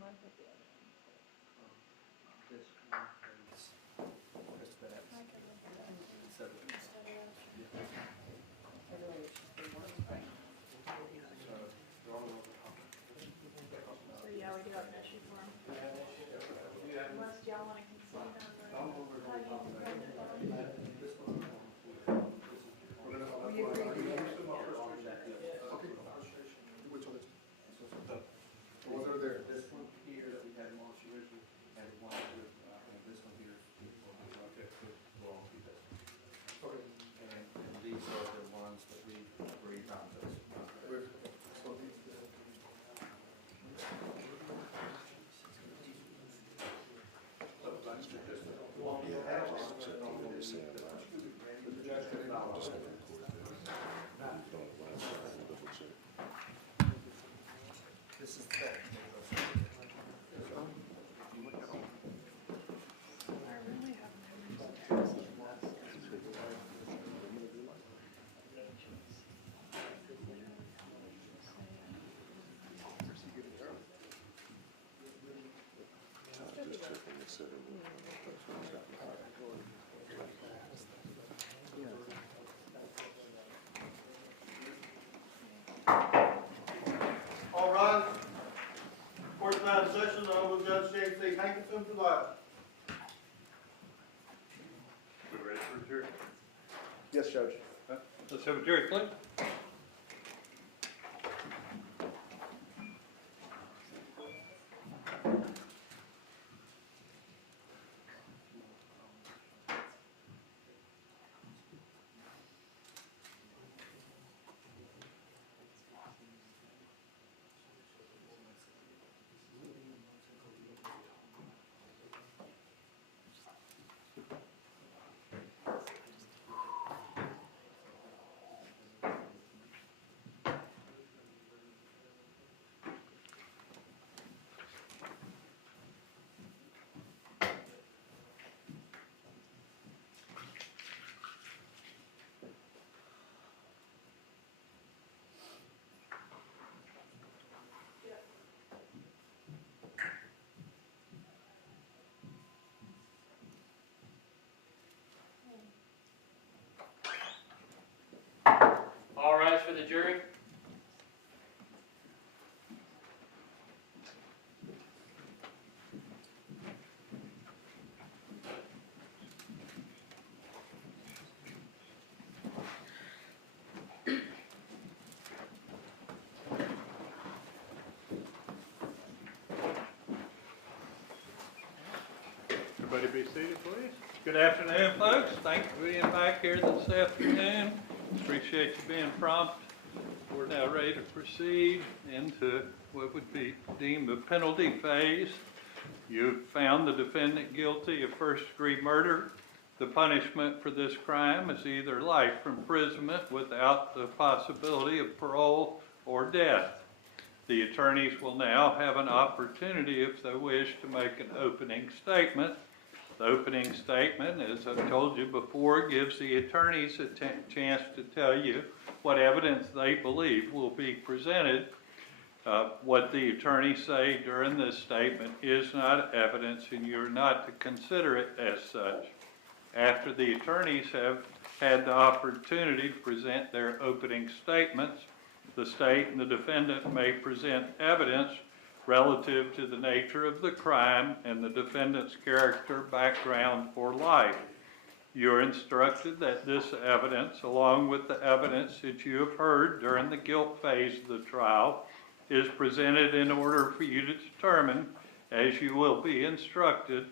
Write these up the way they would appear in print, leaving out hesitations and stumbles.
This one is just that. Instead of So yeah, we do have an issue for him. Unless y'all want to concede on Which one is? The ones that are there. this one here that we had in March original, and one here, and this one here. Will all be this. Okay. And these are the ones that we agreed on this. So these, This is that. All right. Court's now in session. I will Judge James C. Hankinson preside. We ready for a jury? yes, Judge. Let's have a jury, please. All rise for the jury. Everybody be seated, please. Good afternoon, folks. Thank you for being back here this afternoon. Appreciate you being prompt. We're now ready to proceed into what would be deemed the penalty phase. You've found the defendant guilty of first-degree murder. The punishment for this crime is either life imprisonment without the possibility of parole or death. The attorneys will now have an opportunity, if they wish, to make an opening statement. The opening statement, as I've told you before, gives the attorneys a chance to tell you what evidence they believe will be presented. What the attorneys say during this statement is not evidence, and you're not to consider it as such. After the attorneys have had the opportunity to present their opening statements, the state and the defendant may present evidence relative to the nature of the crime and the defendant's character, background, or life. You're instructed that this evidence, along with the evidence that you have heard during the guilt phase of the trial, is presented in order for you to determine, as you will be instructed,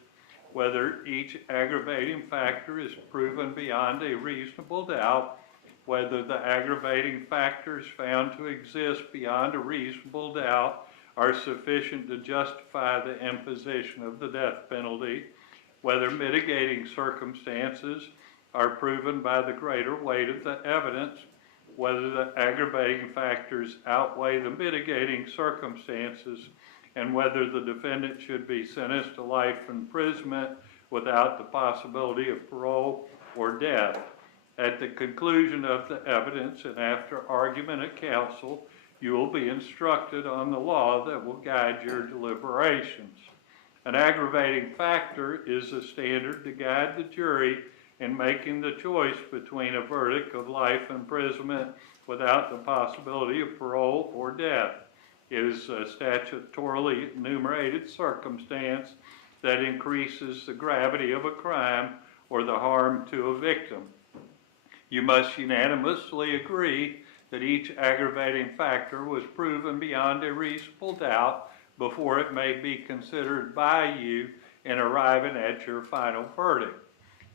whether each aggravating factor is proven beyond a reasonable doubt, whether the aggravating factors found to exist beyond a reasonable doubt are sufficient to justify the imposition of the death penalty, whether mitigating circumstances are proven by the greater weight of the evidence, whether the aggravating factors outweigh the mitigating circumstances, and whether the defendant should be sentenced to life imprisonment without the possibility of parole or death. At the conclusion of the evidence and after argument at counsel, you will be instructed on the law that will guide your deliberations. An aggravating factor is a standard to guide the jury in making the choice between a verdict of life imprisonment without the possibility of parole or death. It is a statutorily enumerated circumstance that increases the gravity of a crime or the harm to a victim. You must unanimously agree that each aggravating factor was proven beyond a reasonable doubt before it may be considered by you in arriving at your final verdict.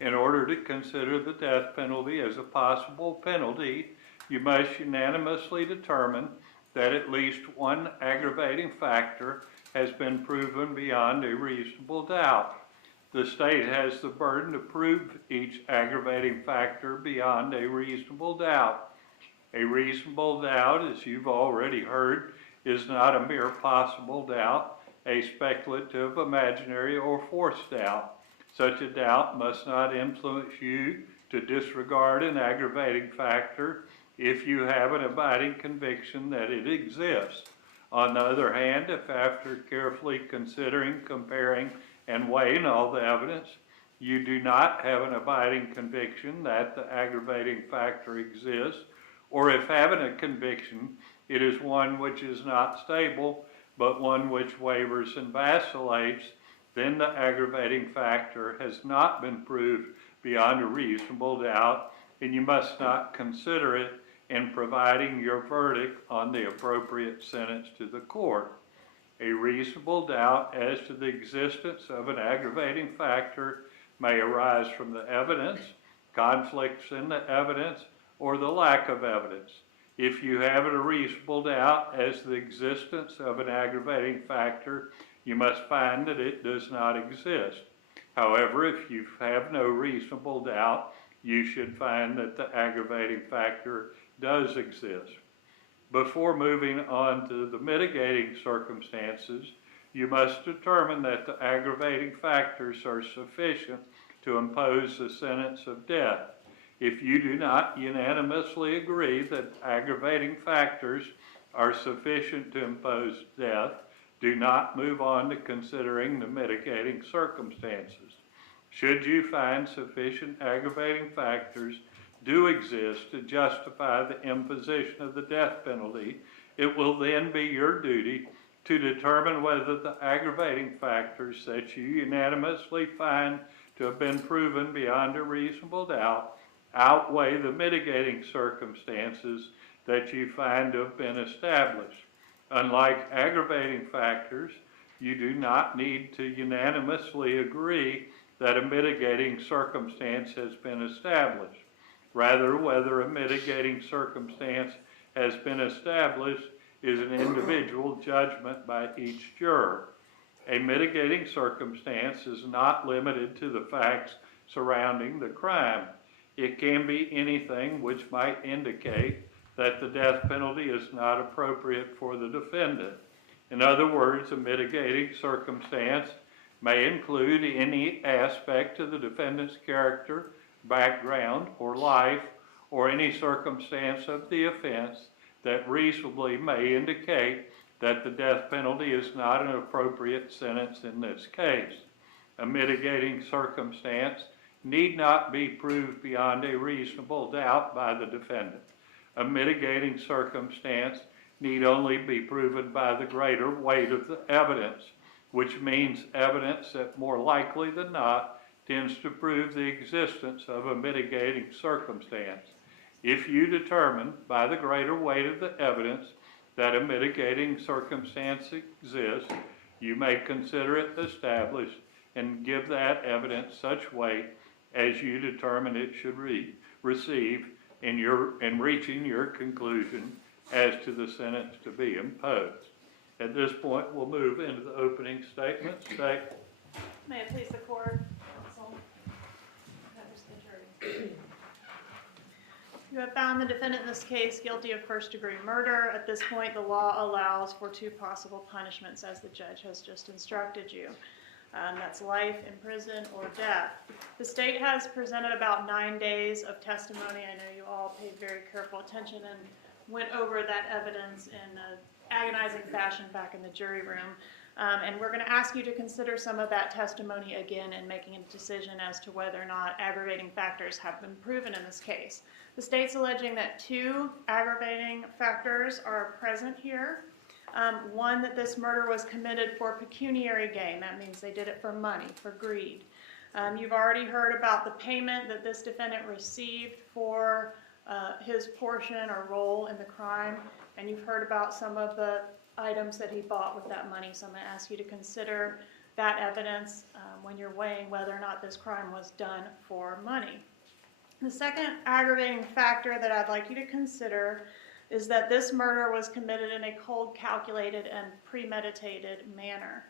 In order to consider the death penalty as a possible penalty, you must unanimously determine that at least one aggravating factor has been proven beyond a reasonable doubt. The state has the burden to prove each aggravating factor beyond a reasonable doubt. A reasonable doubt, as you've already heard, is not a mere possible doubt, a speculative, imaginary, or forced doubt. Such a doubt must not influence you to disregard an aggravating factor if you have an abiding conviction that it exists. On the other hand, if after carefully considering, comparing, and weighing all the evidence, you do not have an abiding conviction that the aggravating factor exists, or if having a conviction, it is one which is not stable, but one which wavers and vacillates, then the aggravating factor has not been proved beyond a reasonable doubt, and you must not consider it in providing your verdict on the appropriate sentence to the court. A reasonable doubt as to the existence of an aggravating factor may arise from the evidence, conflicts in the evidence, or the lack of evidence. If you have a reasonable doubt as to the existence of an aggravating factor, you must find that it does not exist. However, if you have no reasonable doubt, you should find that the aggravating factor does exist. Before moving on to the mitigating circumstances, you must determine that the aggravating factors are sufficient to impose the sentence of death. If you do not unanimously agree that aggravating factors are sufficient to impose death, do not move on to considering the mitigating circumstances. Should you find sufficient aggravating factors do exist to justify the imposition of the death penalty, it will then be your duty to determine whether the aggravating factors that you unanimously find to have been proven beyond a reasonable doubt outweigh the mitigating circumstances that you find to have been established. Unlike aggravating factors, you do not need to unanimously agree that a mitigating circumstance has been established. Rather, whether a mitigating circumstance has been established is an individual judgment by each juror. A mitigating circumstance is not limited to the facts surrounding the crime. It can be anything which might indicate that the death penalty is not appropriate for the defendant. In other words, a mitigating circumstance may include any aspect of the defendant's character, background, or life, or any circumstance of the offense that reasonably may indicate that the death penalty is not an appropriate sentence in this case. A mitigating circumstance need not be proved beyond a reasonable doubt by the defendant. A mitigating circumstance need only be proven by the greater weight of the evidence, which means evidence that more likely than not tends to prove the existence of a mitigating circumstance. If you determine by the greater weight of the evidence that a mitigating circumstance exists, you may consider it established and give that evidence such weight as you determine it should receive in reaching your conclusion as to the sentence to be imposed. At this point, we'll move into the opening statements. May it please the court, counsel, members of the jury. You have found the defendant in this case guilty of first-degree murder. At this point, the law allows for two possible punishments, as the judge has just instructed you. That's life in prison or death. The state has presented about 9 days of testimony. I know you all paid very careful attention and went over that evidence in an agonizing fashion back in the jury room. And we're going to ask you to consider some of that testimony again in making a decision as to whether or not aggravating factors have been proven in this case. The state's alleging that 2 aggravating factors are present here. One, that this murder was committed for pecuniary gain. That means they did it for money, for greed. You've already heard about the payment that this defendant received for his portion or role in the crime, and you've heard about some of the items that he bought with that money. So I'm going to ask you to consider that evidence when you're weighing whether or not this crime was done for money. The second aggravating factor that I'd like you to consider is that this murder was committed in a cold, calculated, and premeditated manner.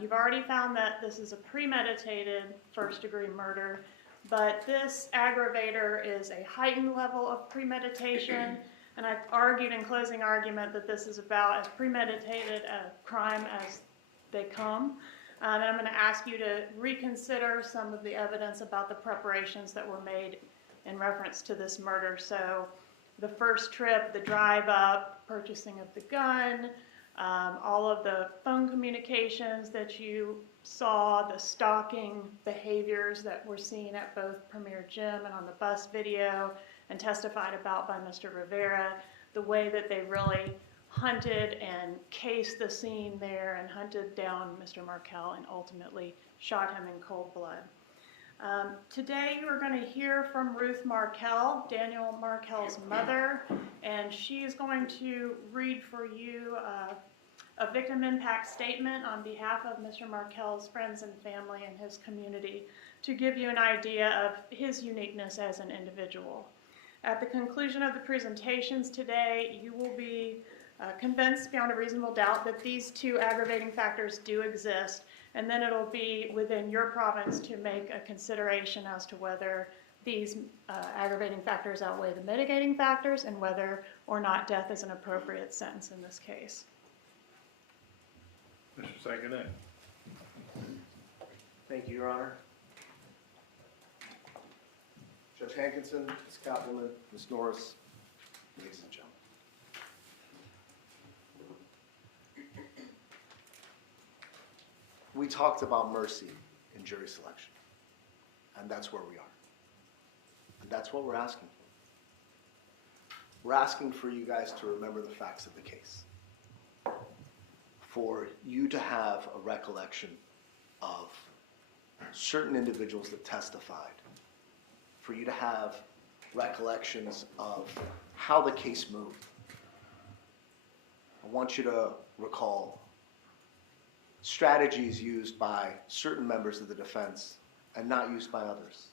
You've already found that this is a premeditated first-degree murder, but this aggravator is a heightened level of premeditation, and I've argued in closing argument that this is about as premeditated a crime as they come. And I'm going to ask you to reconsider some of the evidence about the preparations that were made in reference to this murder. So the first trip, the drive up, purchasing of the gun, all of the phone communications that you saw, the stalking behaviors that were seen at both Premier Gym and on the bus video and testified about by Mr. Rivera, the way that they really hunted and cased the scene there and hunted down Mr. Markel and ultimately shot him in cold blood. Today you are going to hear from Ruth Markel, Daniel Markel's mother, and she is going to read for you a victim impact statement on behalf of Mr. Markel's friends and family and his community to give you an idea of his uniqueness as an individual. At the conclusion of the presentations today, you will be convinced beyond a reasonable doubt that these 2 aggravating factors do exist, and then it'll be within your province to make a consideration as to whether these aggravating factors outweigh the mitigating factors and whether or not death is an appropriate sentence in this case. Mr. Sanganet. Thank you, Your Honor. Judge Hankinson, Ms. Kaplan, Ms. Norris, ladies and gentlemen. We talked about mercy in jury selection, and that's where we are. And that's what we're asking for. We're asking for you guys to remember the facts of the case, for you to have a recollection of certain individuals that testified, for you to have recollections of how the case moved. I want you to recall strategies used by certain members of the defense and not used by others.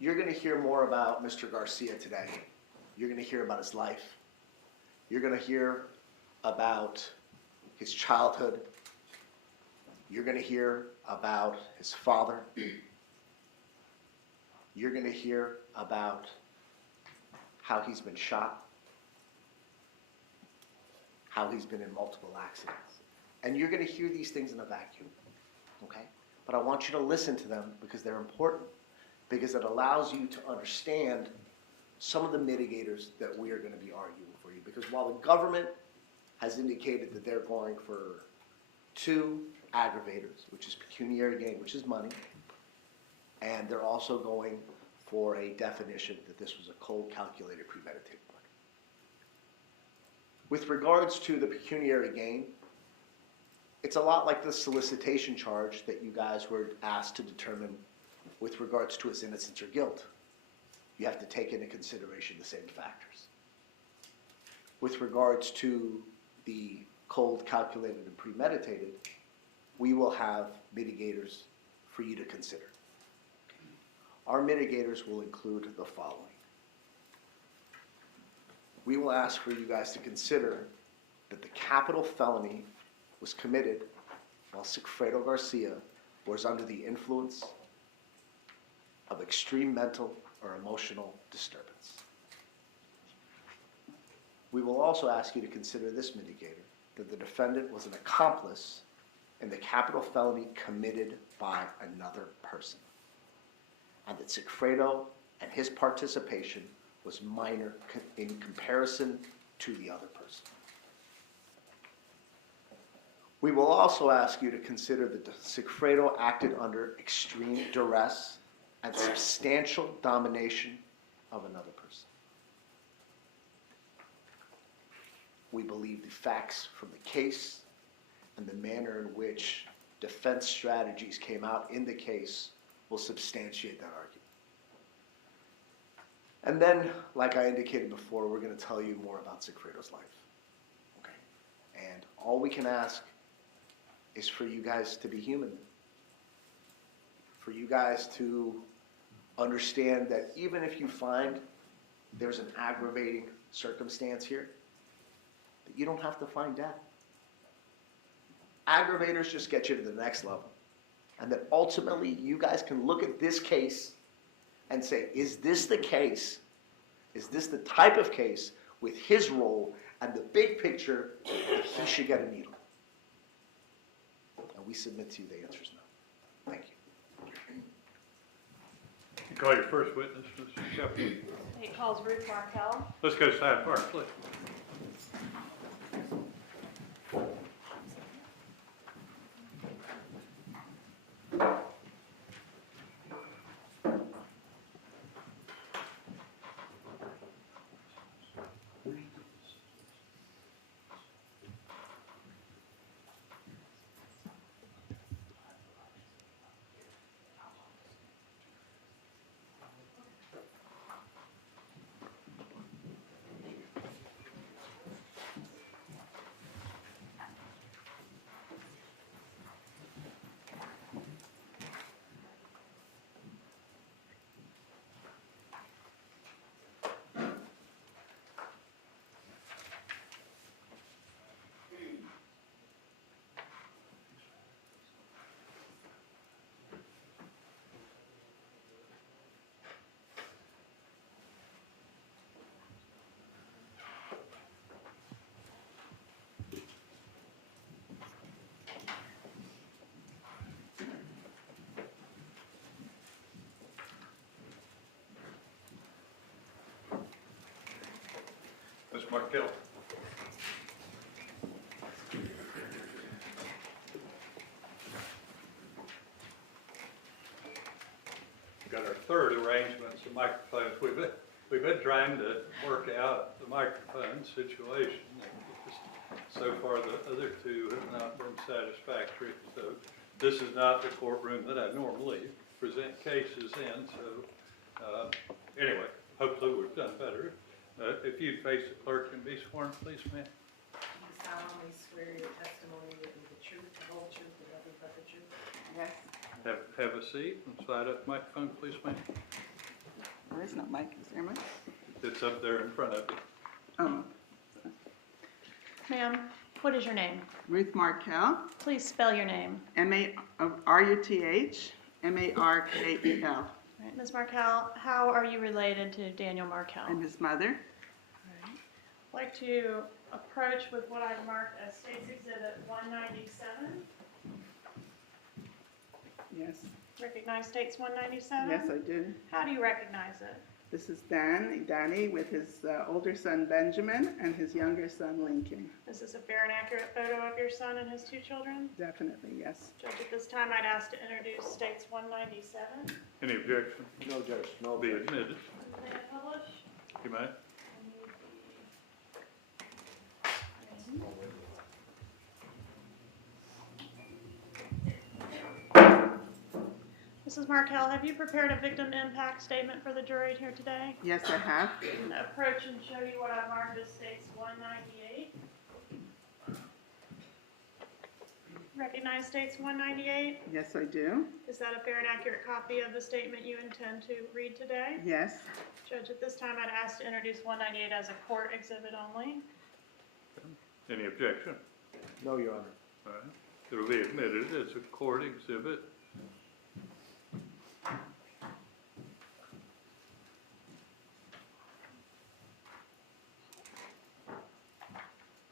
You're going to hear more about Mr. Garcia today. You're going to hear about his life. You're going to hear about his childhood. You're going to hear about his father. You're going to hear about how he's been shot, how he's been in multiple accidents. And you're going to hear these things in a vacuum, okay? But I want you to listen to them because they're important, because it allows you to understand some of the mitigators that we are going to be arguing for you. Because while the government has indicated that they're going for 2 aggravators, which is pecuniary gain, which is money, and they're also going for a definition that this was a cold, calculated, premeditated murder. With regards to the pecuniary gain, it's a lot like the solicitation charge that you guys were asked to determine with regards to his innocence or guilt. You have to take into consideration the same factors. With regards to the cold, calculated, and premeditated, we will have mitigators for you to consider. Our mitigators will include the following. We will ask for you guys to consider that the capital felony was committed while Sigfredo Garcia was under the influence of extreme mental or emotional disturbance. We will also ask you to consider this mitigator, that the defendant was an accomplice in the capital felony committed by another person, and that Sigfredo and his participation was minor in comparison to the other person. We will also ask you to consider that Sigfredo acted under extreme duress and substantial domination of another person. We believe the facts from the case and the manner in which defense strategies came out in the case will substantiate that argument. And then, like I indicated before, we're going to tell you more about Sigfredo's life. Okay? And all we can ask is for you guys to be human. For you guys to understand that even if you find there's an aggravating circumstance here, that you don't have to find death. Aggravators just get you to the next level. And that ultimately you guys can look at this case and say, is this the case? Is this the type of case with his role and the big picture that he should get a needle? And we submit to you the answer is no. Thank you. You call your first witness, Mr. Shepard. State calls Ruth Markel. Let's go side part, please. Mr. Markel. Got our third arrangements of microphones. We've been trying to work out the microphone situation. So far, the other two have not been satisfactory. So this is not the courtroom that I normally present cases in. So anyway, hopefully we've done better. If you'd face the clerk and be sworn, please, ma'am. You solemnly swear your testimony will be the truth, the whole truth, and nothing but the truth? Yes. Have a seat and slide up the microphone, please, ma'am. There is no mic, is there a mic? It's up there in front of you. Oh, Ma'am, what is your name? Ruth Markel, Please spell your name. M-A-R-U-T-H, M-A-R-K-E-L. All right, Ms. Markel, how are you related to Daniel Markel? I'm his mother. I'd like to approach with what I've marked as State's Exhibit 197. Yes. Recognize State's 197? Yes, I do. How do you recognize it? This is Danny, with his older son Benjamin and his younger son Lincoln. Is this a fair and accurate photo of your son and his two children? Definitely, yes. Judge, at this time, I'd ask to introduce State's 197. Any objection? No, Judge, no Be objection. admitted. May I publish? You may. Mrs. Markel, have you prepared a victim impact statement for the jury here today? Yes, I have. I'm going to approach and show you what I've marked as State's 198. Recognize State's 198? Yes, I do. Is that a fair and accurate copy of the statement you intend to read today? Yes. Judge, at this time, I'd ask to introduce 198 as a court exhibit only. Any objection? No, Your Honor. All right. It will be admitted as a court exhibit.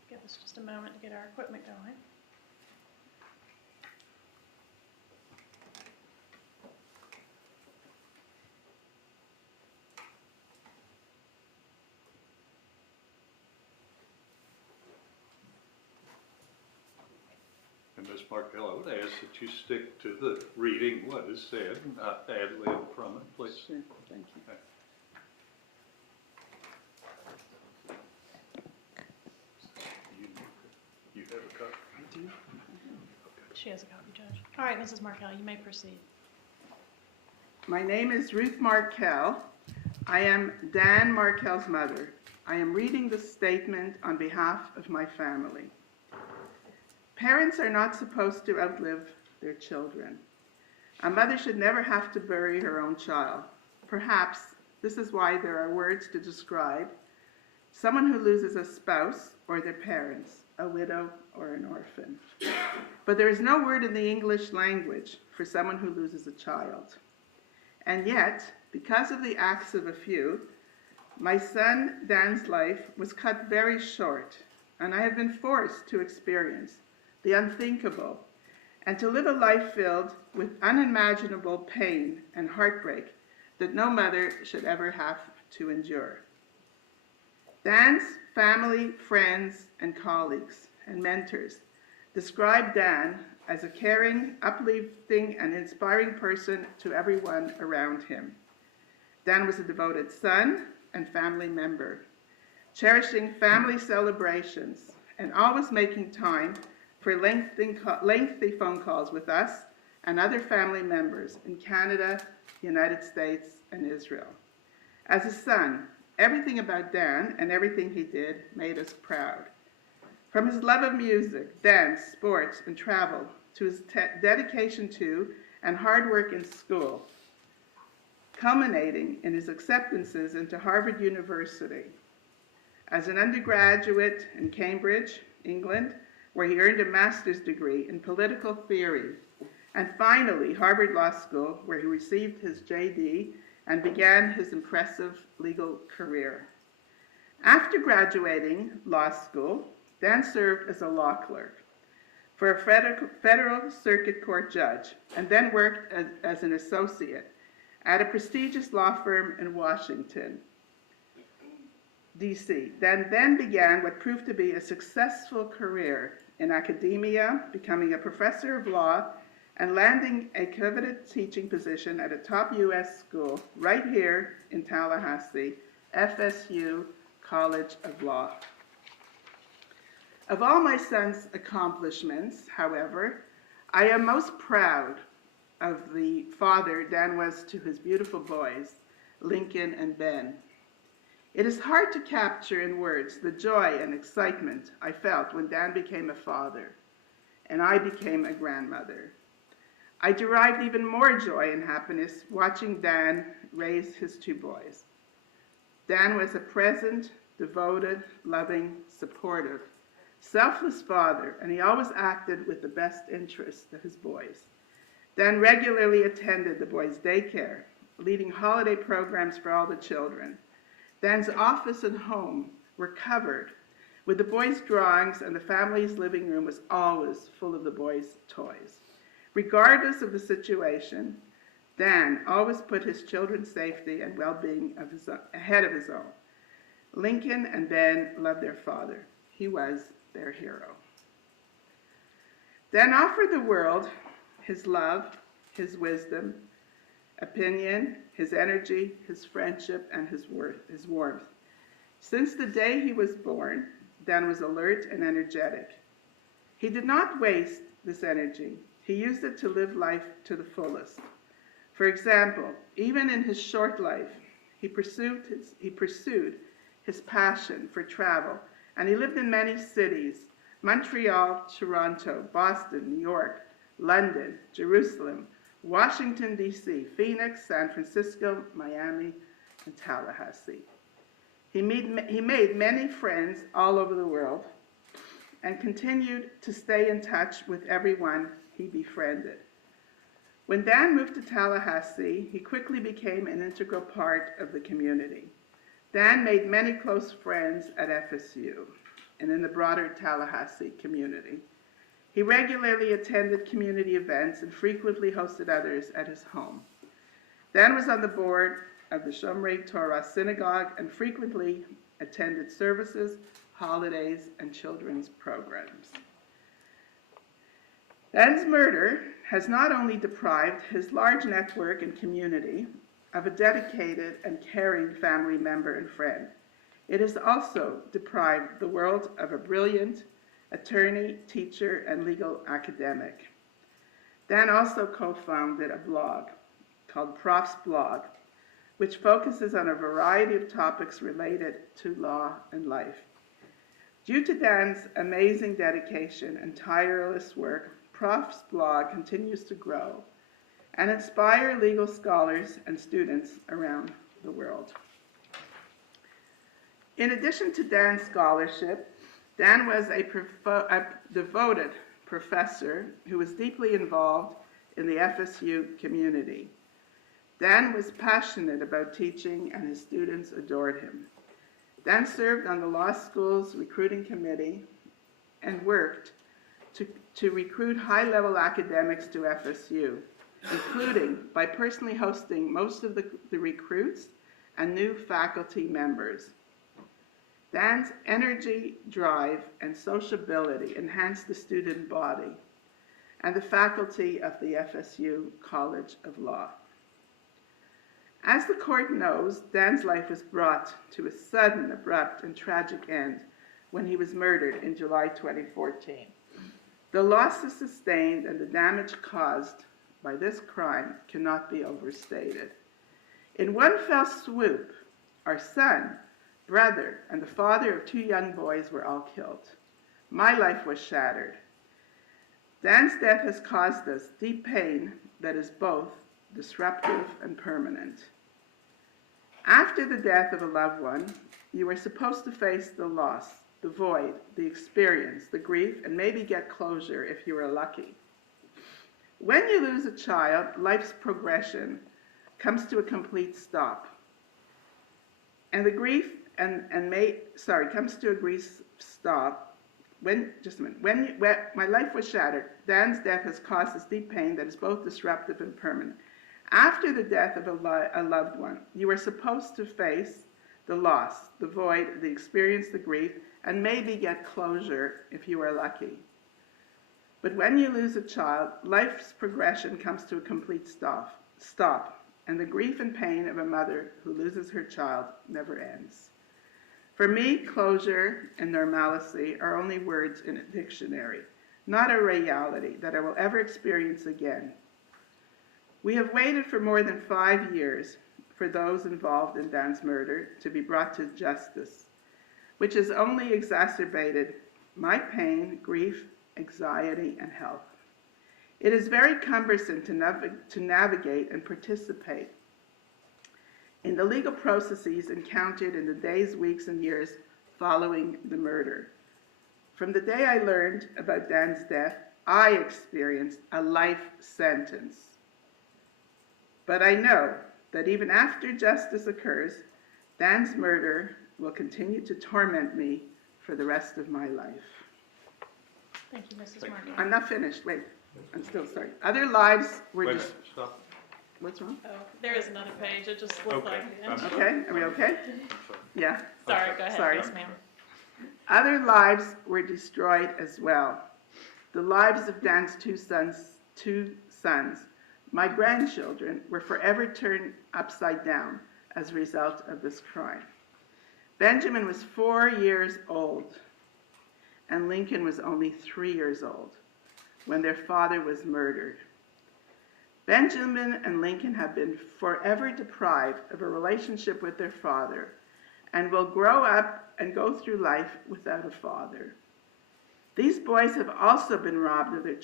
Give us just a moment to get our equipment going. Markel, I would ask that you stick to the reading what is said, not ad-lib from it, please. Sure, thank you. Okay. You have a copy? I do. She has a copy, Judge. All right, Mrs. Markel, you may proceed. My name is Ruth Markel. I am Dan Markel's mother. I am reading this statement on behalf of my family. Parents are not supposed to outlive their children. A mother should never have to bury her own child. Perhaps this is why there are words to describe someone who loses a spouse or their parents, a widow or an orphan. But there is no word in the English language for someone who loses a child. And yet, because of the acts of a few, my son Dan's life was cut very short, and I have been forced to experience the unthinkable and to live a life filled with unimaginable pain and heartbreak that no mother should ever have to endure. Dan's family, friends, and colleagues and mentors describe Dan as a caring, uplifting, and inspiring person to everyone around him. Dan was a devoted son and family member, cherishing family celebrations and always making time for lengthy phone calls with us and other family members in Canada, the United States, and Israel. As a son, everything about Dan and everything he did made us proud. From his love of music, dance, sports, and travel, to his dedication to and hard work in school, culminating in his acceptances into Harvard University. As an undergraduate in Cambridge, England, where he earned a master's degree in political theory, and finally Harvard Law School, where he received his JD and began his impressive legal career. After graduating law school, Dan served as a law clerk for a federal circuit court judge, and then worked as an associate at a prestigious law firm in Washington, D.C. Then began what proved to be a successful career in academia, becoming a professor of law and landing a coveted teaching position at a top U.S. school right here in Tallahassee, FSU College of Law. Of all my son's accomplishments, however, I am most proud of the father Dan was to his beautiful boys, Lincoln and Ben. It is hard to capture in words the joy and excitement I felt when Dan became a father and I became a grandmother. I derived even more joy and happiness watching Dan raise his two boys. Dan was a present, devoted, loving, supportive, selfless father, and he always acted with the best interests of his boys. Dan regularly attended the boys' daycare, leading holiday programs for all the children. Dan's office and home were covered with the boys' drawings, and the family's living room was always full of the boys' toys. Regardless of the situation, Dan always put his children's safety and well-being ahead of his own. Lincoln and Ben loved their father. He was their hero. Dan offered the world his love, his wisdom, opinion, his energy, his friendship, and his warmth. Since the day he was born, Dan was alert and energetic. He did not waste this energy. He used it to live life to the fullest. For example, even in his short life, he pursued his passion for travel, and he lived in many cities: Montreal, Toronto, Boston, New York, London, Jerusalem, Washington, D.C., Phoenix, San Francisco, Miami, and Tallahassee. He made many friends all over the world and continued to stay in touch with everyone he befriended. When Dan moved to Tallahassee, he quickly became an integral part of the community. Dan made many close friends at FSU and in the broader Tallahassee community. He regularly attended community events and frequently hosted others at his home. Dan was on the board of the Shomrei Torah Synagogue and frequently attended services, holidays, and children's programs. Dan's murder has not only deprived his large network and community of a dedicated and caring family member and friend, it has also deprived the world of a brilliant attorney, teacher, and legal academic. Dan also co-founded a blog called Prof's Blog, which focuses on a variety of topics related to law and life. Due to Dan's amazing dedication and tireless work, Prof's Blog continues to grow and inspire legal scholars and students around the world. In addition to Dan's scholarship, Dan was a devoted professor who was deeply involved in the FSU community. Dan was passionate about teaching, and his students adored him. Dan served on the law school's recruiting committee and worked to recruit high-level academics to FSU, including by personally hosting most of the recruits and new faculty members. Dan's energy, drive, and sociability enhanced the student body and the faculty of the FSU College of Law. As the court knows, Dan's life was brought to a sudden, abrupt, and tragic end when he was murdered in July 2014. The losses sustained and the damage caused by this crime cannot be overstated. In one fell swoop, our son, brother, and the father of 2 young boys were all killed. My life was shattered. Dan's death has caused us deep pain that is both disruptive and permanent. After the death of a loved one, you are supposed to face the loss, the void, the experience, the grief, and maybe get closure if you are lucky. When you lose a child, life's progression comes to a complete stop. And the grief comes to a grief stop. When my life was shattered, Dan's death has caused this deep pain that is both disruptive and permanent. After the death of a loved one, you are supposed to face the loss, the void, the experience, the grief, and maybe get closure if you are lucky. But when you lose a child, life's progression comes to a complete stop, and the grief and pain of a mother who loses her child never ends. For me, closure and normalcy are only words in a dictionary, not a reality that I will ever experience again. We have waited for more than 5 years for those involved in Dan's murder to be brought to justice, which has only exacerbated my pain, grief, anxiety, and health. It is very cumbersome to navigate and participate in the legal processes encountered in the days, weeks, and years following the murder. From the day I learned about Dan's death, I experienced a life sentence. But I know that even after justice occurs, Dan's murder will continue to torment me for the rest of my life. Thank you, Mrs. Markel. I'm not finished. Wait, I'm still sorry. Other lives were Wait a just. minute, stop. What's wrong? Oh, there is another page. It just looked Okay. like the I'm end. Okay, are we okay? Yeah. Sorry, go ahead. Sorry. Yes, ma'am. Other lives were destroyed as well. The lives of Dan's two sons, my grandchildren, were forever turned upside down as a result of this crime. Benjamin was 4 years old, and Lincoln was only 3 years old when their father was murdered. Benjamin and Lincoln have been forever deprived of a relationship with their father and will grow up and go through life without a father. These boys have also been robbed of their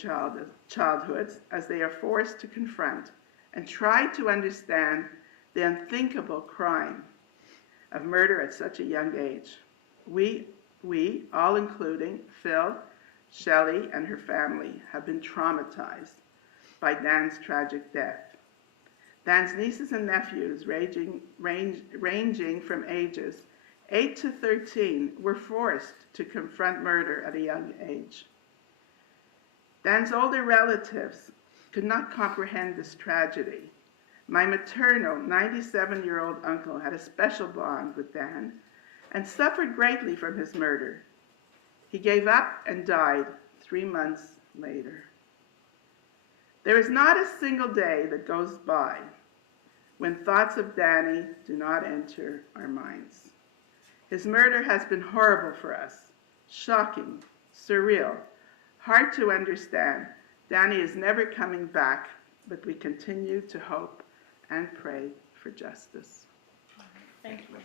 childhoods as they are forced to confront and try to understand the unthinkable crime of murder at such a young age. We, all including Phil, Shelley, and her family, have been traumatized by Dan's tragic death. Dan's nieces and nephews, ranging from ages 8 to 13, were forced to confront murder at a young age. Dan's older relatives could not comprehend this tragedy. My maternal 97-year-old uncle had a special bond with Dan and suffered greatly from his murder. He gave up and died 3 months later. There is not a single day that goes by when thoughts of Danny do not enter our minds. His murder has been horrible for us, shocking, surreal, hard to understand. Danny is never coming back, but we continue to hope and pray for justice. Thank you.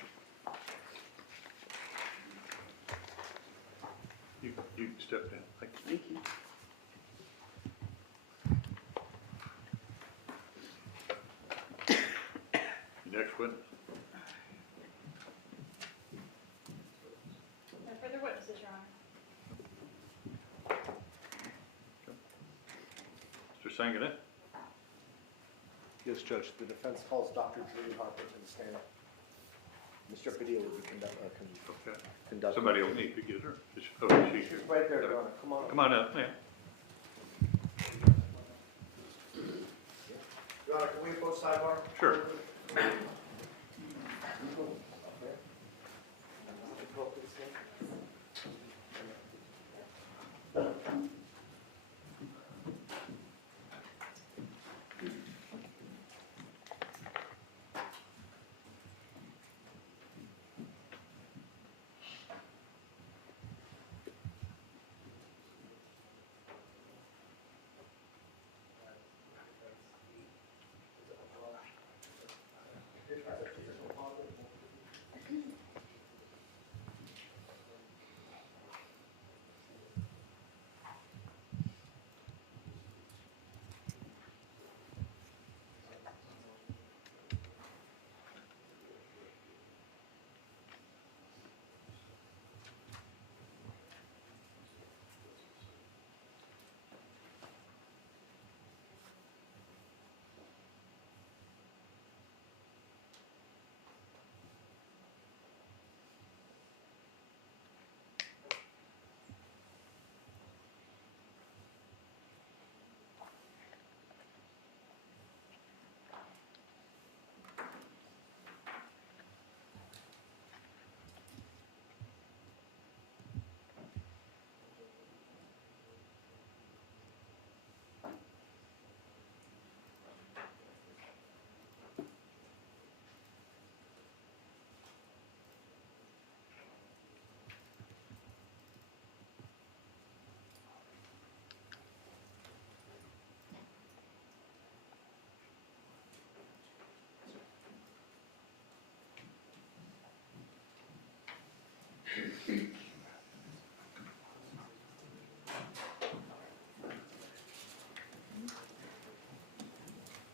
You can step down. Thank you. Thank you. Next witness. No further witnesses, Your Honor. Mr. Sanganet? Yes, Judge, the defense calls Dr. Julie Harper to the stand. Mr. Padilla will be Okay. conducting. Somebody will need to get her. She's She's here. right there, Your Honor. Come on up. Come on up, ma'am. Your Honor, can we approach sidebar? Sure.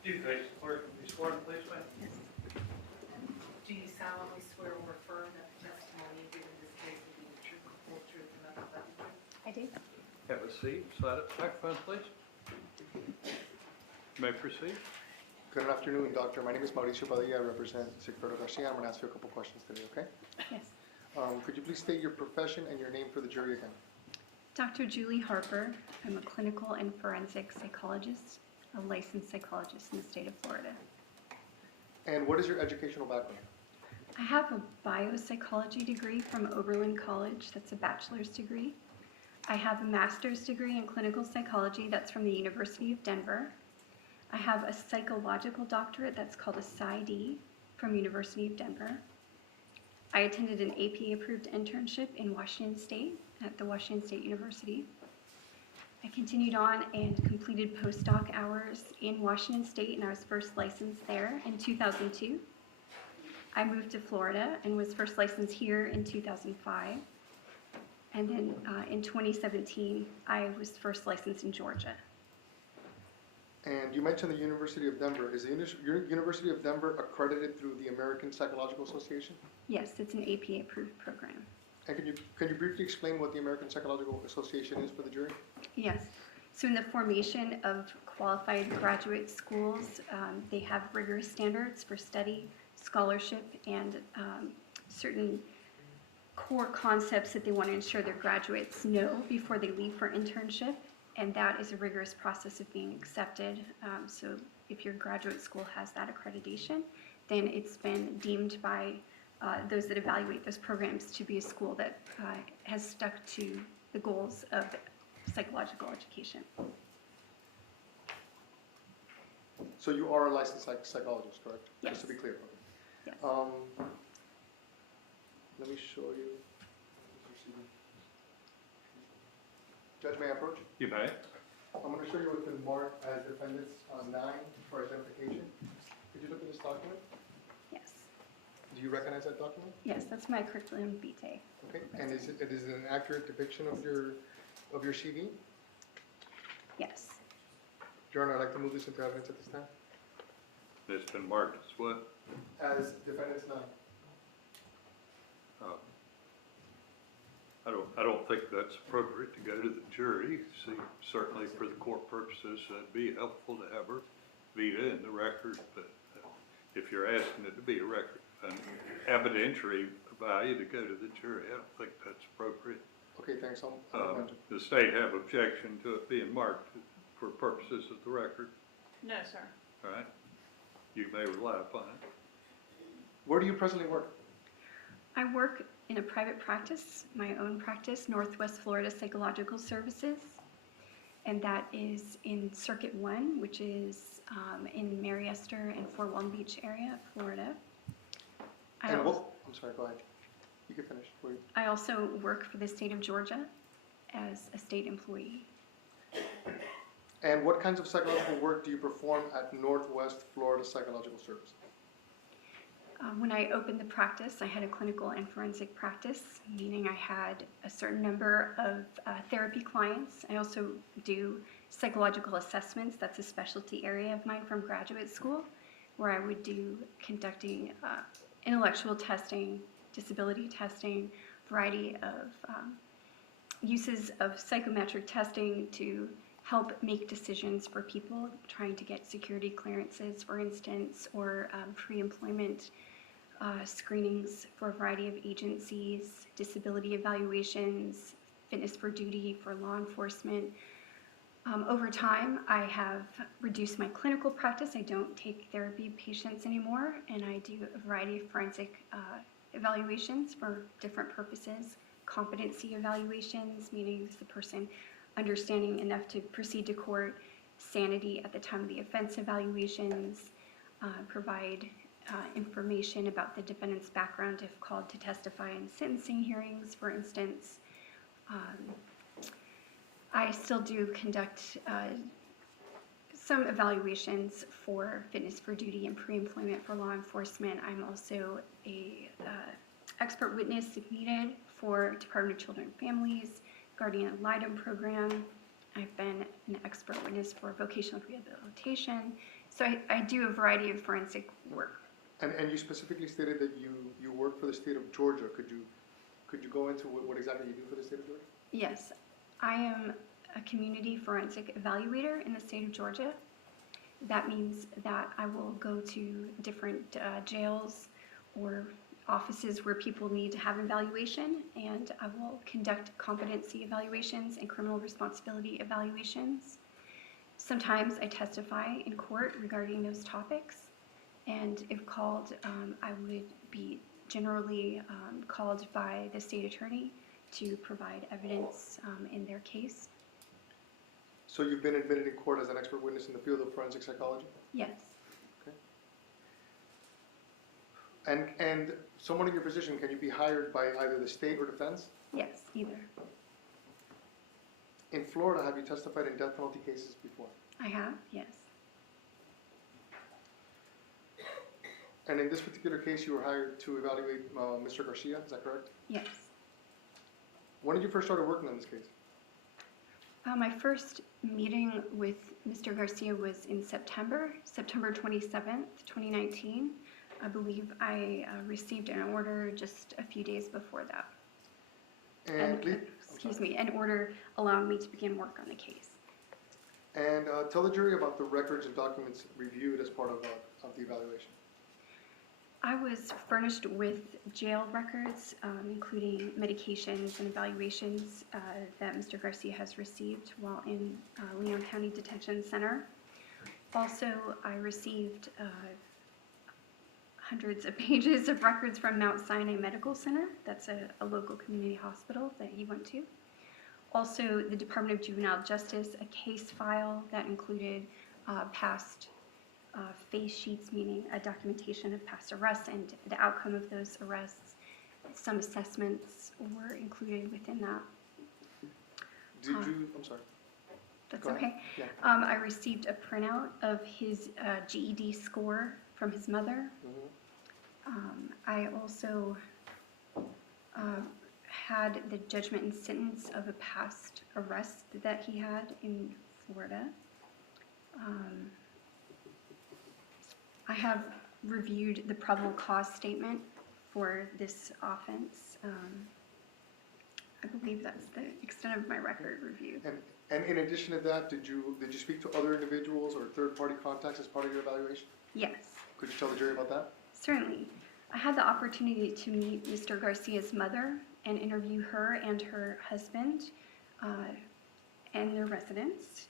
Do you face the clerk and be sworn, please, ma'am? Do you solemnly swear or affirm that the testimony given in this case will be the truth, the whole truth, and nothing but the truth? I do. Have a seat. Slide up the microphone, please. You may proceed. Good afternoon, Doctor. My name is Mauricio Padilla. I represent Sigfredo Garcia. I'm going to ask you a couple questions today, okay? Yes. Could you please state your profession and your name for the jury again? Dr. Julie Harper. I'm a clinical and forensic psychologist, a licensed psychologist in the state of Florida. And what is your educational background? I have a biopsychology degree from Oberlin College. That's a bachelor's degree. I have a master's degree in clinical psychology. That's from the University of Denver. I have a psychological doctorate that's called a PsyD from University of Denver. I attended an AP-approved internship in Washington State at the Washington State University. I continued on and completed postdoc hours in Washington State, and I was first licensed there in 2002. I moved to Florida and was first licensed here in 2005. And then in 2017, I was first licensed in Georgia. And you mentioned the University of Denver. Is the University of Denver accredited through the American Psychological Association? Yes, it's an APA-approved program. And can you briefly explain what the American Psychological Association is for the jury? Yes. So in the formation of qualified graduate schools, they have rigorous standards for study, scholarship, and certain core concepts that they want to ensure their graduates know before they leave for internship. And that is a rigorous process of being accepted. So if your graduate school has that accreditation, then it's been deemed by those that evaluate those programs to be a school that has stuck to the goals of psychological education. So you are a licensed psychologist, correct? Yes. Just to be clear. Yes. Let me show you. Judge, may I approach? You may. I'm going to show you what's been marked as defendants 9 for identification. Could you look at this document? Yes. Do you recognize that document? Yes, that's my curriculum vitae. Okay. And is it an accurate depiction of your CV? Yes. Your Honor, I'd like to move this into evidence at this time. It's been marked as what? As defendants 9. I don't think that's appropriate to go to the jury. See, certainly for the court purposes, it'd be helpful to have her vita in the record, but if you're asking it to be a record, an evidentiary value to go to the jury, I don't think that's appropriate. Okay, thanks. I'll mention. The state have objection to it being marked for purposes of the record, No, sir. all right? You may rely upon it. Where do you presently work? I work in a private practice, my own practice, Northwest Florida Psychological Services, and that is in Circuit 1, which is in Mariester and Fort Walton Beach area, Florida. I'm sorry, go ahead. You can finish. Please. I also work for the state of Georgia as a state employee. And what kinds of psychological work do you perform at Northwest Florida Psychological Services? When I opened the practice, I had a clinical and forensic practice, meaning I had a certain number of therapy clients. I also do psychological assessments. That's a specialty area of mine from graduate school, where I would do conducting intellectual testing, disability testing, variety of uses of psychometric testing to help make decisions for people trying to get security clearances, for instance, or pre-employment screenings for a variety of agencies, disability evaluations, fitness for duty for law enforcement. Over time, I have reduced my clinical practice. I don't take therapy patients anymore, and I do a variety of forensic evaluations for different purposes. Competency evaluations, meaning is the person understanding enough to proceed to court, sanity at the time of the offense evaluations, provide information about the defendant's background if called to testify in sentencing hearings, for instance. I still do conduct some evaluations for fitness for duty and pre-employment for law enforcement. I'm also a expert witness if needed for Department of Children and Families, Guardian ad litem program. I've been an expert witness for vocational rehabilitation. So I do a variety of forensic work. And you specifically stated that you work for the state of Georgia. Could you go into what exactly you do for the state of Georgia? Yes, I am a community forensic evaluator in the state of Georgia. That means that I will go to different jails or offices where people need to have evaluation, and I will conduct competency evaluations and criminal responsibility evaluations. Sometimes I testify in court regarding those topics, and if called, I would be generally called by the state attorney to provide evidence in their case. So you've been admitted in court as an expert witness in the field of forensic psychology? Yes. Okay. And someone in your position, can you be hired by either the state or defense? Yes, either. In Florida, have you testified in death penalty cases before? I have, yes. And in this particular case, you were hired to evaluate Mr. Garcia, is that correct? Yes. When did you first start working on this case? My first meeting with Mr. Garcia was in September 27th, 2019. I believe I received an order just a few days before that. An order allowing me to begin work on the case. And tell the jury about the records and documents reviewed as part of the evaluation. I was furnished with jail records, including medications and evaluations that Mr. Garcia has received while in Leon County Detention Center. Also, I received hundreds of pages of records from Mount Sinai Medical Center. That's a local community hospital that he went to. Also, the Department of Juvenile Justice, a case file that included past face sheets, meaning a documentation of past arrests and the outcome of those arrests. Some assessments were included within that. Did you, I'm sorry. That's Go ahead. okay. Yeah. I received a printout of his GED score from his mother. I also had the judgment and sentence of a past arrest that he had in Florida. I have reviewed the probable cause statement for this offense. I believe that's the extent of my record review. And in addition to that, did you speak to other individuals or third-party contacts as part of your evaluation? Yes, Could you tell the jury about that? certainly. I had the opportunity to meet Mr. Garcia's mother and interview her and her husband and their residence.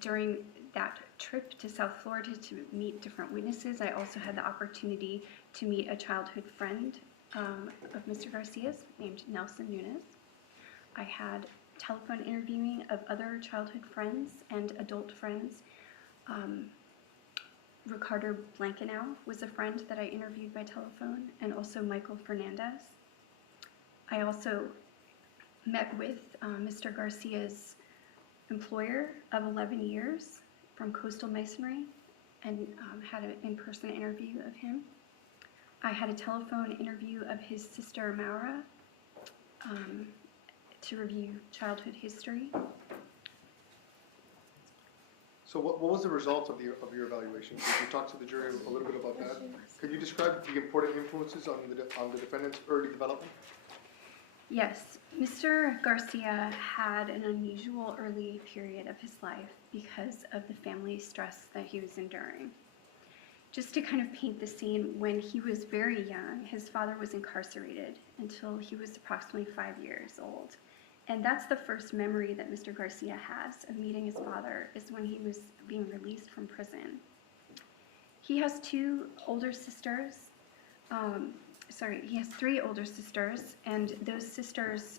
During that trip to South Florida to meet different witnesses, I also had the opportunity to meet a childhood friend of Mr. Garcia's named Nelson Nunes. I had telephone interviewing of other childhood friends and adult friends. Ricardo Blankenau was a friend that I interviewed by telephone, and also Michael Fernandez. I also met with Mr. Garcia's employer of 11 years from Coastal Masonry and had an in-person interview of him. I had a telephone interview of his sister Maura to review childhood history. So what was the result of your evaluation? Could you talk to the jury a little bit about that? Could you describe the important influences on the defendant's early development? Yes, Mr. Garcia had an unusual early period of his life because of the family stress that he was enduring. Just to kind of paint the scene, when he was very young, his father was incarcerated until he was approximately 5 years old. And that's the first memory that Mr. Garcia has of meeting his father, is when he was being released from prison. He has two older sisters. He has 3 older sisters, and those sisters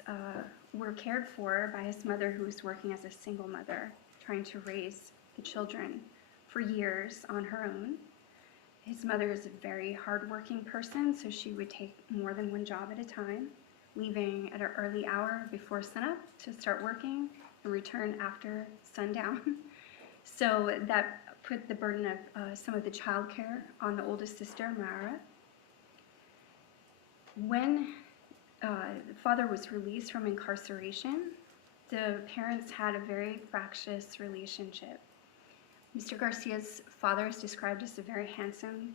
were cared for by his mother, who was working as a single mother, trying to raise the children for years on her own. His mother is a very hardworking person, so she would take more than one job at a time, leaving at an early hour before sunup to start working and return after sundown. So that put the burden of some of the child care on the oldest sister, Mara. When the father was released from incarceration, the parents had a very fractious relationship. Mr. Garcia's father is described as a very handsome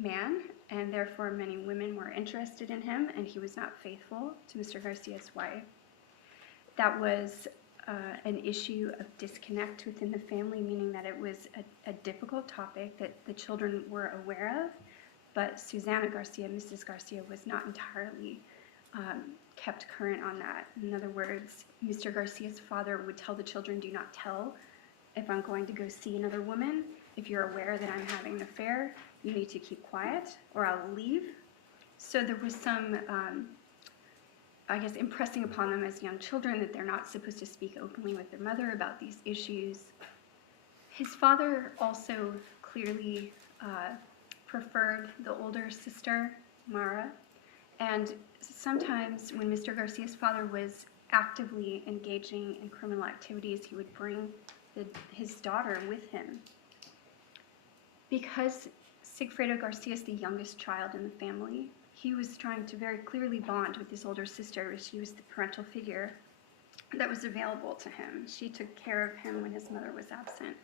man, and therefore many women were interested in him, and he was not faithful to Mr. Garcia's wife. That was an issue of disconnect within the family, meaning that it was a difficult topic that the children were aware of, but Susana Garcia, Mrs. Garcia, was not entirely kept current on that. In other words, Mr. Garcia's father would tell the children, do not tell if I'm going to go see another woman. If you're aware that I'm having an affair, you need to keep quiet or I'll leave. So there was some, impressing upon them as young children that they're not supposed to speak openly with their mother about these issues. His father also clearly preferred the older sister, Mara, and sometimes when Mr. Garcia's father was actively engaging in criminal activities, he would bring his daughter with him. Because Sigfredo Garcia is the youngest child in the family, he was trying to very clearly bond with his older sister, as she was the parental figure that was available to him. She took care of him when his mother was absent.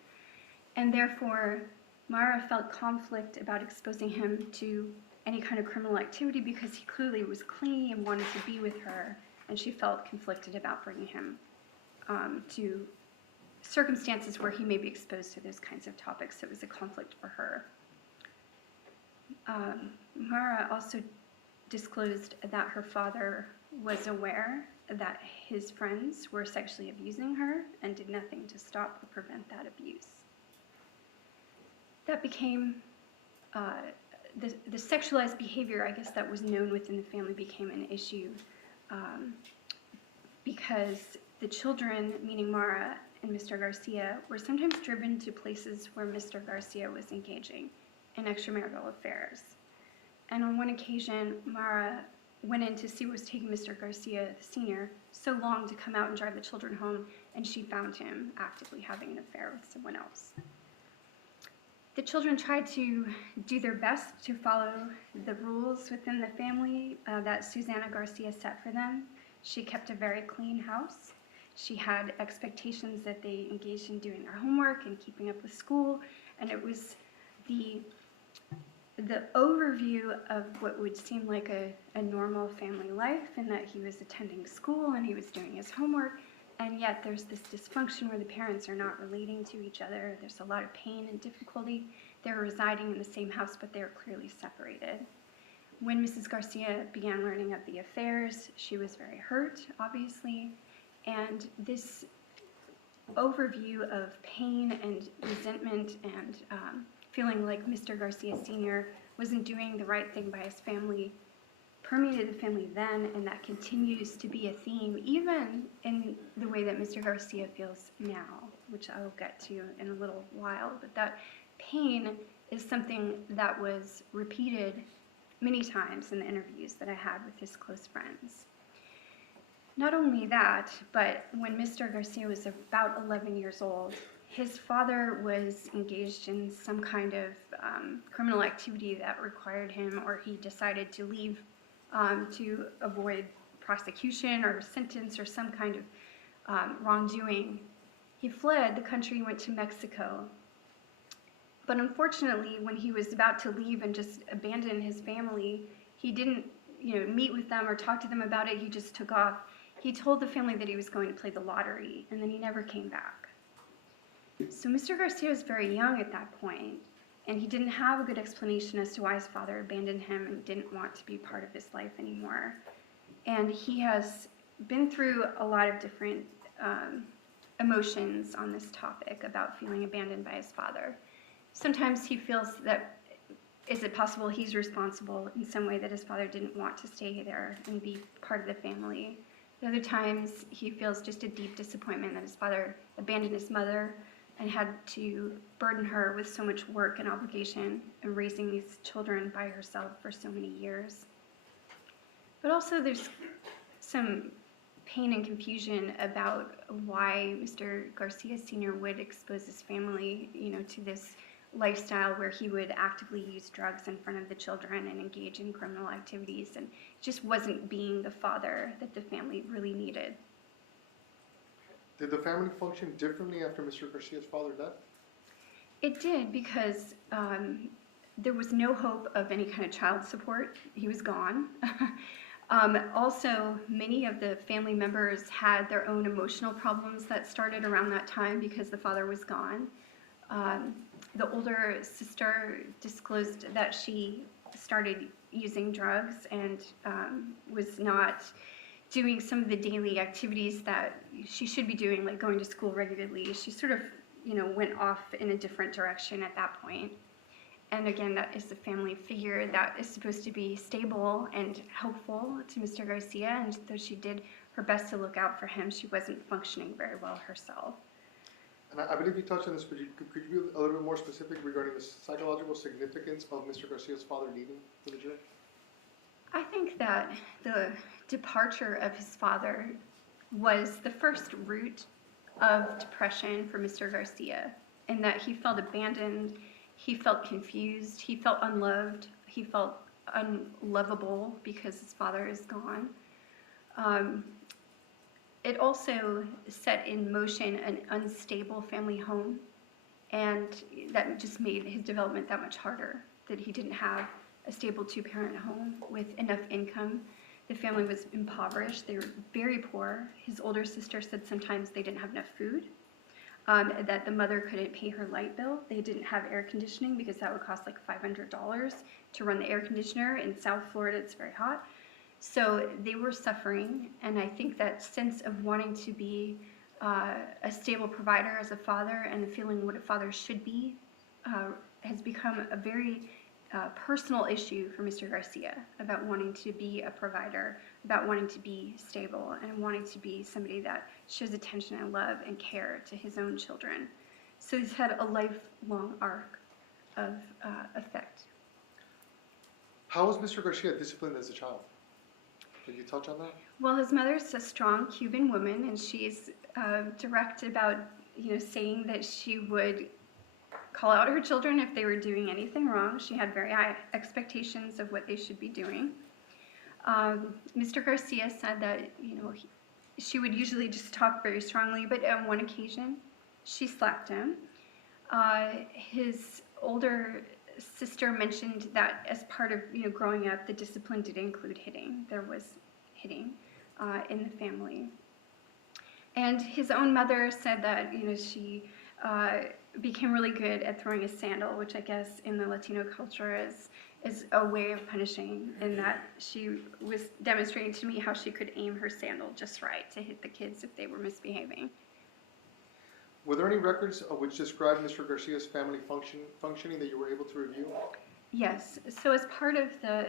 And therefore, Mara felt conflict about exposing him to any kind of criminal activity because he clearly was clingy and wanted to be with her, and she felt conflicted about bringing him to circumstances where he may be exposed to those kinds of topics. So it was a conflict for her. Mara also disclosed that her father was aware that his friends were sexually abusing her and did nothing to stop or prevent that abuse. That became, the sexualized behavior, I guess, that was known within the family became an issue because the children, meaning Mara and Mr. Garcia were sometimes driven to places where Mr. Garcia was engaging in extramarital affairs. And on one occasion, Mara went in to see what was taking Mr. Garcia, the senior, so long to come out and drive the children home, and she found him actively having an affair with someone else. The children tried to do their best to follow the rules within the family that Susana Garcia set for them. She kept a very clean house. She had expectations that they engaged in doing their homework and keeping up with school, and it was the overview of what would seem like a normal family life, in that he was attending school and he was doing his homework, and yet there's this dysfunction where the parents are not relating to each other. There's a lot of pain and difficulty. They're residing in the same house, but they're clearly separated. When Mrs. Garcia began learning of the affairs, she was very hurt, obviously, and this overview of pain and resentment and feeling like Mr. Garcia Sr. wasn't doing the right thing by his family permeated the family then, and that continues to be a theme, even in the way that Mr. Garcia feels now, which I will get to in a little while. But that pain is something that was repeated many times in the interviews that I had with his close friends. Not only that, but when Mr. Garcia was about 11 years old, his father was engaged in some kind of criminal activity that required him, or he decided to leave to avoid prosecution or sentence or some kind of wrongdoing. He fled the country, went to Mexico. But unfortunately, when he was about to leave and just abandon his family, he didn't, meet with them or talk to them about it. He just took off. He told the family that he was going to play the lottery, and then he never came back. So Mr. Garcia was very young at that point, and he didn't have a good explanation as to why his father abandoned him and didn't want to be part of his life anymore. And he has been through a lot of different emotions on this topic about feeling abandoned by his father. Sometimes he feels that, is it possible he's responsible in some way, that his father didn't want to stay there and be part of the family. At other times, he feels just a deep disappointment that his father abandoned his mother and had to burden her with so much work and obligation in raising these children by herself for so many years. But also there's some pain and confusion about why Mr. Garcia Sr. would expose his family, to this lifestyle where he would actively use drugs in front of the children and engage in criminal activities, and just wasn't being the father that the family really needed. Did the family function differently after Mr. Garcia's father died? It did, because there was no hope of any kind of child support. He was gone. Also, many of the family members had their own emotional problems that started around that time because the father was gone. The older sister disclosed that she started using drugs and was not doing some of the daily activities that she should be doing, like going to school regularly. She sort of, went off in a different direction at that point. And again, that is the family figure that is supposed to be stable and helpful to Mr. Garcia, and though she did her best to look out for him, she wasn't functioning very well herself. And I believe you touched on this, but could you be a little bit more specific regarding the psychological significance of Mr. Garcia's father leaving for the jury? I think that the departure of his father was the first root of depression for Mr. Garcia, in that he felt abandoned, he felt confused, he felt unloved, he felt unlovable because his father is gone. It also set in motion an unstable family home, and that just made his development that much harder, that he didn't have a stable two-parent home with enough income. The family was impoverished. They were very poor. His older sister said sometimes they didn't have enough food, that the mother couldn't pay her light bill. They didn't have air conditioning because that would cost like $500 to run the air conditioner. In South Florida, it's very hot. So they were suffering, and I think that sense of wanting to be a stable provider as a father, and the feeling what a father should be, has become a very personal issue for Mr. Garcia, about wanting to be a provider about wanting to be stable and wanting to be somebody that shows attention and love and care to his own children. So he's had a lifelong arc of effect. How was Mr. Garcia disciplined as a child? Can you touch on that? Well, his mother's a strong Cuban woman, and she's direct about, saying that she would call out her children if they were doing anything wrong. She had very high expectations of what they should be doing. Mr. Garcia said that, she would usually just talk very strongly, but on one occasion, she slapped him. His older sister mentioned that as part of, growing up, the discipline did include hitting. There was hitting in the family. And his own mother said that, she became really good at throwing a sandal, which I guess in the Latino culture is a way of punishing, in that she was demonstrating to me how she could aim her sandal just right to hit the kids if they were misbehaving. Were there any records which describe Mr. Garcia's family functioning that you were able to review? Yes. So as part of the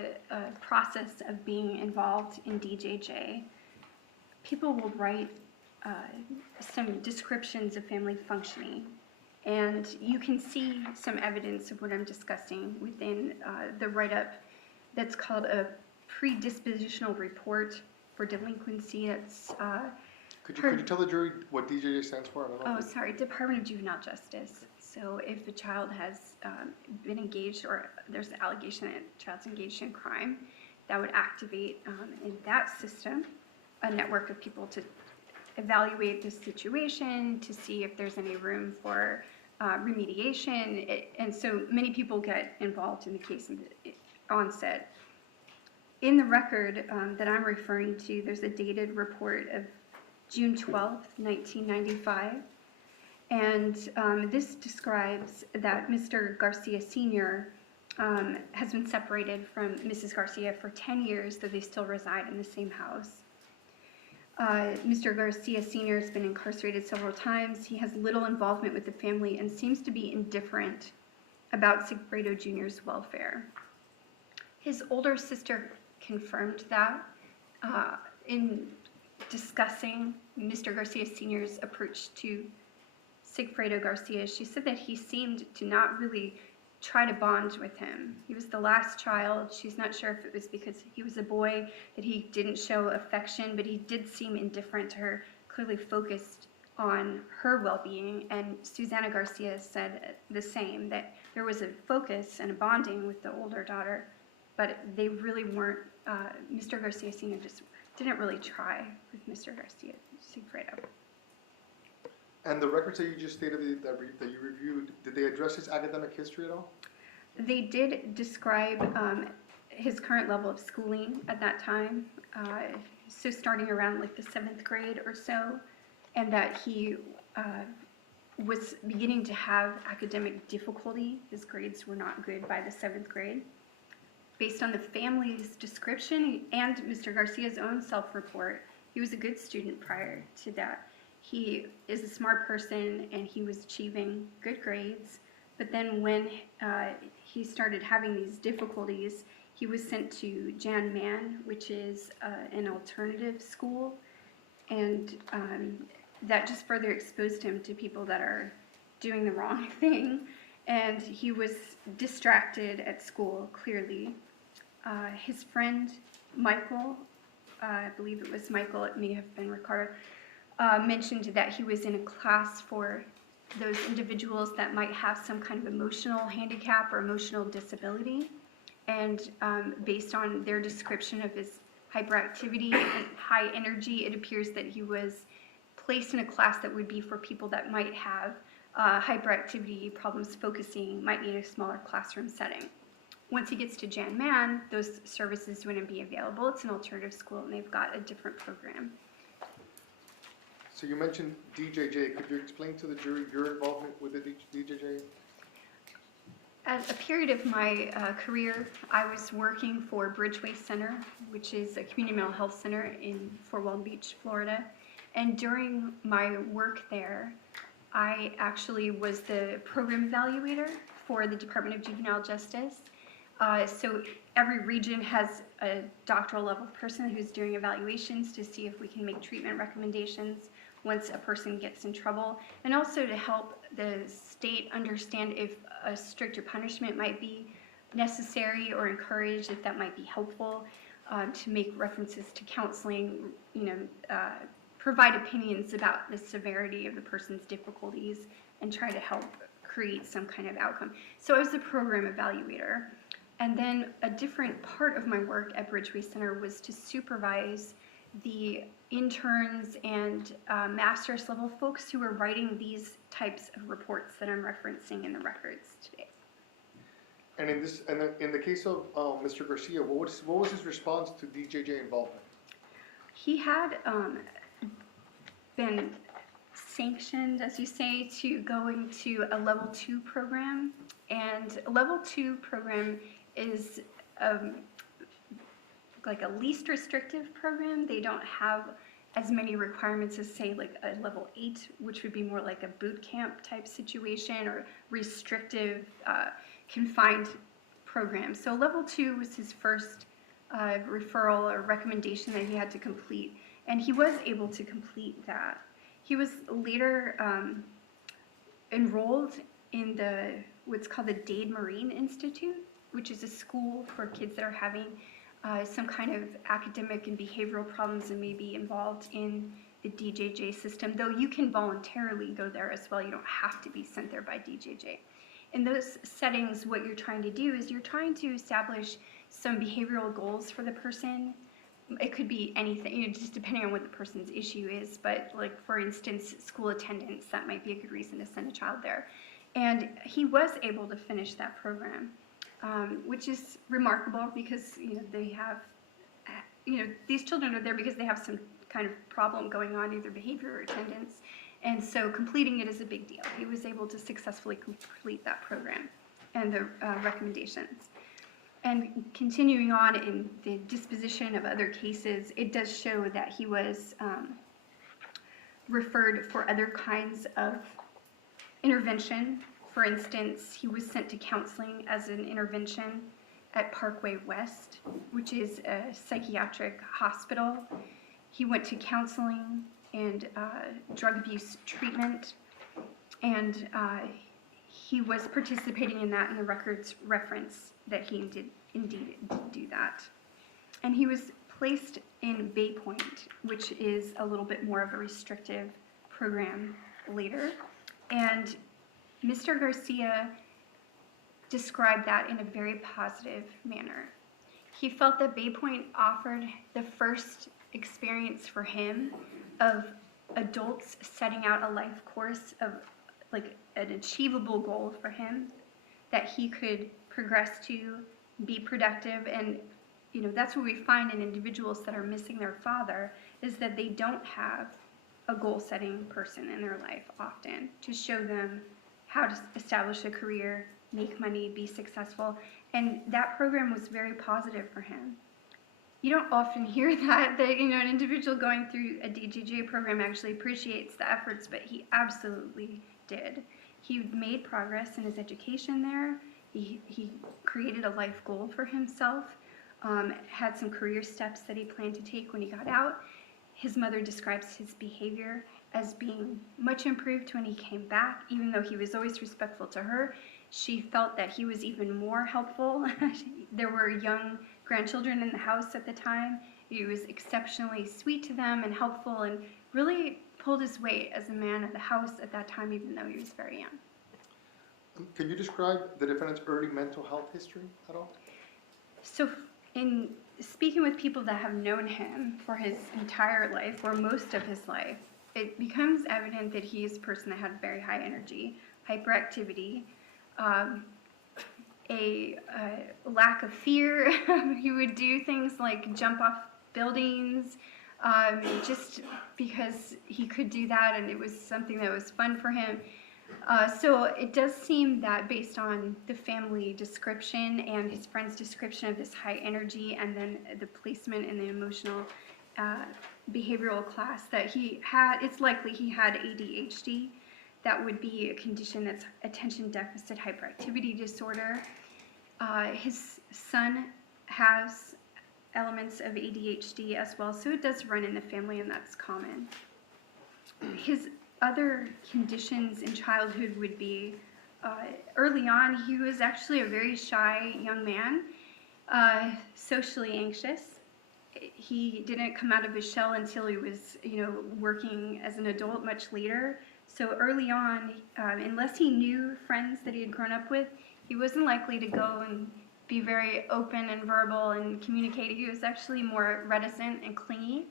process of being involved in DJJ, people will write some descriptions of family functioning. And you can see some evidence of what I'm discussing within the write-up that's called a predispositional report for delinquency. That's Could you tell the jury what DJJ stands for? I don't know. Oh, sorry, Department of Juvenile Justice. So if a child has been engaged, or there's an allegation that a child's engaged in crime, that would activate in that system a network of people to evaluate the situation, to see if there's any room for remediation. And so many people get involved in the case in the onset. In the record that I'm referring to, there's a dated report of June 12th, 1995. And this describes that Mr. Garcia Sr. Has been separated from Mrs. Garcia for 10 years, though they still reside in the same house. Mr. Garcia Sr. has been incarcerated several times. He has little involvement with the family and seems to be indifferent about Sigfredo Jr.'s welfare. His older sister confirmed that in discussing Mr. Garcia Sr.'s approach to Sigfredo Garcia. She said that he seemed to not really try to bond with him. He was the last child. She's not sure if it was because he was a boy that he didn't show affection, but he did seem indifferent to her, clearly focused on her well-being. And Susana Garcia said the same, that there was a focus and a bonding with the older daughter, but they really weren't, Mr. Garcia Sr. just didn't really try with Mr. Garcia Sigfredo. And the records that you just stated that you reviewed, did they address his academic history at all? They did describe his current level of schooling at that time, so starting around like the 7th grade or so, and that he was beginning to have academic difficulty. His grades were not good by the 7th grade. Based on the family's description and Mr. Garcia's own self-report, he was a good student prior to that. He is a smart person and he was achieving good grades, but then when he started having these difficulties, he was sent to Jan Man, which is an alternative school, and that just further exposed him to people that are doing the wrong thing, and he was distracted at school, clearly. His friend, Michael, I believe it was Michael, it may have been Ricardo, mentioned that he was in a class for those individuals that might have some kind of emotional handicap or emotional disability. And based on their description of his hyperactivity and high energy, it appears that he was placed in a class that would be for people that might have hyperactivity, problems focusing, might need a smaller classroom setting. Once he gets to Jan Man, those services wouldn't be available. It's an alternative school and they've got a different program. So you mentioned DJJ. Could you explain to the jury your involvement with the DJJ? At a period of my career, I was working for Bridgeway Center, which is a community mental health center in Fort Walton Beach, Florida. And during my work there, I actually was the program evaluator for the Department of Juvenile Justice. So every region has a doctoral level person who's doing evaluations to see if we can make treatment recommendations once a person gets in trouble, and also to help the state understand if a stricter punishment might be necessary or encouraged, if that might be helpful, to make references to counseling, provide opinions about the severity of the person's difficulties and try to help create some kind of outcome. So I was the program evaluator. And then a different part of my work at Bridgeway Center was to supervise the interns and master's level folks who were writing these types of reports that I'm referencing in the records today. And in the case of Mr. Garcia, what was his response to DJJ involvement? He had been sanctioned, as you say, to going to a level 2 program, and a level 2 program is like a least restrictive program. They don't have as many requirements as, say, like a level 8, which would be more like a boot camp type situation, or restrictive, confined program. So level 2 was his first referral or recommendation that he had to complete, and he was able to complete that. He was later enrolled in what's called the Dade Marine Institute, which is a school for kids that are having some kind of academic and behavioral problems and may be involved in the DJJ system, though you can voluntarily go there as well. You don't have to be sent there by DJJ. In those settings, what you're trying to do is you're trying to establish some behavioral goals for the person. It could be anything, just depending on what the person's issue is, but like, for instance, school attendance, that might be a good reason to send a child there. And he was able to finish that program. Which is remarkable because they have, these children are there because they have some kind of problem going on, either behavior or attendance, and so completing it is a big deal. He was able to successfully complete that program and the recommendations. And continuing on in the disposition of other cases, it does show that he was referred for other kinds of intervention. For instance, he was sent to counseling as an intervention at Parkway West, which is a psychiatric hospital. He went to counseling and drug abuse treatment, and he was participating in that, and the records reference that he indeed did do that. And he was placed in Bay Point, which is a little bit more of a restrictive program later, and Mr. Garcia described that in a very positive manner. He felt that Bay Point offered the first experience for him of adults setting out a life course of like an achievable goal for him that he could progress to, be productive, and that's what we find in individuals that are missing their father, is that they don't have a goal-setting person in their life often to show them how to establish a career, make money, be successful, and that program was very positive for him. You don't often hear that an individual going through a DJJ program actually appreciates the efforts, but he absolutely did. He made progress in his education there. He created a life goal for himself, had some career steps that he planned to take when he got out. His mother describes his behavior as being much improved when he came back. Even though he was always respectful to her, she felt that he was even more helpful. There were young grandchildren in the house at the time. He was exceptionally sweet to them and helpful, and really pulled his weight as a man of the house at that time, even though he was very young. Can you describe the defendant's early mental health history at all? So in speaking with people that have known him for his entire life, or most of his life, it becomes evident that he is a person that had very high energy, hyperactivity, a lack of fear. He would do things like jump off buildings, just because he could do that and it was something that was fun for him. So it does seem that based on the family description and his friend's description of this high energy, and then the placement in the emotional behavioral class, that it's likely he had ADHD. That would be a condition that's attention deficit hyperactivity disorder. His son has elements of ADHD as well, so it does run in the family, and that's common. His other conditions in childhood would be, early on, he was actually a very shy young man, socially anxious. He didn't come out of his shell until he was, working as an adult much later. So early on, unless he knew friends that he had grown up with, he wasn't likely to go and be very open and verbal and communicate. He was actually more reticent and clingy,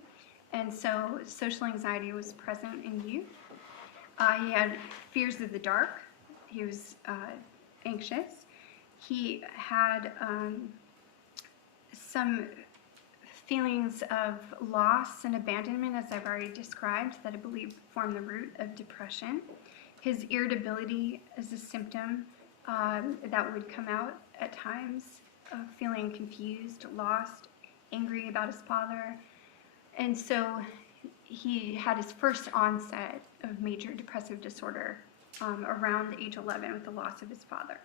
and so social anxiety was present in youth. He had fears of the dark. He was anxious. He had some feelings of loss and abandonment, as I've already described, that I believe form the root of depression. His irritability is a symptom that would come out at times of feeling confused, lost, angry about his father. And so he had his first onset of major depressive disorder around age 11 with the loss of his father.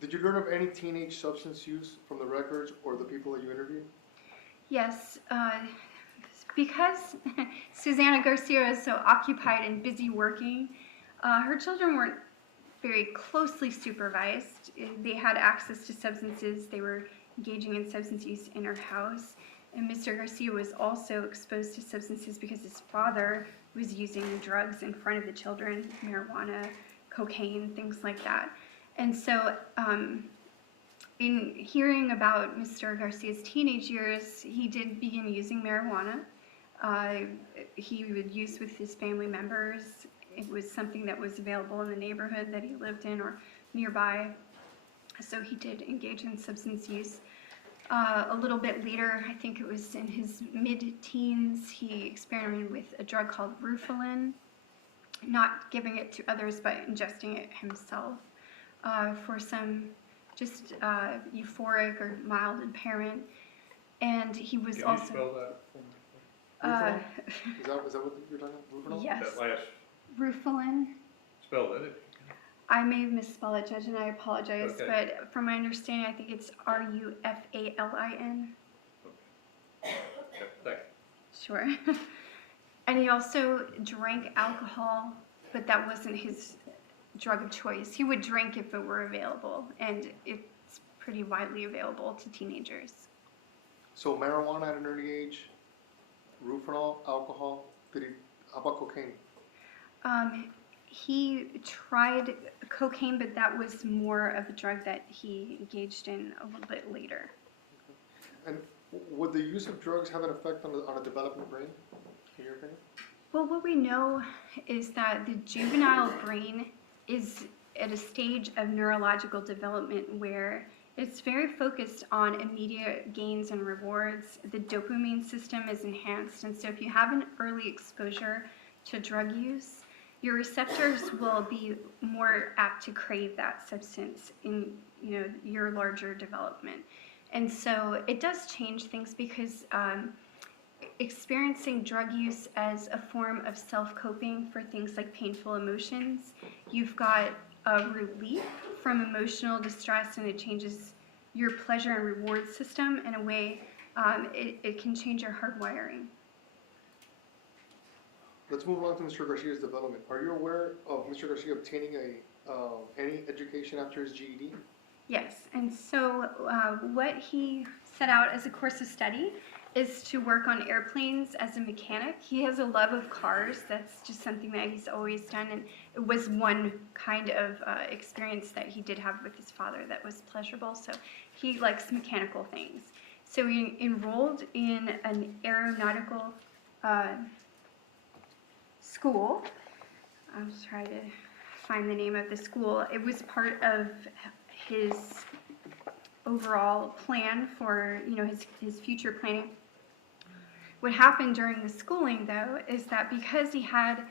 Did you learn of any teenage substance use from the records or the people that you interviewed? Yes, because Susanna Garcia is so occupied and busy working, her children weren't very closely supervised. They had access to substances. They were engaging in substance use in her house. And Mr. Garcia was also exposed to substances because his father was using drugs in front of the children, marijuana, cocaine, things like that. And so in hearing about Mr. Garcia's teenage years, he did begin using marijuana. He would use with his family members. It was something that was available in the neighborhood that he lived in or nearby. So he did engage in substance use. A little bit later, I think it was in his mid-teens, he experimented with a drug called Lawful, not giving it to others, but ingesting it himself for some just euphoric or mild impairment. And he was also... Can you spell that for me? Is that what you're talking about? Yes. That last, Lawful. spell that. I may have misspelled it, Judge, and I apologize, Okay. but from my understanding, I think it's Rufalin. Okay, thank you. Sure. And he also drank alcohol, but that wasn't his drug of choice. He would drink if it were available, and it's pretty widely available to teenagers. So marijuana at an early age, Lawful, alcohol. How about cocaine? He tried cocaine, but that was more of a drug that he engaged in a little bit later. And would the use of drugs have an effect on a developing brain, in your opinion? Well, what we know is that the juvenile brain is at a stage of neurological development where it's very focused on immediate gains and rewards. The dopamine system is enhanced, and so if you have an early exposure to drug use, your receptors will be more apt to crave that substance in your larger development. And so it does change things because experiencing drug use as a form of self-coping for things like painful emotions, you've got a relief from emotional distress, and it changes your pleasure and reward system in a way. It can change your hardwiring. Let's move on to Mr. Garcia's development. Are you aware of Mr. Garcia obtaining any education after his GED? Yes, and so what he set out as a course of study is to work on airplanes as a mechanic. He has a love of cars. That's just something that he's always done, and it was one kind of experience that he did have with his father that was pleasurable, so he likes mechanical things. So he enrolled in an aeronautical school. I'll try to find the name of the school. It was part of his overall plan for his future planning. What happened during the schooling, though, is that because he had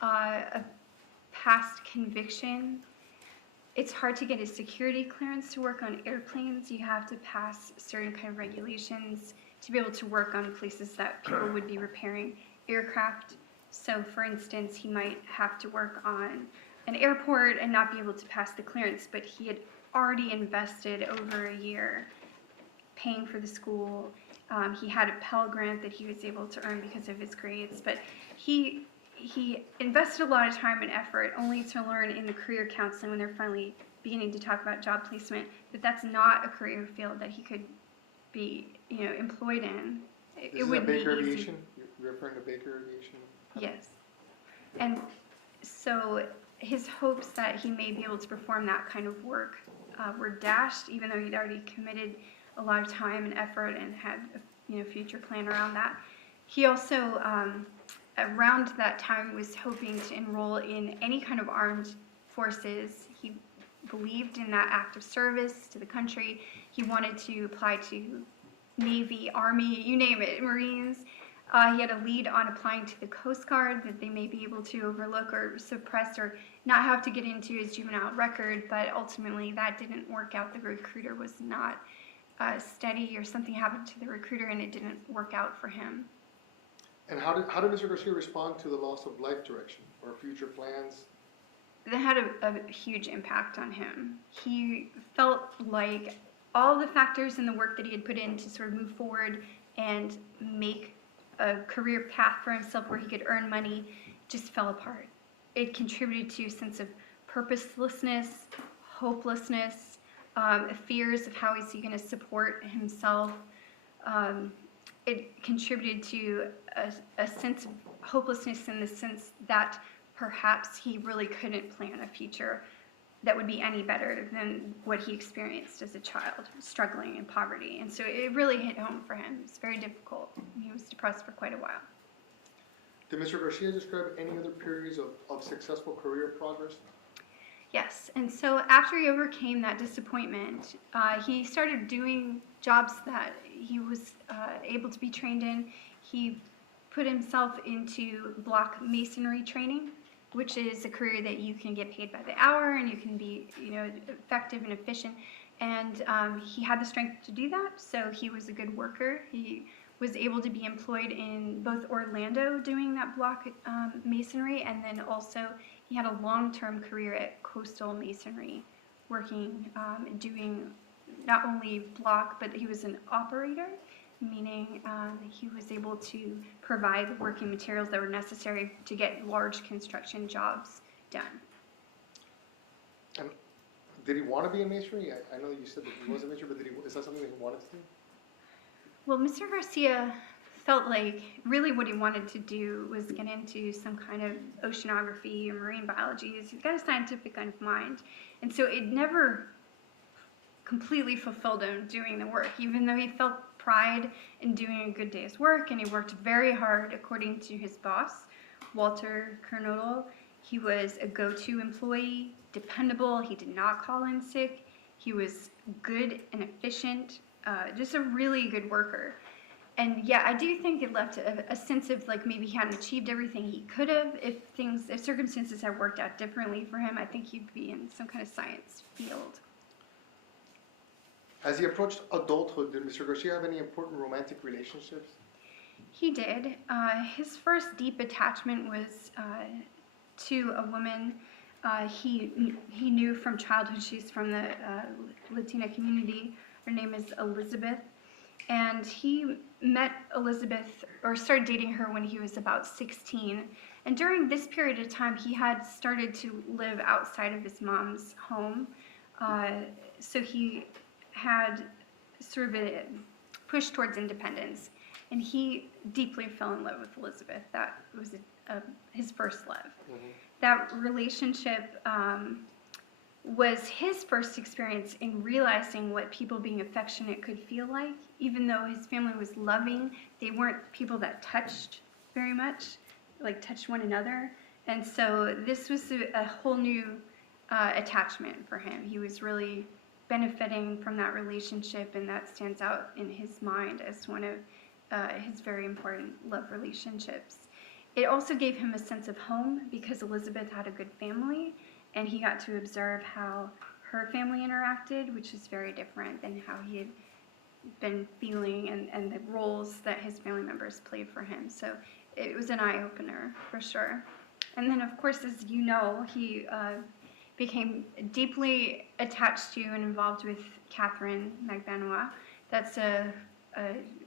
a past conviction, it's hard to get a security clearance to work on airplanes. You have to pass certain kind of regulations to be able to work on places that people would be repairing aircraft. So, for instance, he might have to work on an airport and not be able to pass the clearance, but he had already invested over a year paying for the school. He had a Pell Grant that he was able to earn because of his grades, but he invested a lot of time and effort only to learn in the career counseling when they're finally beginning to talk about job placement that that's not a career field that he could be, employed in. This is wouldn't Baker be easy. Aviation? You're referring to Baker Aviation? Yes. And so his hopes that he may be able to perform that kind of work were dashed, even though he'd already committed a lot of time and effort and had a future plan around that. He also, around that time, was hoping to enroll in any kind of armed forces. He believed in that act of service to the country. He wanted to apply to Navy, Army, you name it, Marines. He had a lead on applying to the Coast Guard that they may be able to overlook or suppress or not have to get into his juvenile record, but ultimately that didn't work out. The recruiter was not steady, or something happened to the recruiter and it didn't work out for him. And how did Mr. Garcia respond to the loss of life direction or future plans? That had a huge impact on him. He felt like all the factors in the work that he had put in to sort of move forward and make a career path for himself where he could earn money just fell apart. It contributed to a sense of purposelessness, hopelessness, fears of how is he going to support himself. It contributed to a sense of hopelessness in the sense that perhaps he really couldn't plan a future that would be any better than what he experienced as a child, struggling in poverty. And so it really hit home for him. It was very difficult. He was depressed for quite a while. Did Mr. Garcia describe any other periods of successful career progress? Yes, and so after he overcame that disappointment, he started doing jobs that he was able to be trained in. He put himself into block masonry training, which is a career that you can get paid by the hour and you can be, effective and efficient. And he had the strength to do that, so he was a good worker. He was able to be employed in both Orlando doing that block masonry, and then also he had a long-term career at Coastal Masonry, working, doing not only block, but he was an operator, meaning he was able to provide the working materials that were necessary to get large construction jobs done. And did he want to be a masonry? I know you said that he was a masonry, but is that something that he wanted to do? Well, Mr. Garcia felt like really what he wanted to do was get into some kind of oceanography or marine biology. He's got a scientific kind of mind. And so it never completely fulfilled him doing the work, even though he felt pride in doing a good day's work, and he worked very hard according to his boss, Walter Kernodle. He was a go-to employee, dependable, he did not call in sick, he was good and efficient, just a really good worker. And yeah, I do think it left a sense of like maybe he hadn't achieved everything he could have. If circumstances had worked out differently for him, I think he'd be in some kind of science field. As he approached adulthood, did Mr. Garcia have any important romantic relationships? He did. His first deep attachment was to a woman he knew from childhood. She's from the Latina community. Her name is Elizabeth. And he met Elizabeth, or started dating her when he was about 16. And during this period of time, he had started to live outside of his mom's home. So he had sort of a push towards independence. And he deeply fell in love with Elizabeth. That was his first love. Mm-hmm. That relationship was his first experience in realizing what people being affectionate could feel like. Even though his family was loving, they weren't people that touched very much, like touched one another. And so this was a whole new attachment for him. He was really benefiting from that relationship, and that stands out in his mind as one of his very important love relationships. It also gave him a sense of home because Elizabeth had a good family, and he got to observe how her family interacted, which is very different than how he had been feeling and the roles that his family members played for him. So it was an eye-opener for sure. And then, of course, as you know, he became deeply attached to and involved with Catherine Magbanoa. That's a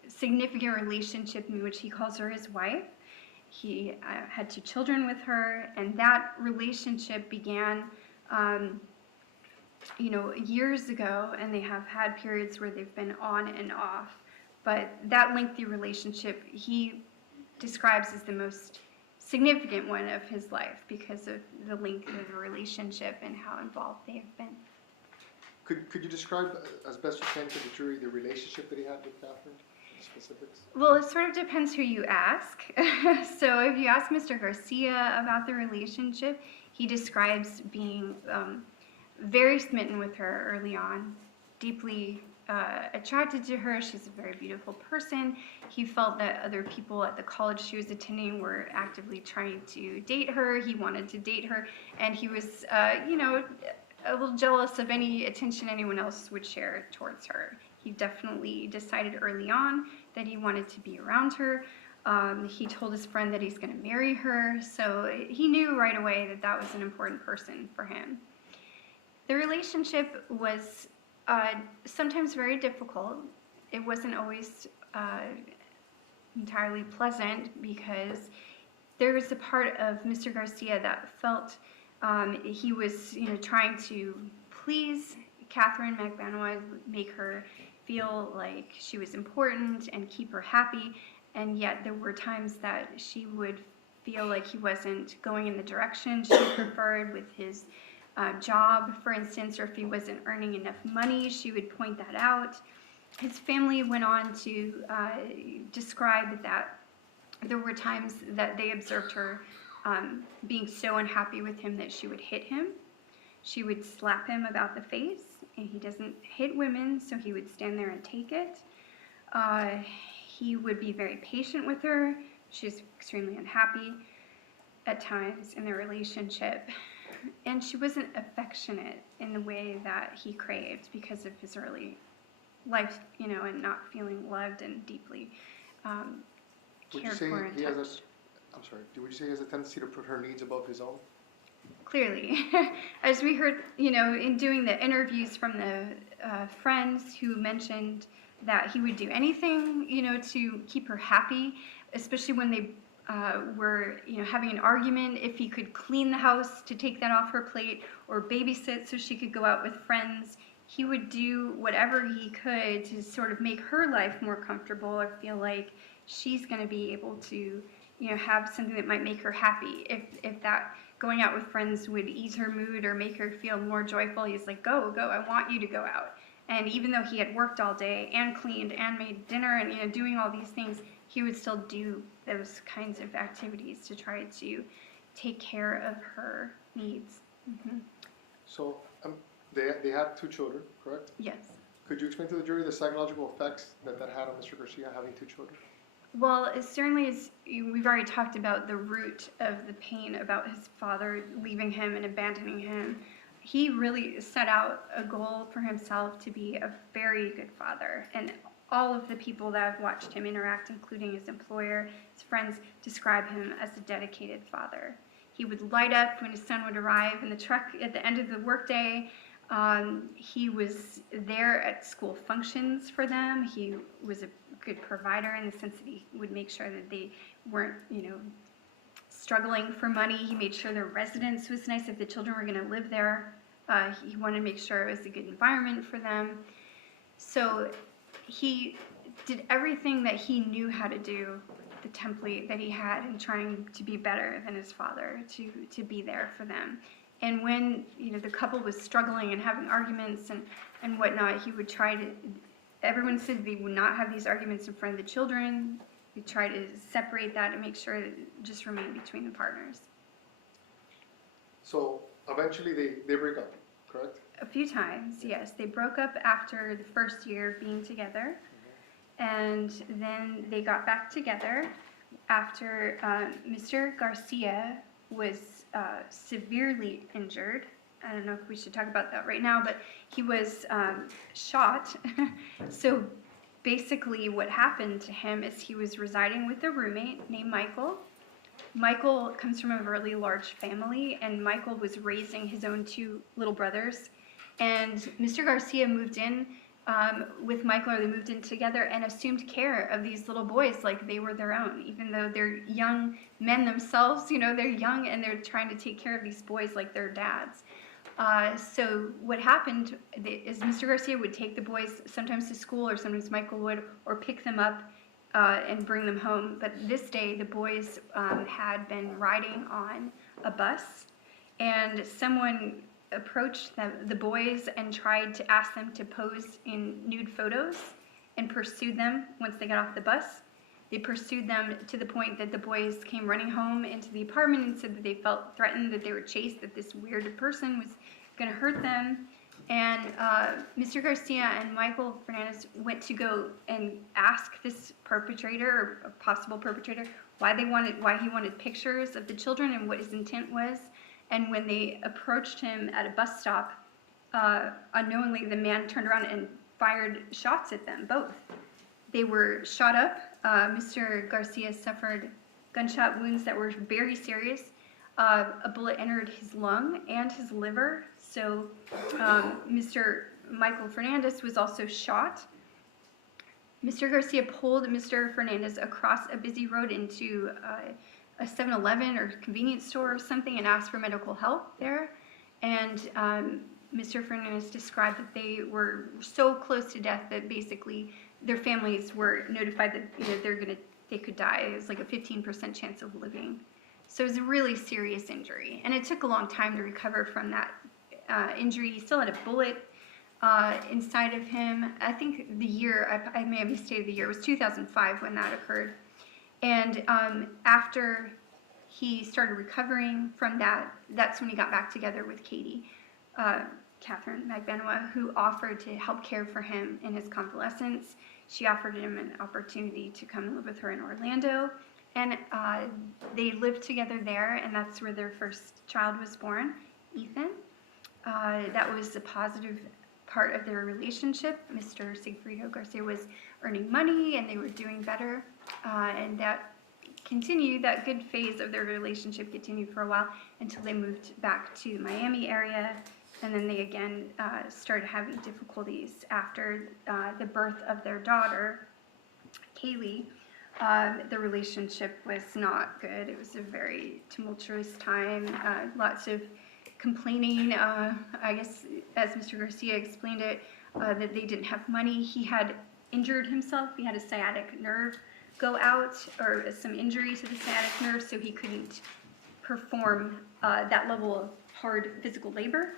significant relationship in which he calls her his wife. He had 2 children with her, and that relationship began years ago, and they have had periods where they've been on and off. But that lengthy relationship he describes as the most significant one of his life because of the length of the relationship and how involved they have been. Could you describe, as best you can to the jury, the relationship that he had with Catherine, the specifics? Well, it sort of depends who you ask. So if you ask Mr. Garcia about the relationship, he describes being very smitten with her early on, deeply attracted to her. She's a very beautiful person. He felt that other people at the college she was attending were actively trying to date her. He wanted to date her, and he was, a little jealous of any attention anyone else would share towards her. He definitely decided early on that he wanted to be around her. He told his friend that he's going to marry her, so he knew right away that that was an important person for him. The relationship was sometimes very difficult. It wasn't always entirely pleasant because there was a part of Mr. Garcia that felt he was, trying to please Catherine Magbanoa, make her feel like she was important and keep her happy, and yet there were times that she would feel like he wasn't going in the direction she preferred with his job, for instance, or if he wasn't earning enough money, she would point that out. His family went on to describe that there were times that they observed her being so unhappy with him that she would hit him. She would slap him about the face, and he doesn't hit women, so he would stand there and take it. He would be very patient with her. She's extremely unhappy at times in their relationship. And she wasn't affectionate in the way that he craved because of his early life, and not feeling loved and deeply cared for and touched. Would you say he has a tendency to put her needs above his own? Clearly. As we heard, in doing the interviews from the friends who mentioned that he would do anything, to keep her happy, especially when they were, having an argument, if he could clean the house to take that off her plate or babysit so she could go out with friends, he would do whatever he could to sort of make her life more comfortable or feel like she's going to be able to, have something that might make her happy. If that going out with friends would ease her mood or make her feel more joyful, he's like, go, I want you to go out. And even though he had worked all day and cleaned and made dinner and, doing all these things, he would still do those kinds of activities to try to take care of her needs. Mm-hmm. So they had 2 children, correct? Yes. Could you explain to the jury the psychological effects that had on Mr. Garcia having 2 children? Well, as certainly as we've already talked about the root of the pain about his father leaving him and abandoning him, he really set out a goal for himself to be a very good father. And all of the people that have watched him interact, including his employer, his friends, describe him as a dedicated father. He would light up when his son would arrive in the truck at the end of the workday. He was there at school functions for them. He was a good provider in the sense that he would make sure that they weren't, struggling for money. He made sure their residence was nice. If the children were going to live there, he wanted to make sure it was a good environment for them. So he did everything that he knew how to do, the template that he had in trying to be better than his father, to be there for them. And when, the couple was struggling and having arguments and whatnot, he would try to, everyone said they would not have these arguments in front of the children. He'd try to separate that and make sure that it just remained between the partners. So eventually they break up, correct? A few times, yes. They broke up after the first year of being together. And then they got back together after Mr. Garcia was severely injured. I don't know if we should talk about that right now, but he was shot. So basically what happened to him is he was residing with a roommate named Michael. Michael comes from a really large family, and Michael was raising his own 2 little brothers. And Mr. Garcia moved in with Michael, or they moved in together, and assumed care of these little boys like they were their own, even though they're young men themselves. You know, they're young and they're trying to take care of these boys like their dads. So what happened is Mr. Garcia would take the boys sometimes to school, or sometimes Michael would, or pick them up and bring them home. But this day, the boys had been riding on a bus, and someone approached the boys and tried to ask them to pose in nude photos and pursued them once they got off the bus. They pursued them to the point that the boys came running home into the apartment and said that they felt threatened, that they were chased, that this weird person was going to hurt them. And Mr. Garcia and Michael Fernandez went to go and ask this perpetrator, or a possible perpetrator, why he wanted pictures of the children and what his intent was. And when they approached him at a bus stop, unknowingly the man turned around and fired shots at them, both. They were shot up. Mr. Garcia suffered gunshot wounds that were very serious. A bullet entered his lung and his liver. So Mr. Michael Fernandez was also shot. Mr. Garcia pulled Mr. Fernandez across a busy road into a 7-Eleven or convenience store or something and asked for medical help there. And Mr. Fernandez described that they were so close to death that basically their families were notified that they could die. It was like a 15% chance of living. So it was a really serious injury, and it took a long time to recover from that injury. He still had a bullet inside of him. I think the year, I may have misstated the year, it was 2005 when that occurred. And after he started recovering from that, that's when he got back together with Katie, Catherine Magbenoa, who offered to help care for him in his convalescence. She offered him an opportunity to come live with her in Orlando. And they lived together there, and that's where their first child was born, Ethan. That was a positive part of their relationship. Mr. Sigfredo Garcia was earning money, and they were doing better. And that continued, that good phase of their relationship continued for a while until they moved back to the Miami area. And then they again started having difficulties after the birth of their daughter, Kaylee. The relationship was not good. It was a very tumultuous time, lots of complaining. I guess, as Mr. Garcia explained it, that they didn't have money. He had injured himself. He had a sciatic nerve go out, or some injury to the sciatic nerve, so he couldn't perform that level of hard physical labor.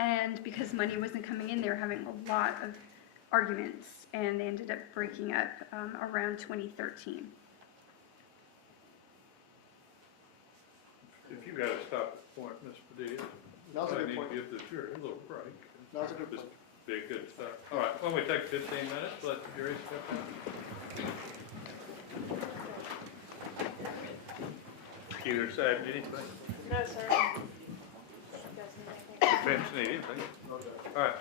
And because money wasn't coming in, they were having a lot of arguments, and they ended up breaking up around 2013. If you gotta stop at the point, Ms. Padilla, Now's a I good need point. to give the jury a little break. Now's a good Just point. be a good start. All right, why don't we take 15 minutes, let the jury step in. Either side, anything? No, sir. You guys need anything? Defense need anything? All right.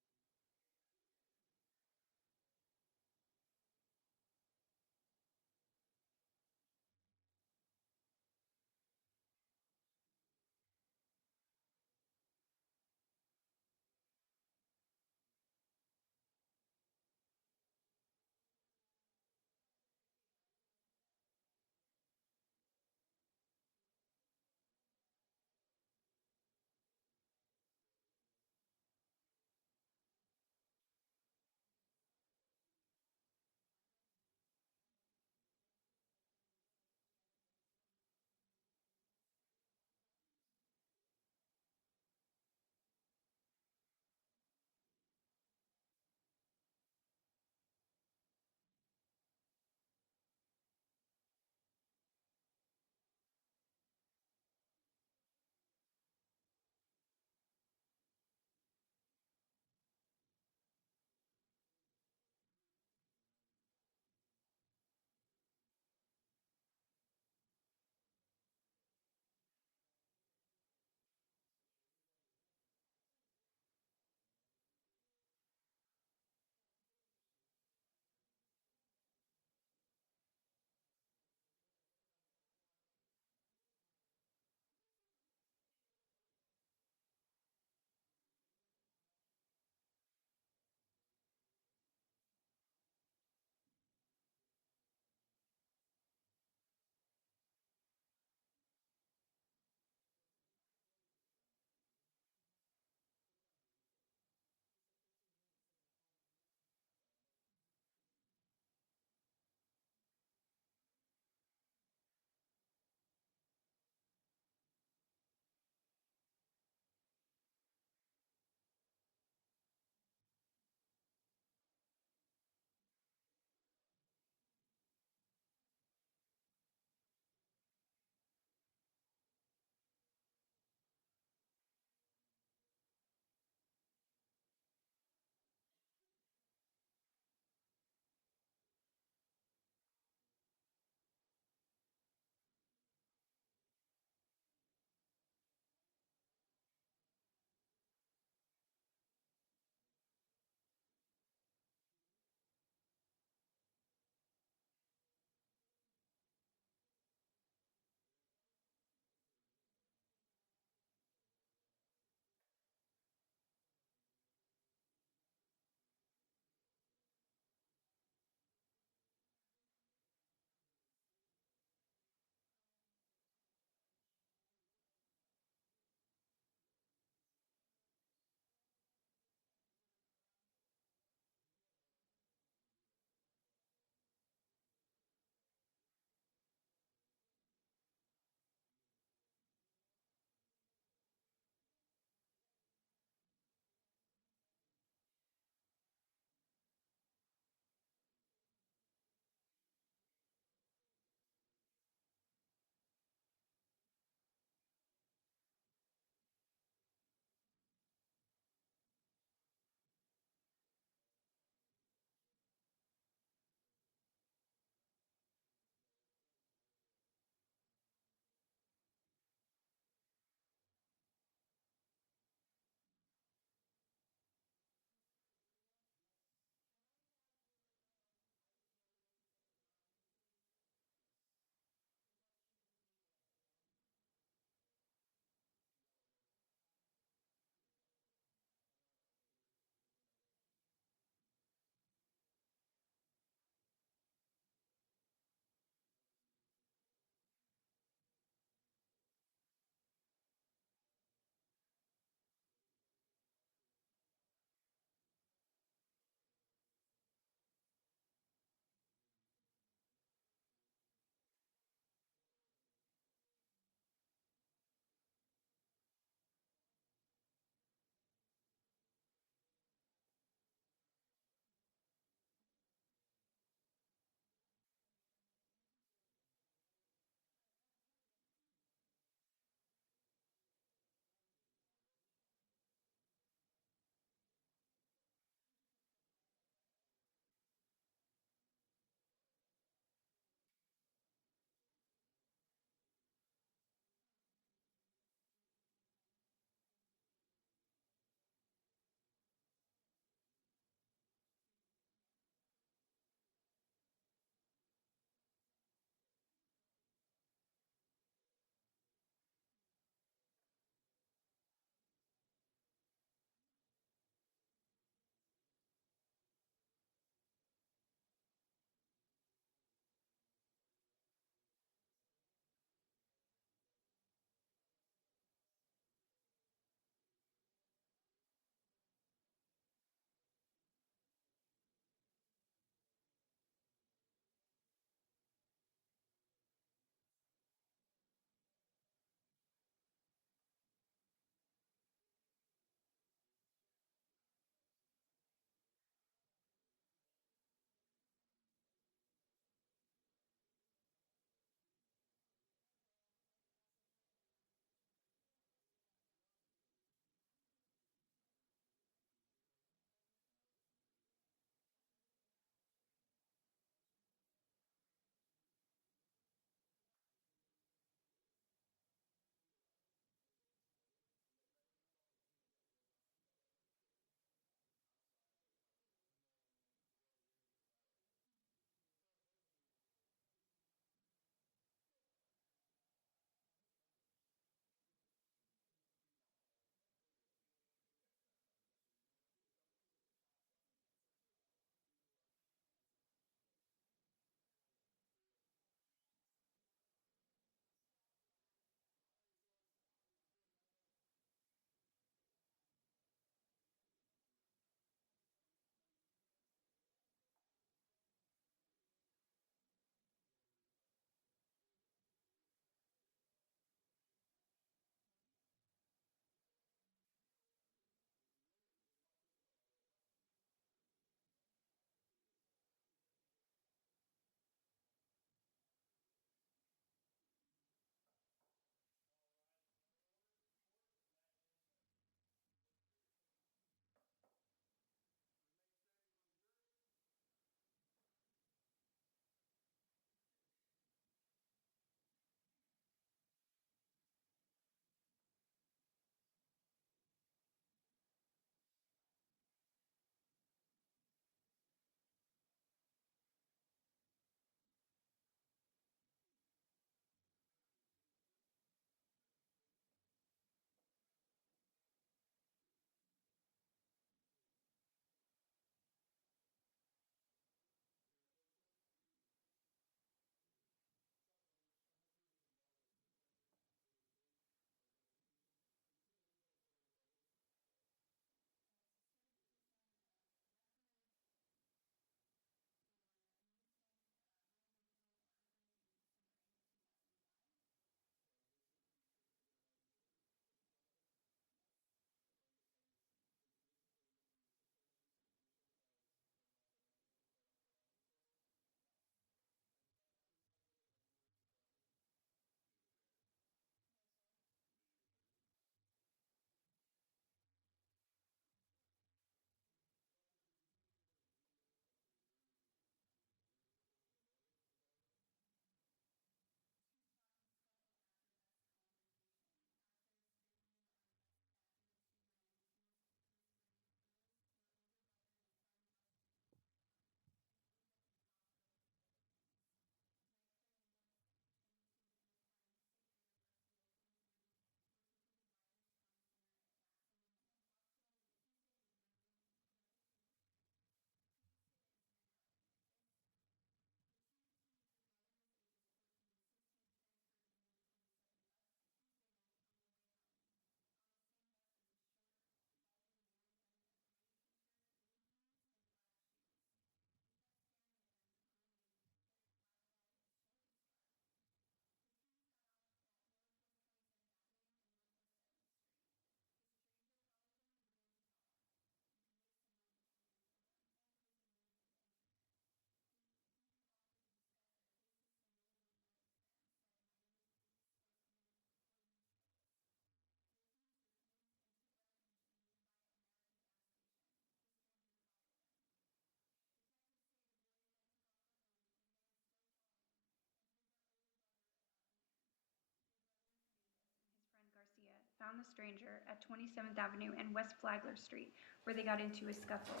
the stranger at 27th Avenue and West Flagler Street, where they got into a scuffle.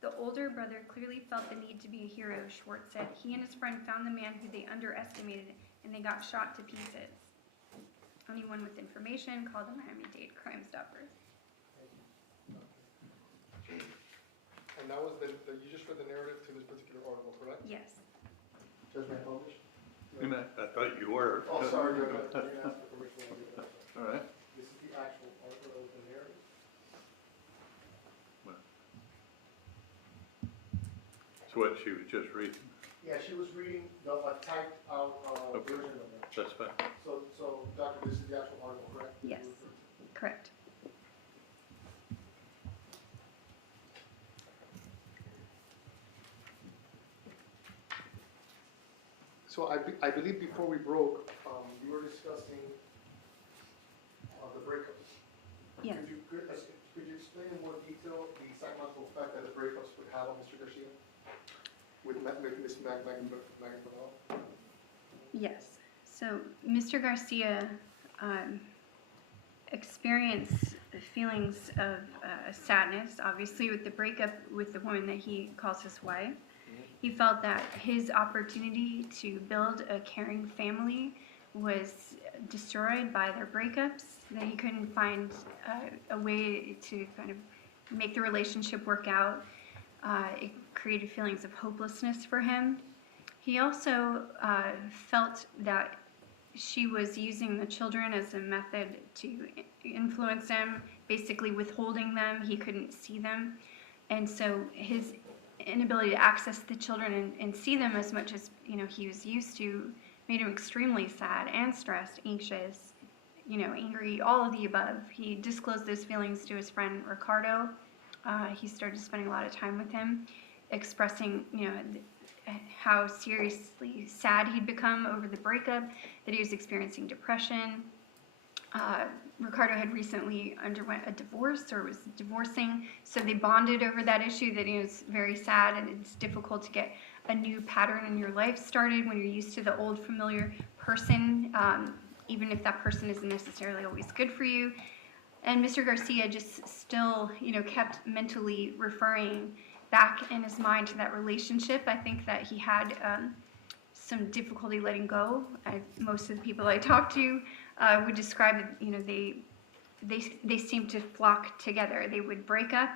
The older brother clearly felt the need to be a hero, Schwartz said. He and his friend found the man who they underestimated, and they got shot to pieces. Anyone with information, call the Miami-Dade Crime Stoppers. And that was you just read the narrative to this particular article, correct? Yes. Judge McComish? I thought you were. Oh, sorry, Judge, I didn't ask for permission to do that. All right. This is the actual article that was in the narrative? It's what she was just reading. Yeah, she was reading the typed out Okay. version of it. That's fine. So, Doctor, this is the actual article, correct? Yes. Correct. So I believe before we broke, you were discussing the breakups. Yes. Could you explain in more detail the psychological effect that the breakups would have on Mr. Garcia? With Ms. Magdalene? Yes. So Mr. Garcia experienced feelings of sadness, obviously, with the breakup with the woman that he calls his wife. He felt that his opportunity to build a caring family was destroyed by their breakups, that he couldn't find a way to kind of make the relationship work out. It created feelings of hopelessness for him. He also felt that she was using the children as a method to influence him, basically withholding them. He couldn't see them. And so his inability to access the children and see them as much as he was used to made him extremely sad and stressed, anxious, angry, all of the above. He disclosed those feelings to his friend Ricardo. He started spending a lot of time with him, expressing how seriously sad he'd become over the breakup, that he was experiencing depression. Ricardo had recently underwent a divorce or was divorcing, so they bonded over that issue, that he was very sad, and it's difficult to get a new pattern in your life started when you're used to the old familiar person, even if that person isn't necessarily always good for you. And Mr. Garcia just still, kept mentally referring back in his mind to that relationship. I think that he had some difficulty letting go. Most of the people I talked to would describe it, they seemed to flock together. They would break up,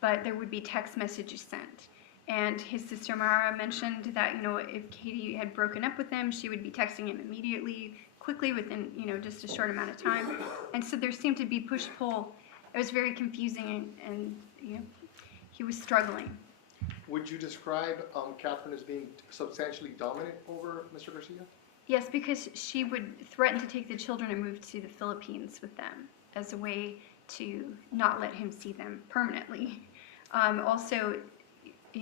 but there would be text messages sent. And his sister Mara mentioned that, if Katie had broken up with him, she would be texting him immediately, quickly, within, just a short amount of time. And so there seemed to be push-pull. It was very confusing, and he was struggling. Would you describe Catherine as being substantially dominant over Mr. Garcia? Yes, because she would threaten to take the children and move to the Philippines with them as a way to not let him see them permanently. Also,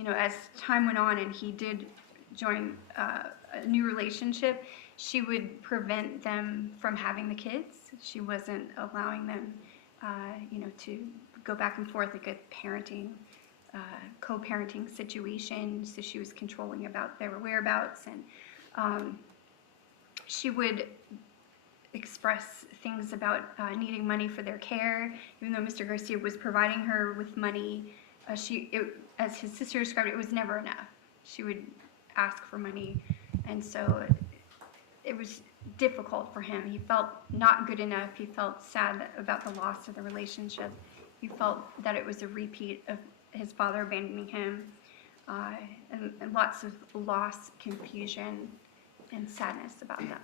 as time went on and he did join a new relationship, she would prevent them from having the kids. She wasn't allowing them, to go back and forth, like a parenting, co-parenting situation. So she was controlling about their whereabouts, and she would express things about needing money for their care, even though Mr. Garcia was providing her with money. As his sister described it, it was never enough. She would ask for money, and so it was difficult for him. He felt not good enough. He felt sad about the loss of the relationship. He felt that it was a repeat of his father abandoning him, and lots of loss, confusion, and sadness about that.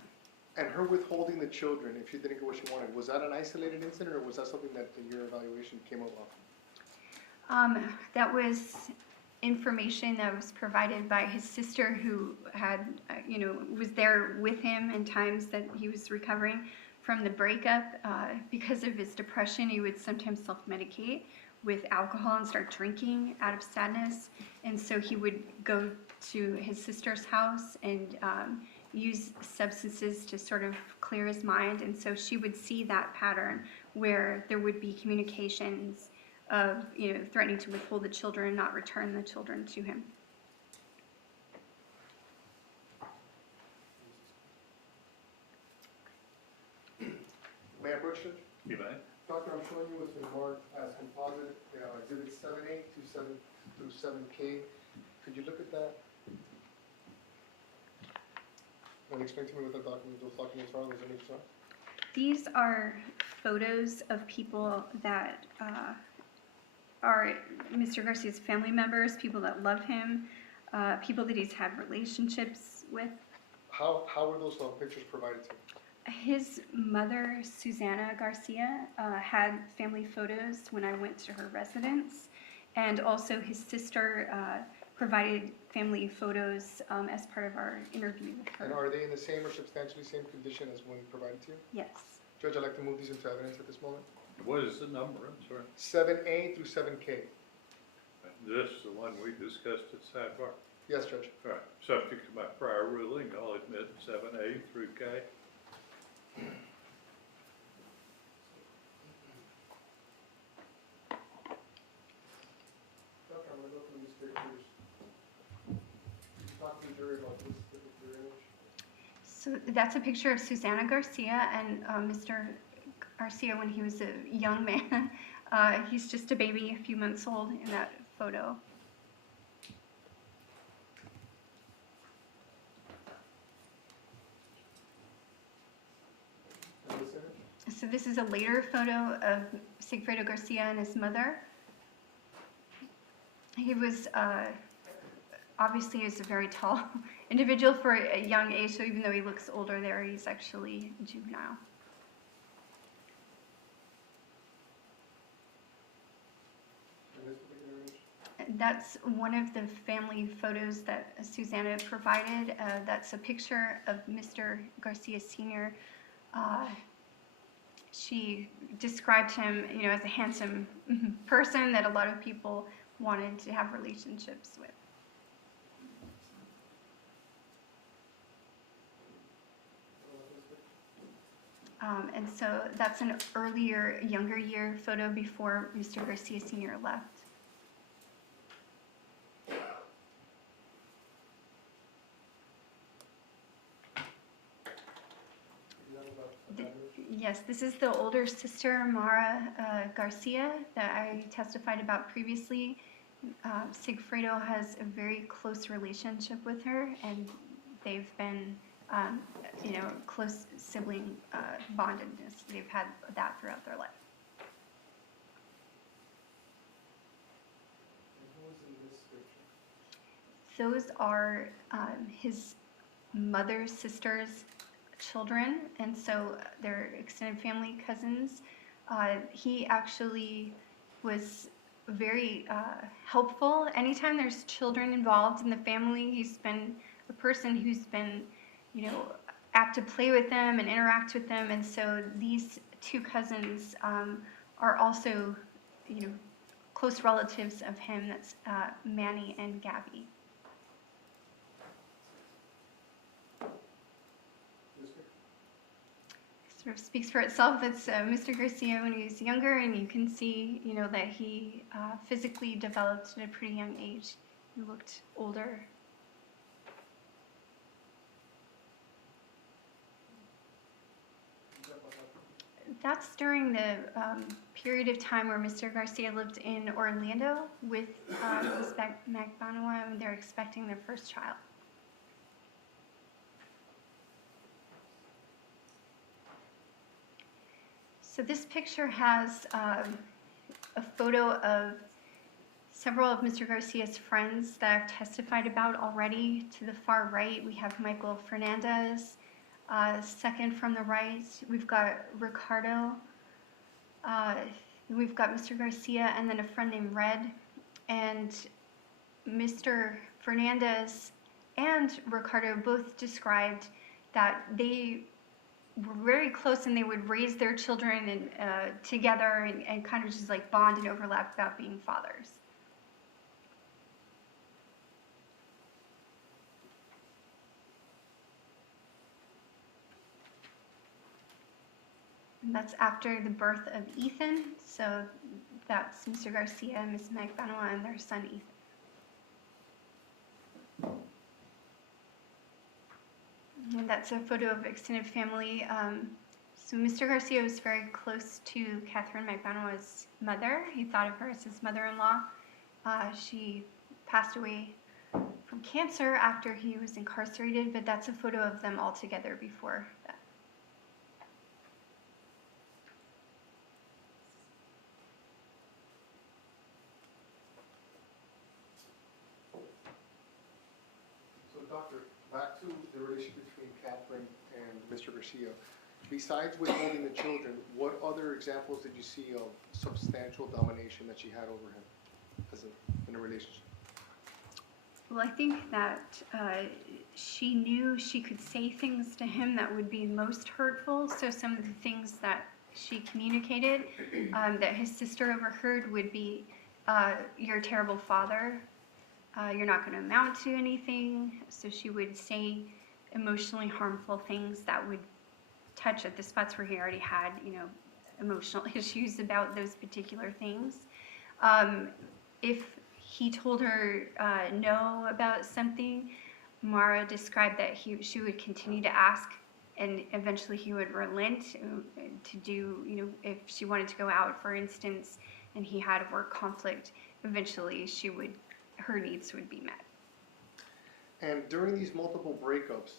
And her withholding the children, if she didn't get what she wanted, was that an isolated incident, or was that something that in your evaluation came up on? That was information that was provided by his sister, who had, was there with him in times that he was recovering from the breakup. Because of his depression, he would sometimes self-medicate with alcohol and start drinking out of sadness. And so he would go to his sister's house and use substances to sort of clear his mind. And so she would see that pattern where there would be communications of, threatening to withhold the children and not return the children to him. May I approach, Judge? You may. Doctor, I'm showing you what's been marked as composite, exhibit 7A through 7K. Could you look at that? And explain to me what those documents are, those images are? These are photos of people that are Mr. Garcia's family members, people that love him, people that he's had relationships with. How were those pictures provided to you? His mother, Susanna Garcia, had family photos when I went to her residence, and also his sister provided family photos as part of our interview with her. And are they in the same or substantially same condition as when provided to you? Yes. Judge, I'd like to move these into evidence at this moment. What is the number, I'm sorry? 7A through 7K. This is the one we discussed at sidebar. Yes, Judge. All right, subject to my prior ruling, I'll admit 7A through K. Doctor, I'm going to go through these pictures. Talk to the jury about this particular image. So that's a picture of Susanna Garcia and Mr. Garcia when he was a young man. He's just a baby, a few months old in that photo. And this image? So this is a later photo of Sigfredo Garcia and his mother. He was obviously is a very tall individual for a young age, so even though he looks older there, he's actually juvenile. And this particular image? That's one of the family photos that Susanna provided. That's a picture of Mr. Garcia Sr. She described him, as a handsome person that a lot of people wanted to have relationships with. And so that's an earlier, younger year photo before Mr. Garcia Sr. left. Yes, this is the older sister, Mara Garcia, that I testified about previously. Sigfredo has a very close relationship with her, and they've been, close sibling bondedness. They've had that throughout their life. Those are his mother's sister's children, and so they're extended family cousins. He actually was very helpful. Anytime there's children involved in the family, he's been a person who's been, apt to play with them and interact with them, and so these two cousins are also, close relatives of him. That's Manny and Gabby. Sort of speaks for itself. It's Mr. Garcia when he was younger, and you can see, that he physically developed at a pretty young age. He looked older. That's during the period of time where Mr. Garcia lived in Orlando with Ms. Magbanua, and they're expecting their first child. So this picture has a photo of several of Mr. Garcia's friends that I've testified about already. To the far right, we have Michael Fernandez. Second from the right, we've got Ricardo. We've got Mr. Garcia and then a friend named Red. And Mr. Fernandez and Ricardo both described that they were very close, and they would raise their children and, together and kind of just like bond and overlap about being fathers. And that's after the birth of Ethan, so that's Mr. Garcia, Ms. Magbanua, and their son Ethan. And that's a photo of extended family. So Mr. Garcia was very close to Catherine Magbanwa's mother. He thought of her as his mother-in-law. She passed away from cancer after he was incarcerated, but that's a photo of them all together before that. So doctor, back to the relationship between Catherine and Mr. Garcia. Besides withholding the children, what other examples did you see of substantial domination that she had over him in a relationship? Well, I think that she knew she could say things to him that would be most hurtful. So some of the things that she communicated that his sister overheard would be, you're a terrible father, you're not going to amount to anything. So she would say emotionally harmful things that would touch at the spots where he already had, emotional issues about those particular things. If he told her no about something, Mara described that she would continue to ask, and eventually he would relent to do, if she wanted to go out, for instance, and he had a work conflict, eventually her needs would be met. And during these multiple breakups,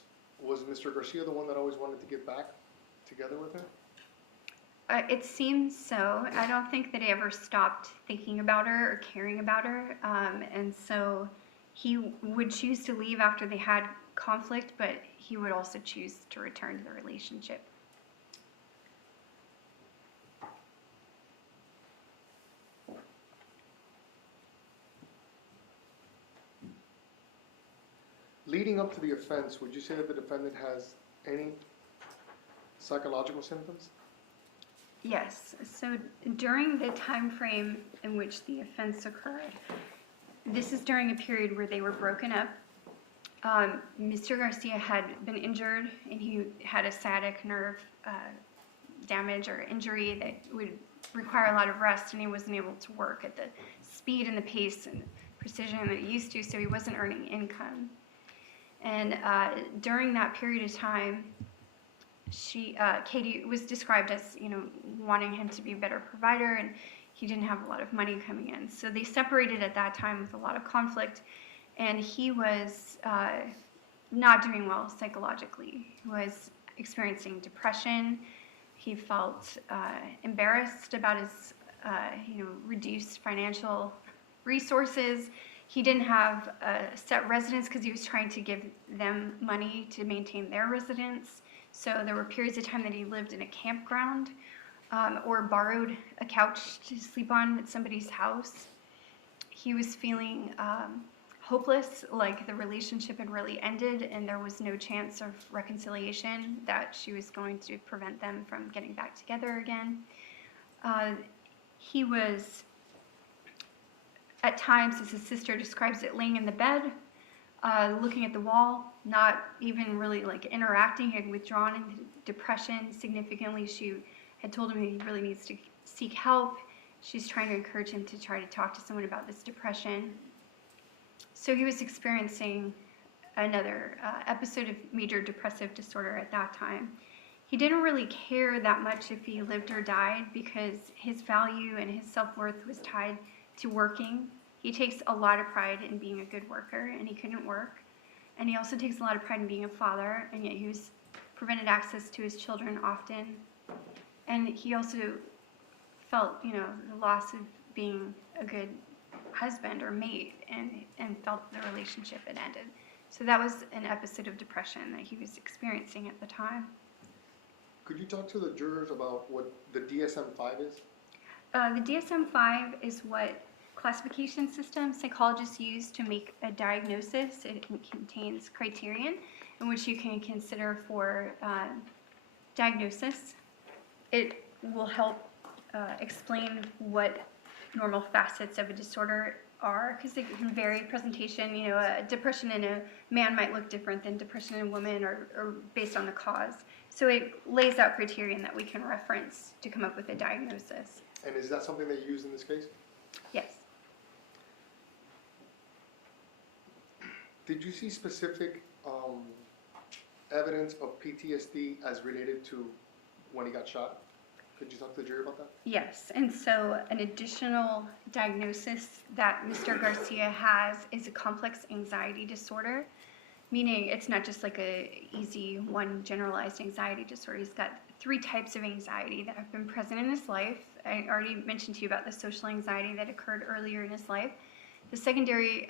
was Mr. Garcia the one that always wanted to get back together with her? It seems so. I don't think that he ever stopped thinking about her or caring about her. And so he would choose to leave after they had conflict, but he would also choose to return to the relationship. Leading up to the offense, would you say that the defendant has any psychological symptoms? Yes. So during the time frame in which the offense occurred, this is during a period where they were broken up. Mr. Garcia had been injured, and he had a sciatic nerve damage or injury that would require a lot of rest, and he wasn't able to work at the speed and the pace and precision that he used to, so he wasn't earning income. And during that period of time, Katie was described as, wanting him to be a better provider, and he didn't have a lot of money coming in. So they separated at that time with a lot of conflict, and he was not doing well psychologically. He was experiencing depression. He felt embarrassed about his, reduced financial resources. He didn't have a set residence because he was trying to give them money to maintain their residence. So there were periods of time that he lived in a campground or borrowed a couch to sleep on at somebody's house. He was feeling hopeless, like the relationship had really ended and there was no chance of reconciliation, that she was going to prevent them from getting back together again. He was, at times, as his sister describes it, laying in the bed, looking at the wall, not even really interacting. He had withdrawn into depression significantly. She had told him that he really needs to seek help. She's trying to encourage him to try to talk to someone about this depression. So he was experiencing another episode of major depressive disorder at that time. He didn't really care that much if he lived or died because his value and his self-worth was tied to working. He takes a lot of pride in being a good worker, and he couldn't work. And he also takes a lot of pride in being a father, and yet he was prevented access to his children often. And he also felt, the loss of being a good husband or mate, and felt the relationship had ended. So that was an episode of depression that he was experiencing at the time. Could you talk to the jurors about what the DSM-5 is? The DSM-5 is what classification system psychologists use to make a diagnosis. It contains criterion in which you can consider for diagnosis. It will help explain what normal facets of a disorder are, because it can vary presentation. Depression in a man might look different than depression in a woman, or based on the cause. So it lays out criterion that we can reference to come up with a diagnosis. And is that something that you use in this case? Yes. Did you see specific evidence of PTSD as related to when he got shot? Could you talk to the jury about that? Yes, and so an additional diagnosis that Mr. Garcia has is a complex anxiety disorder, meaning it's not just like a easy one generalized anxiety disorder. He's got 3 types of anxiety that have been present in his life. I already mentioned to you about the social anxiety that occurred earlier in his life. The secondary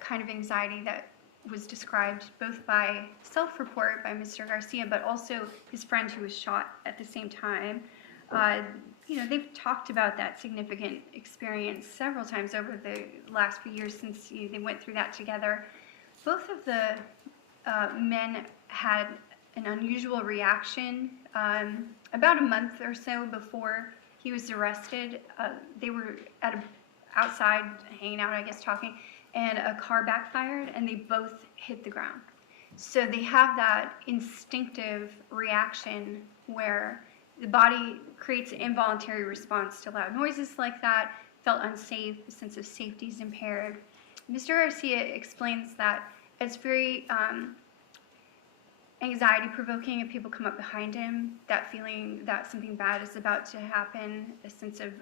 kind of anxiety that was described both by self-report by Mr. Garcia, but also his friend who was shot at the same time. They've talked about that significant experience several times over the last few years since they went through that together. Both of the men had an unusual reaction. About a month or so before he was arrested, they were outside hanging out, I guess, talking, and a car backfired, and they both hit the ground. So they have that instinctive reaction where the body creates an involuntary response to loud noises like that, felt unsafe, the sense of safety is impaired. Mr. Garcia explains that it's very anxiety-provoking if people come up behind him, that feeling that something bad is about to happen, a sense of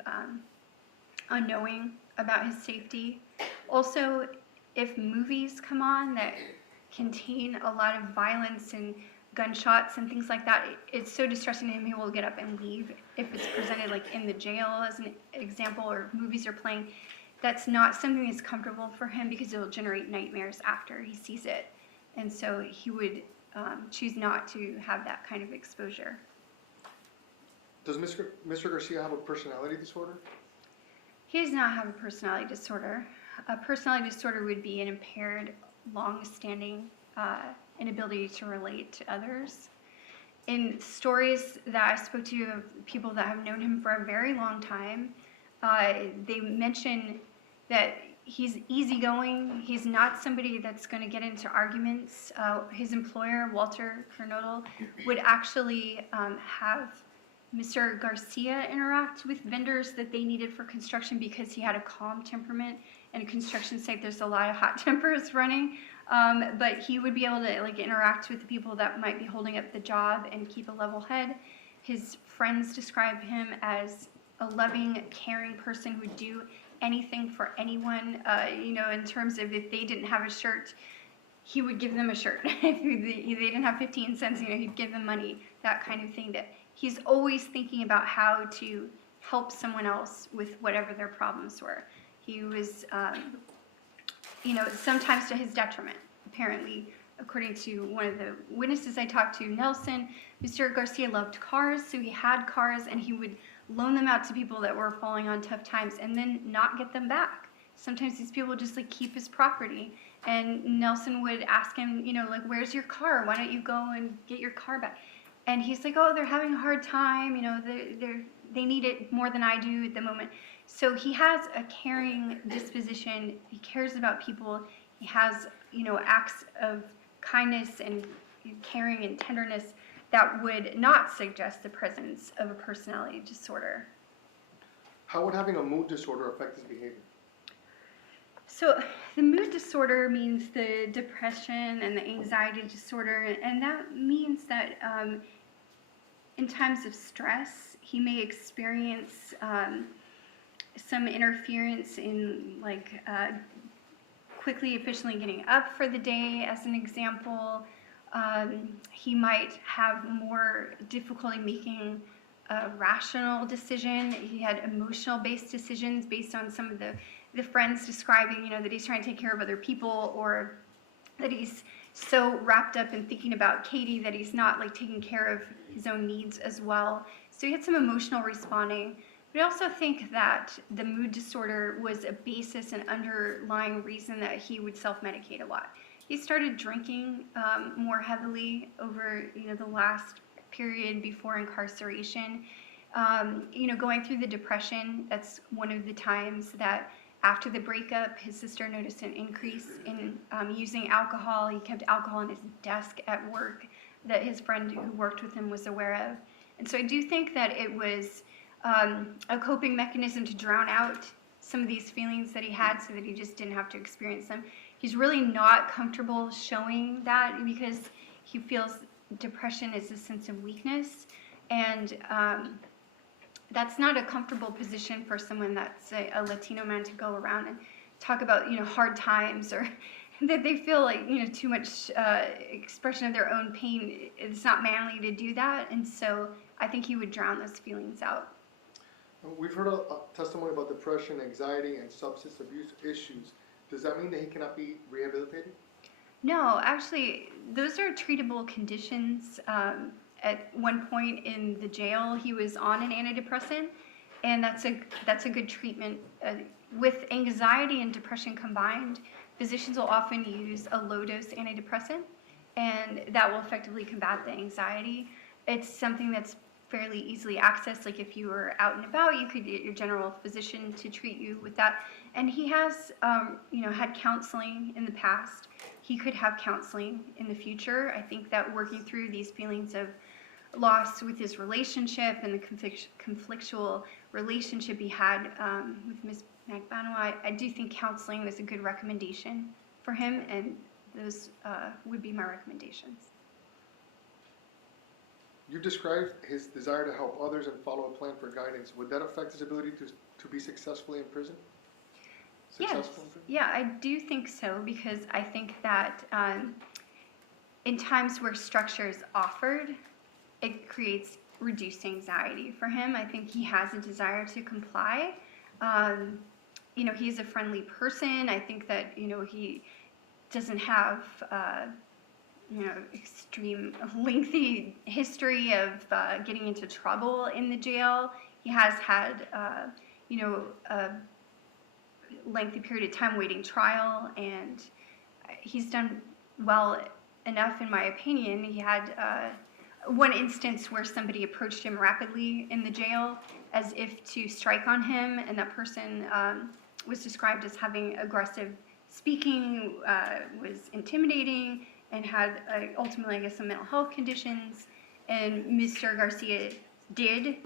unknowing about his safety. Also, if movies come on that contain a lot of violence and gunshots and things like that, it's so distressing to him he will get up and leave. If it's presented like in the jail as an example, or movies are playing, that's not something that's comfortable for him because it will generate nightmares after he sees it. And so he would choose not to have that kind of exposure. Does Mr. Garcia have a personality disorder? He does not have a personality disorder. A personality disorder would be an impaired, long-standing inability to relate to others. In stories that I spoke to of people that have known him for a very long time, they mention that he's easygoing. He's not somebody that's going to get into arguments. His employer, Walter Kernodle, would actually have Mr. Garcia interact with vendors that they needed for construction because he had a calm temperament. In a construction site, there's a lot of hot tempers running. But he would be able to interact with the people that might be holding up the job and keep a level head. His friends describe him as a loving, caring person who would do anything for anyone. In terms of if they didn't have a shirt, he would give them a shirt. If they didn't have 15 cents, he'd give them money, that kind of thing. That he's always thinking about how to help someone else with whatever their problems were. He was, sometimes to his detriment, apparently, according to one of the witnesses I talked to, Nelson. Mr. Garcia loved cars, so he had cars, and he would loan them out to people that were falling on tough times and then not get them back. Sometimes these people just keep his property, and Nelson would ask him, where's your car? Why don't you go and get your car back? And he's like, oh, they're having a hard time. They need it more than I do at the moment. So he has a caring disposition. He cares about people. He has, acts of kindness and caring and tenderness that would not suggest the presence of a personality disorder. How would having a mood disorder affect his behavior? So the mood disorder means the depression and the anxiety disorder, and that means that in times of stress, he may experience some interference in quickly, efficiently getting up for the day, as an example. He might have more difficulty making a rational decision. He had emotional-based decisions based on some of the friends describing, that he's trying to take care of other people, or that he's so wrapped up in thinking about Katie that he's not taking care of his own needs as well. So he had some emotional responding. But I also think that the mood disorder was a basis and underlying reason that he would self-medicate a lot. He started drinking more heavily over the last period before incarceration. Going through the depression, that's one of the times that after the breakup, his sister noticed an increase in using alcohol. He kept alcohol on his desk at work that his friend who worked with him was aware of. And so I do think that it was a coping mechanism to drown out some of these feelings that he had so that he just didn't have to experience them. He's really not comfortable showing that because he feels depression is a sense of weakness. And that's not a comfortable position for someone that's a Latino man to go around and talk about, hard times, or that they feel like, too much expression of their own pain. It's not manly to do that. And so I think he would drown those feelings out. We've heard a testimony about depression, anxiety, and substance abuse issues. Does that mean that he cannot be rehabilitated? No, actually, those are treatable conditions. At one point in the jail, he was on an antidepressant, and that's a good treatment. With anxiety and depression combined, physicians will often use a low-dose antidepressant, and that will effectively combat the anxiety. It's something that's fairly easily accessed. Like if you were out and about, you could get your general physician to treat you with that. And he has, had counseling in the past. He could have counseling in the future. I think that working through these feelings of loss with his relationship and the conflictual relationship he had with Ms. Magbano, I do think counseling is a good recommendation for him, and those would be my recommendations. You've described his desire to help others and follow a plan for guidance. Would that affect his ability to be successfully in prison? Yes, yeah, I do think so, because I think that in times where structure is offered, it creates reduced anxiety for him. I think he has a desire to comply. He's a friendly person. I think that, he doesn't have, extreme, lengthy history of getting into trouble in the jail. He has had, a lengthy period of time waiting trial, and he's done well enough, in my opinion. He had one instance where somebody approached him rapidly in the jail as if to strike on him, and that person was described as having aggressive speaking, was intimidating, and had ultimately, I guess, some mental health conditions. And Mr. Garcia did,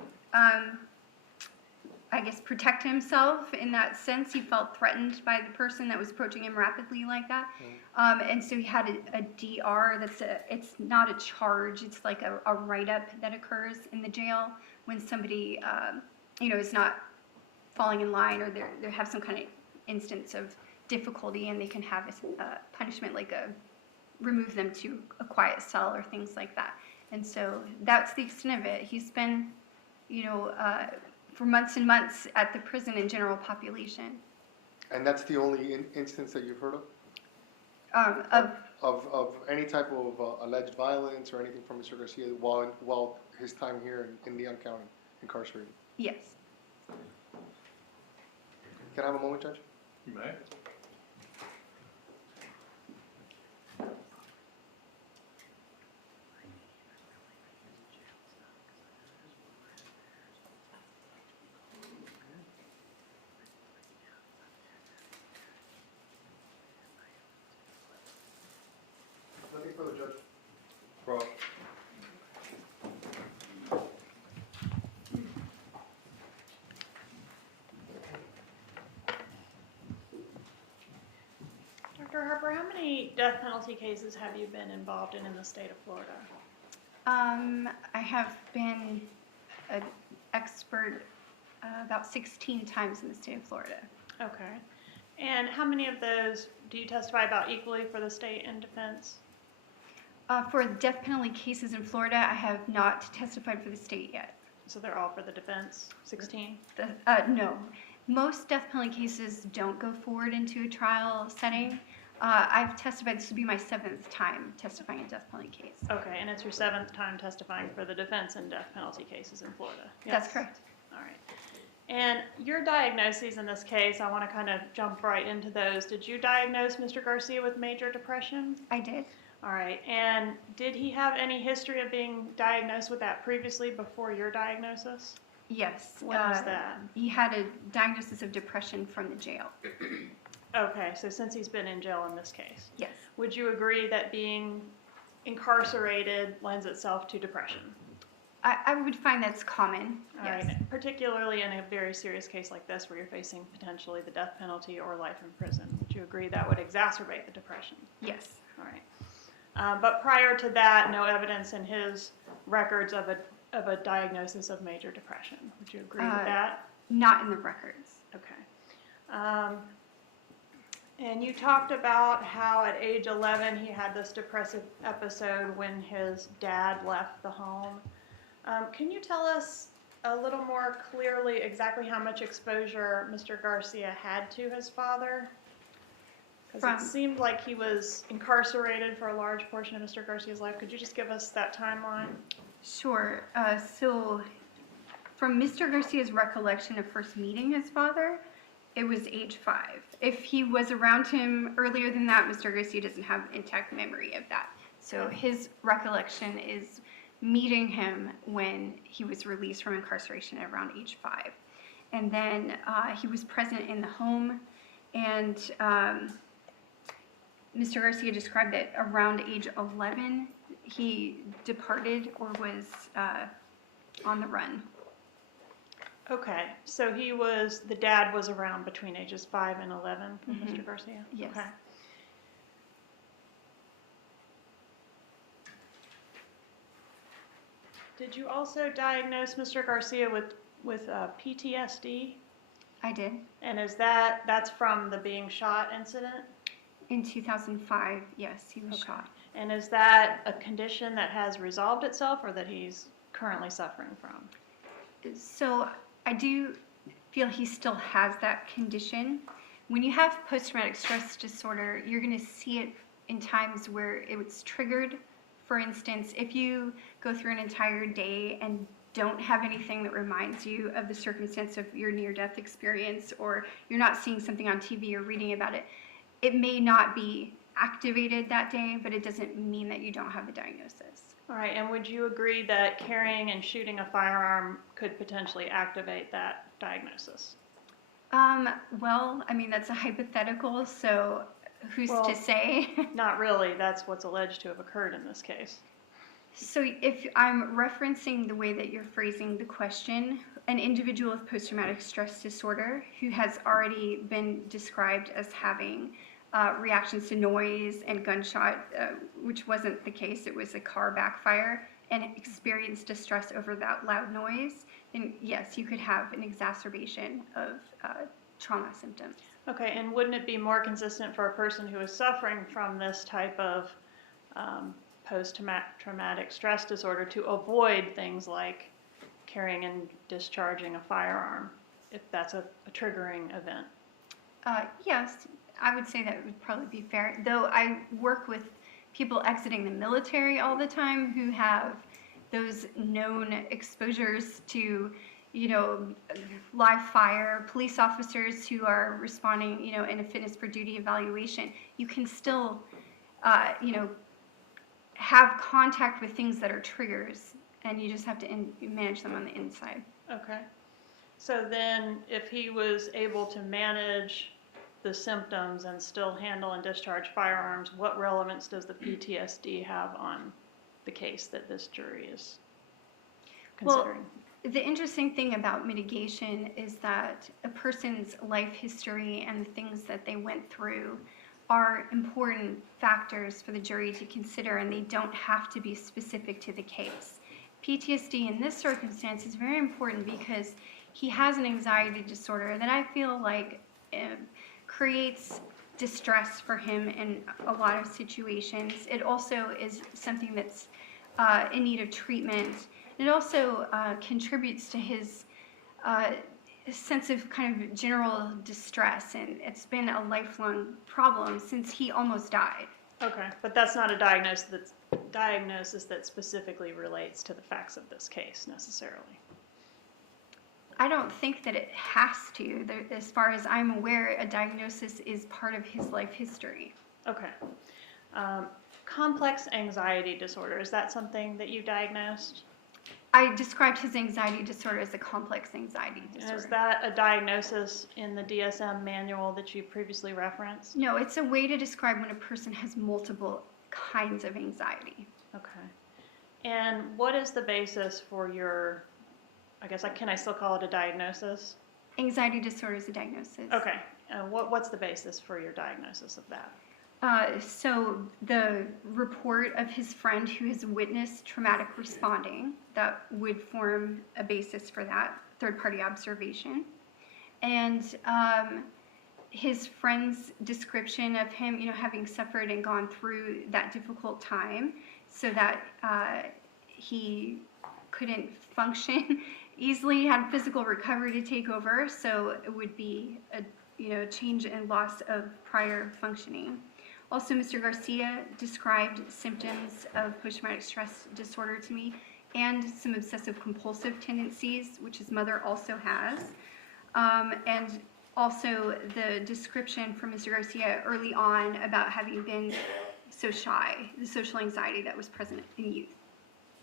protect himself in that sense. He felt threatened by the person that was approaching him rapidly like that. And so he had a DR it's not a charge, it's like a write-up that occurs in the jail when somebody, is not falling in line, or they have some kind of instance of difficulty, and they can have a punishment like remove them to a quiet cell or things like that. And so that's the extent of it. He's been, for months and months at the prison in general population. And that's the only instance that you've heard Of of any type of alleged violence or anything from Mr. Garcia while his time here in Leon County, incarcerated? yes. Can I have a moment, Judge? You may. Nothing further, Judge. Cross. Dr. Harper, how many death penalty cases have you been involved in the state of Florida? I have been an expert about 16 times in the state of Florida. Okay. And how many of those do you testify about equally for the state and defense? For death penalty cases in Florida, I have not testified for the state yet. So they're all for the defense, 16? No. Most death penalty cases don't go forward into a trial setting. I've testified, this will be my 7th time testifying in a death penalty case. Okay, and it's your 7th time testifying for the defense in death penalty cases in Florida? Yes? That's correct. All right. And your diagnoses in this case, I want to kind of jump right into those. Did you diagnose Mr. Garcia with major depression? I did. All right. And did he have any history of being diagnosed with that previously before your diagnosis? Yes. When was that? He had a diagnosis of depression from the jail. Okay, so since he's been in jail in this case. Yes. Would you agree that being incarcerated lends itself to depression? I would find that's common. All yes. right, particularly in a very serious case like this where you're facing potentially the death penalty or life in prison. Would you agree that would exacerbate the depression? Yes. All right. But prior to that, no evidence in his records of of a diagnosis of major depression. Would you agree with that? Not in the records. Okay. And you talked about how at age 11 he had this depressive episode when his dad left the home. Can you tell us a little more clearly exactly how much exposure Mr. Garcia had to his father? Because it seemed like he was incarcerated for a large portion of Mr. Garcia's life. Could you just give us that timeline? Sure. So from Mr. Garcia's recollection of first meeting his father, it was age 5. If he was around him earlier than that, Mr. Garcia doesn't have intact memory of that. So his recollection is meeting him when he was released from incarceration at around age 5. And then he was present in the home, and Mr. Garcia described that around age 11, he departed or was on the run. Okay, so the dad was around between ages 5 and 11 for Mr. Garcia? Yes. Okay. Did you also diagnose Mr. Garcia with PTSD? I did. And that's from the being shot incident? In 2005, yes, he was shot. And is that a condition that has resolved itself or that he's currently suffering from? So I do feel he still has that condition. When you have post-traumatic stress disorder, you're going to see it in times where it's triggered. For instance, if you go through an entire day and don't have anything that reminds you of the circumstance of your near-death experience, or you're not seeing something on TV or reading about it, it may not be activated that day, but it doesn't mean that you don't have the diagnosis. All right, and would you agree that carrying and shooting a firearm could potentially activate that diagnosis? Well, I mean, that's a hypothetical, so who's to say? Not really. That's what's alleged to have occurred in this case. So if I'm referencing the way that you're phrasing the question, an individual with post-traumatic stress disorder who has already been described as having reactions to noise and gunshot, which wasn't the case, it was a car backfire, and experienced distress over that loud noise, then yes, you could have an exacerbation of trauma symptoms. Okay, and wouldn't it be more consistent for a person who is suffering from this type of post-traumatic stress disorder to avoid things like carrying and discharging a firearm, if that's a triggering event? Yes, I would say that would probably be fair. Though I work with people exiting the military all the time who have those known exposures to, live fire, police officers who are responding, in a fitness for duty evaluation. You can still, have contact with things that are triggers, and you just have to manage them on the inside. Okay. So then if he was able to manage the symptoms and still handle and discharge firearms, what relevance does the PTSD have on the case that this jury is considering? Well, the interesting thing about mitigation is that a person's life history and the things that they went through are important factors for the jury to consider, and they don't have to be specific to the case. PTSD in this circumstance is very important because he has an anxiety disorder that I feel like creates distress for him in a lot of situations. It also is something that's in need of treatment. It also contributes to his sense of kind of general distress, and it's been a lifelong problem since he almost died. Okay, but that's not a diagnosis that specifically relates to the facts of this case necessarily. I don't think that it has to. As far as I'm aware, a diagnosis is part of his life history. Okay. Complex anxiety disorder, is that something that you diagnosed? I described his anxiety disorder as a complex anxiety disorder. And is that a diagnosis in the DSM manual that you previously referenced? No, it's a way to describe when a person has multiple kinds of anxiety. Okay. And what is the basis for your, can I still call it a diagnosis? Anxiety disorder is a diagnosis. Okay. What's the basis for your diagnosis of that? So the report of his friend who has witnessed traumatic responding, that would form a basis for that third-party observation. And his friend's description of him, having suffered and gone through that difficult time so that he couldn't function easily, had physical recovery to take over, so it would be a change and loss of prior functioning. Also, Mr. Garcia described symptoms of post-traumatic stress disorder to me and some obsessive compulsive tendencies, which his mother also has. And also the description from Mr. Garcia early on about having been so shy, the social anxiety that was present in youth.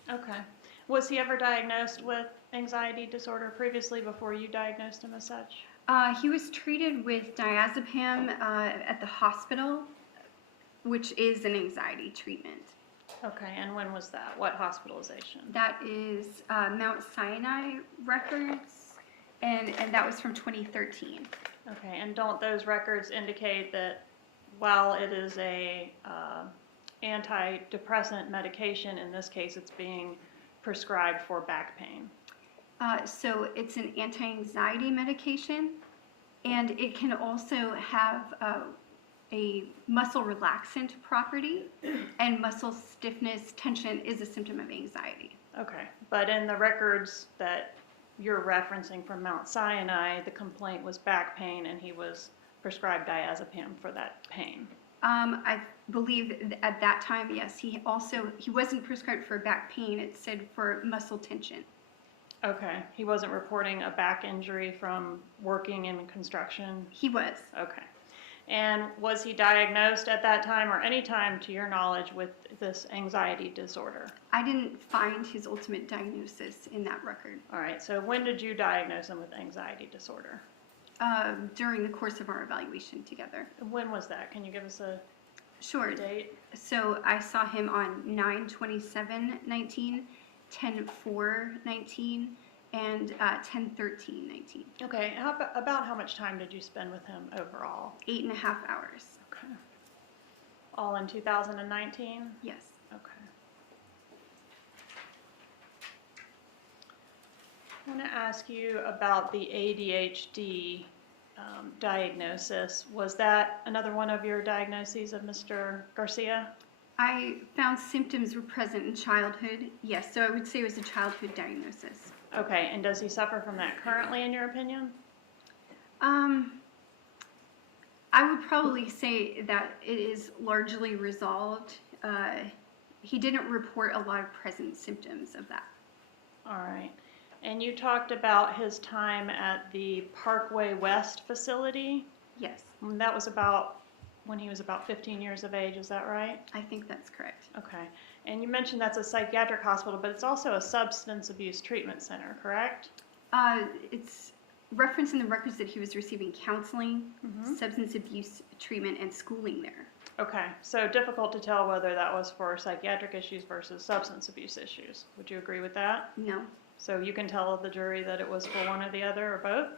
Okay. Was he ever diagnosed with anxiety disorder previously before you diagnosed him as such? He was treated with diazepam at the hospital, which is an anxiety treatment. Okay, and when was that? What hospitalization? That is Mount Sinai records, and that was from 2013. Okay, and don't those records indicate that while it is a antidepressant medication, in this case it's being prescribed for back pain? So it's an anti-anxiety medication, and it can also have a muscle relaxant property, and muscle stiffness, tension is a symptom of anxiety. Okay, but in the records that you're referencing from Mount Sinai, the complaint was back pain, and he was prescribed diazepam for that pain. I believe at that time, yes, he wasn't prescribed for back pain, it said for muscle tension. Okay, he wasn't reporting a back injury from working in construction? He was. Okay. And was he diagnosed at that time or any time, to your knowledge, with this anxiety disorder? I didn't find his ultimate diagnosis in that record. All right, so when did you diagnose him with anxiety disorder? During the course of our evaluation together. When was that? Can you give us a Sure. date? So I saw him on 9/27/19, 10/4/19, and 10/13/19. Okay, about how much time did you spend with him overall? 8.5 hours. Okay. All in 2019? Yes. Okay. I want to ask you about the ADHD diagnosis. Was that another one of your diagnoses of Mr. Garcia? I found symptoms were present in childhood. Yes, so I would say it was a childhood diagnosis. Okay, and does he suffer from that currently, in your opinion? I would probably say that it is largely resolved. He didn't report a lot of present symptoms of that. All right. And you talked about his time at the Parkway West facility. Yes, And that was about when he was about 15 years of age, is that right? I think that's correct. Okay. And you mentioned that's a psychiatric hospital, but it's also a substance abuse treatment center, correct? It's referenced in the records that he was receiving counseling, substance abuse treatment, and schooling there. Okay, so difficult to tell whether that was for psychiatric issues versus substance abuse issues. Would you agree with that? No, So you can tell the jury that it was for one or the other or both?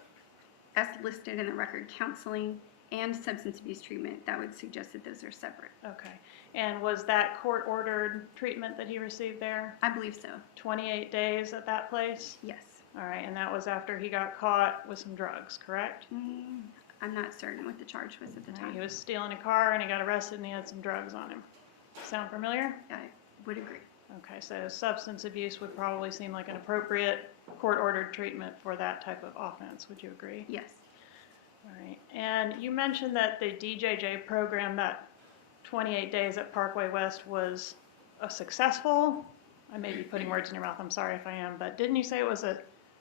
as listed in the record, counseling and substance abuse treatment, that would suggest that those are separate. Okay. And was that court-ordered treatment that he received there? I believe so. 28 days at that place? Yes. All right, and that was after he got caught with some drugs, correct? I'm not certain what the charge was at the All right, he time. was stealing a car and he got arrested and he had some drugs on him. Sound familiar? I would agree. Okay, so substance abuse would probably seem like an appropriate court-ordered treatment for that type of offense. Would you agree? Yes. All right. And you mentioned that the DJJ program, that 28 days at Parkway West, was a successful. I may be putting words in your mouth. I'm sorry if I am, but didn't you say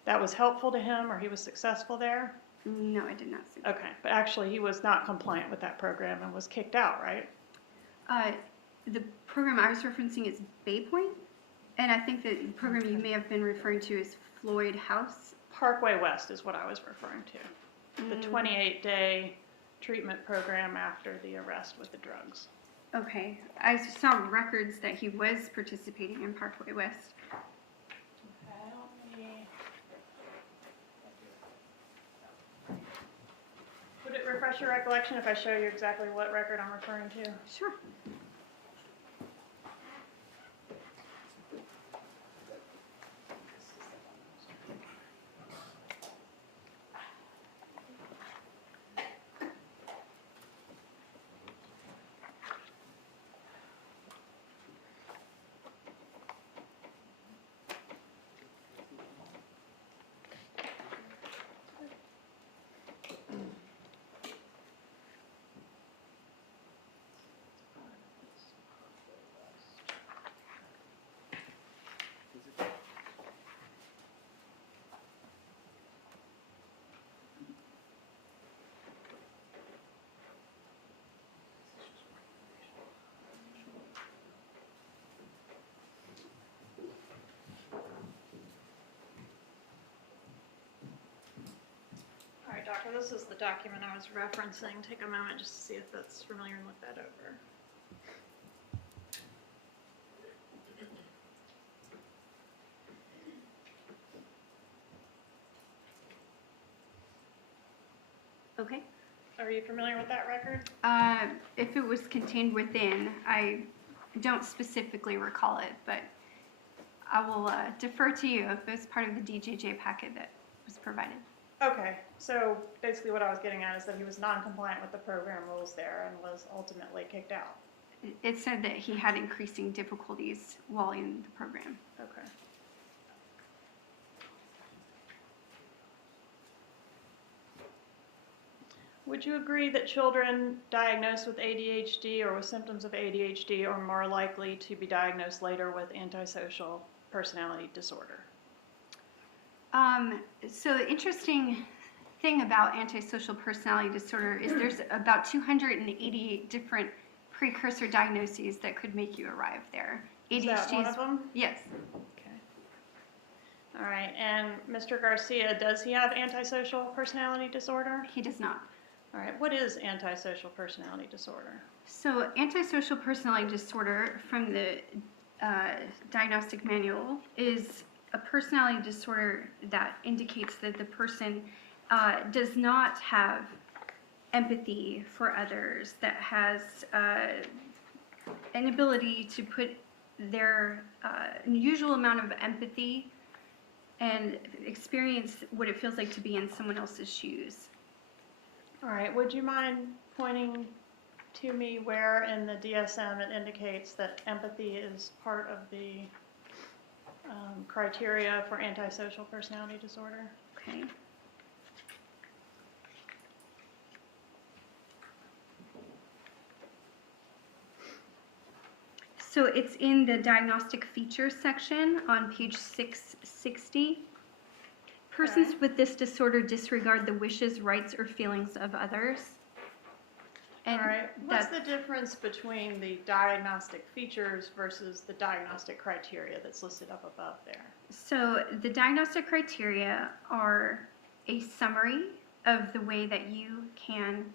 that was helpful to him, or he was successful there? No, I did not say that. Okay, but actually he was not compliant with that program and was kicked out, right? The program I was referencing is Bay Point, and I think that the program you may have been referring to is Floyd House. Parkway West is what I was referring to. The 28-day treatment program after the arrest with the drugs. Okay, I saw records that he was participating in Parkway West. Would it refresh your recollection if I show you exactly what record I'm referring to? Sure. All right, doctor, this is the document I was referencing. Take a moment just to see if that's familiar and look that over. Okay. Are you familiar with that record? If it was contained within, I don't specifically recall it, but I will defer to you if it's part of the DJJ packet that was provided. Okay, so basically what I was getting at is that he was non-compliant with the program rules there and was ultimately kicked out. It said that he had increasing difficulties while in the program. Okay. Would you agree that children diagnosed with ADHD or with symptoms of ADHD are more likely to be diagnosed later with antisocial personality disorder? So the interesting thing about antisocial personality disorder is there's about 288 different precursor diagnoses that could make you arrive there. Is that one of them? Yes. Okay. All right, and Mr. Garcia, does he have antisocial personality disorder? He does not. All right, what is antisocial personality disorder? So antisocial personality disorder from the diagnostic manual is a personality disorder that indicates that the person does not have empathy for others, that has an ability to put their unusual amount of empathy and experience what it feels like to be in someone else's shoes. All right, would you mind pointing to me where in the DSM it indicates that empathy is part of the criteria for antisocial personality disorder? Okay. So it's in the diagnostic features section on page 660. Persons with this disorder disregard the wishes, rights, or feelings of others. And all right, what's the difference between the diagnostic features versus the diagnostic criteria that's listed up above there? So the diagnostic criteria are a summary of the way that you can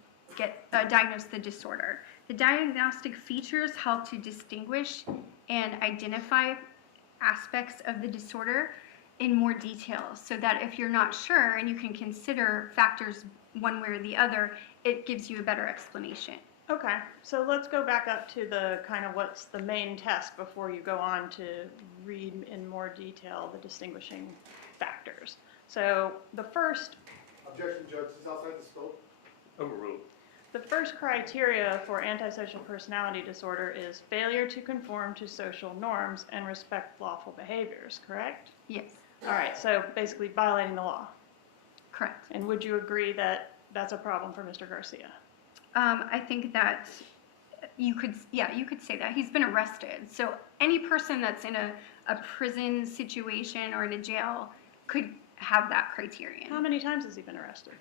diagnose the disorder. The diagnostic features help to distinguish and identify aspects of the disorder in more detail, so that if you're not sure and you can consider factors one way or the other, it gives you a better explanation. Okay, so let's go back up to the kind of what's the main test before you go on to read in more detail the distinguishing factors. So the first... Objection, Judge, this is outside the scope. Overruled. The first criteria for antisocial personality disorder is failure to conform to social norms and respect lawful behaviors, correct? Yes. All right, so basically violating the law. Correct. And would you agree that that's a problem for Mr. Garcia? I think that you could say that. He's been arrested. So any person that's in a prison situation or in a jail could have that criterion. How many times has he been arrested?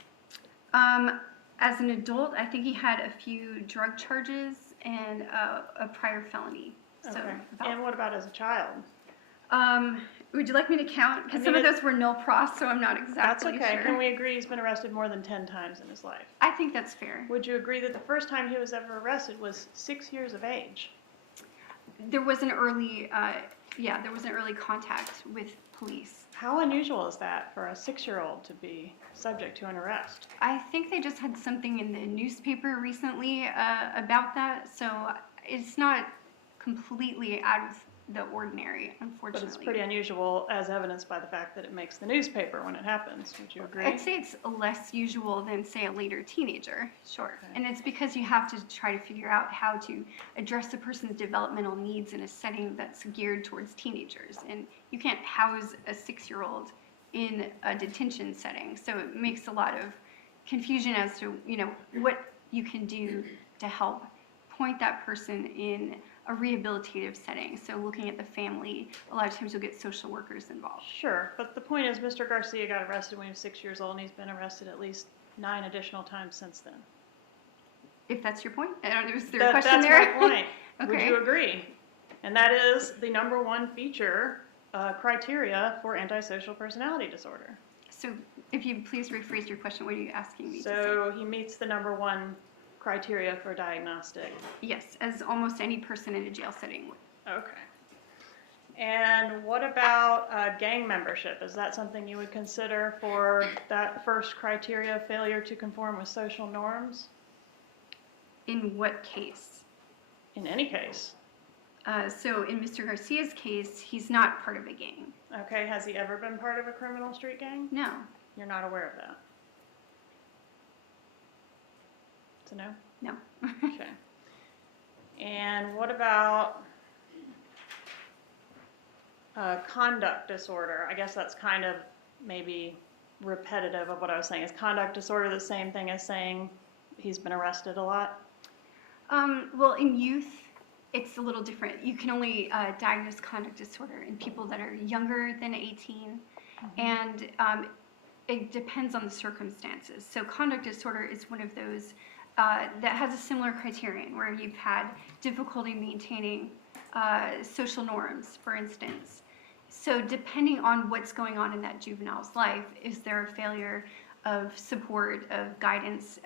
As an adult, I think he had a few drug charges and a prior felony. So Okay. And what about as a child? Would you like me to count? Because some of those were nil pros, so I'm not That's exactly okay. sure. Can we agree he's been arrested more than 10 times in his life? I think that's fair. Would you agree that the first time he was ever arrested was 6 years of age? There was an early Yeah, there wasn't really contact with police. How unusual is that for a 6-year-old to be subject to an arrest? I think they just had something in the newspaper recently about that, so it's not completely out of the ordinary, unfortunately. But it's pretty unusual, as evidenced by the fact that it makes the newspaper when it happens. Would you agree? I'd say it's less usual than, say, a later teenager, sure. Okay. And it's because you have to try to figure out how to address a person's developmental needs in a setting that's geared towards teenagers. And you can't house a 6-year-old in a detention setting, so it makes a lot of confusion as to, you know, what you can do to help point that person in a rehabilitative setting. So looking at the family, a lot of times you'll get social workers involved. Sure, but the point is Mr. Garcia got arrested when he was 6 years old, and he's been arrested at least 9 additional times since then. If that's your point? I don't know, is there a question there? That's my point. Okay. Would you agree? And that is the #1 feature criteria for antisocial personality disorder. So if you please rephrase your question, what are you asking me to say? So he meets the #1 criteria for diagnostic. Yes, as almost any person in a jail setting would. Okay. And what about gang membership? Is that something you would consider for that first criteria, failure to conform with social norms? In what case? In any case. So in Mr. Garcia's case, he's not part of a gang. Okay, has he ever been part of a criminal street gang? No. You're not aware of that? It's a no? No. Okay. And what about conduct disorder? I guess that's kind of maybe repetitive of what I was saying. Is conduct disorder the same thing as saying he's been arrested a lot? Well, in youth, it's a little different. You can only diagnose conduct disorder in people that are younger than 18, and it depends on the circumstances. So conduct disorder is one of those that has a similar criterion, where you've had difficulty maintaining social norms, for instance. So depending on what's going on in that juvenile's life, is there a failure of support, of guidance?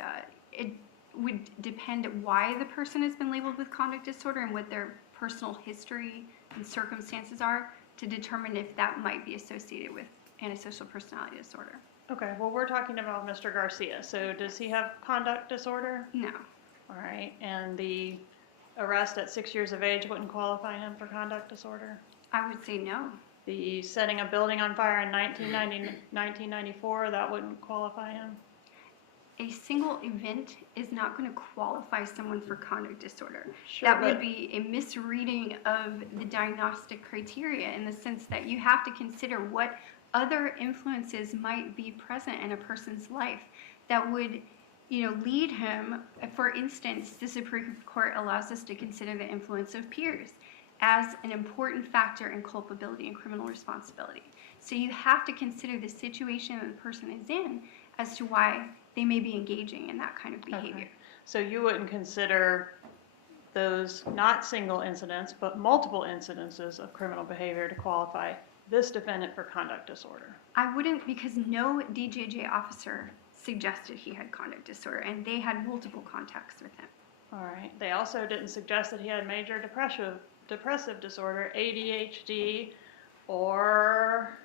It would depend why the person has been labeled with conduct disorder and what their personal history and circumstances are to determine if that might be associated with antisocial personality disorder. Okay, well, we're talking about Mr. Garcia. So does he have conduct disorder? No. All right, and the arrest at 6 years of age wouldn't qualify him for conduct disorder? I would say no. The setting a building on fire in 1994, that wouldn't qualify him? A single event is not going to qualify someone for conduct disorder. Sure, That but would be a misreading of the diagnostic criteria, in the sense that you have to consider what other influences might be present in a person's life that would, lead him. For instance, the Supreme Court allows us to consider the influence of peers as an important factor in culpability and criminal responsibility. So you have to consider the situation that the person is in as to why they may be engaging in that kind of behavior. Okay. So you wouldn't consider those not single incidents, but multiple incidences of criminal behavior to qualify this defendant for conduct disorder? I wouldn't, because no DJJ officer suggested he had conduct disorder, and they had multiple contacts with him. All right. They also didn't suggest that he had major depressive disorder, ADHD, or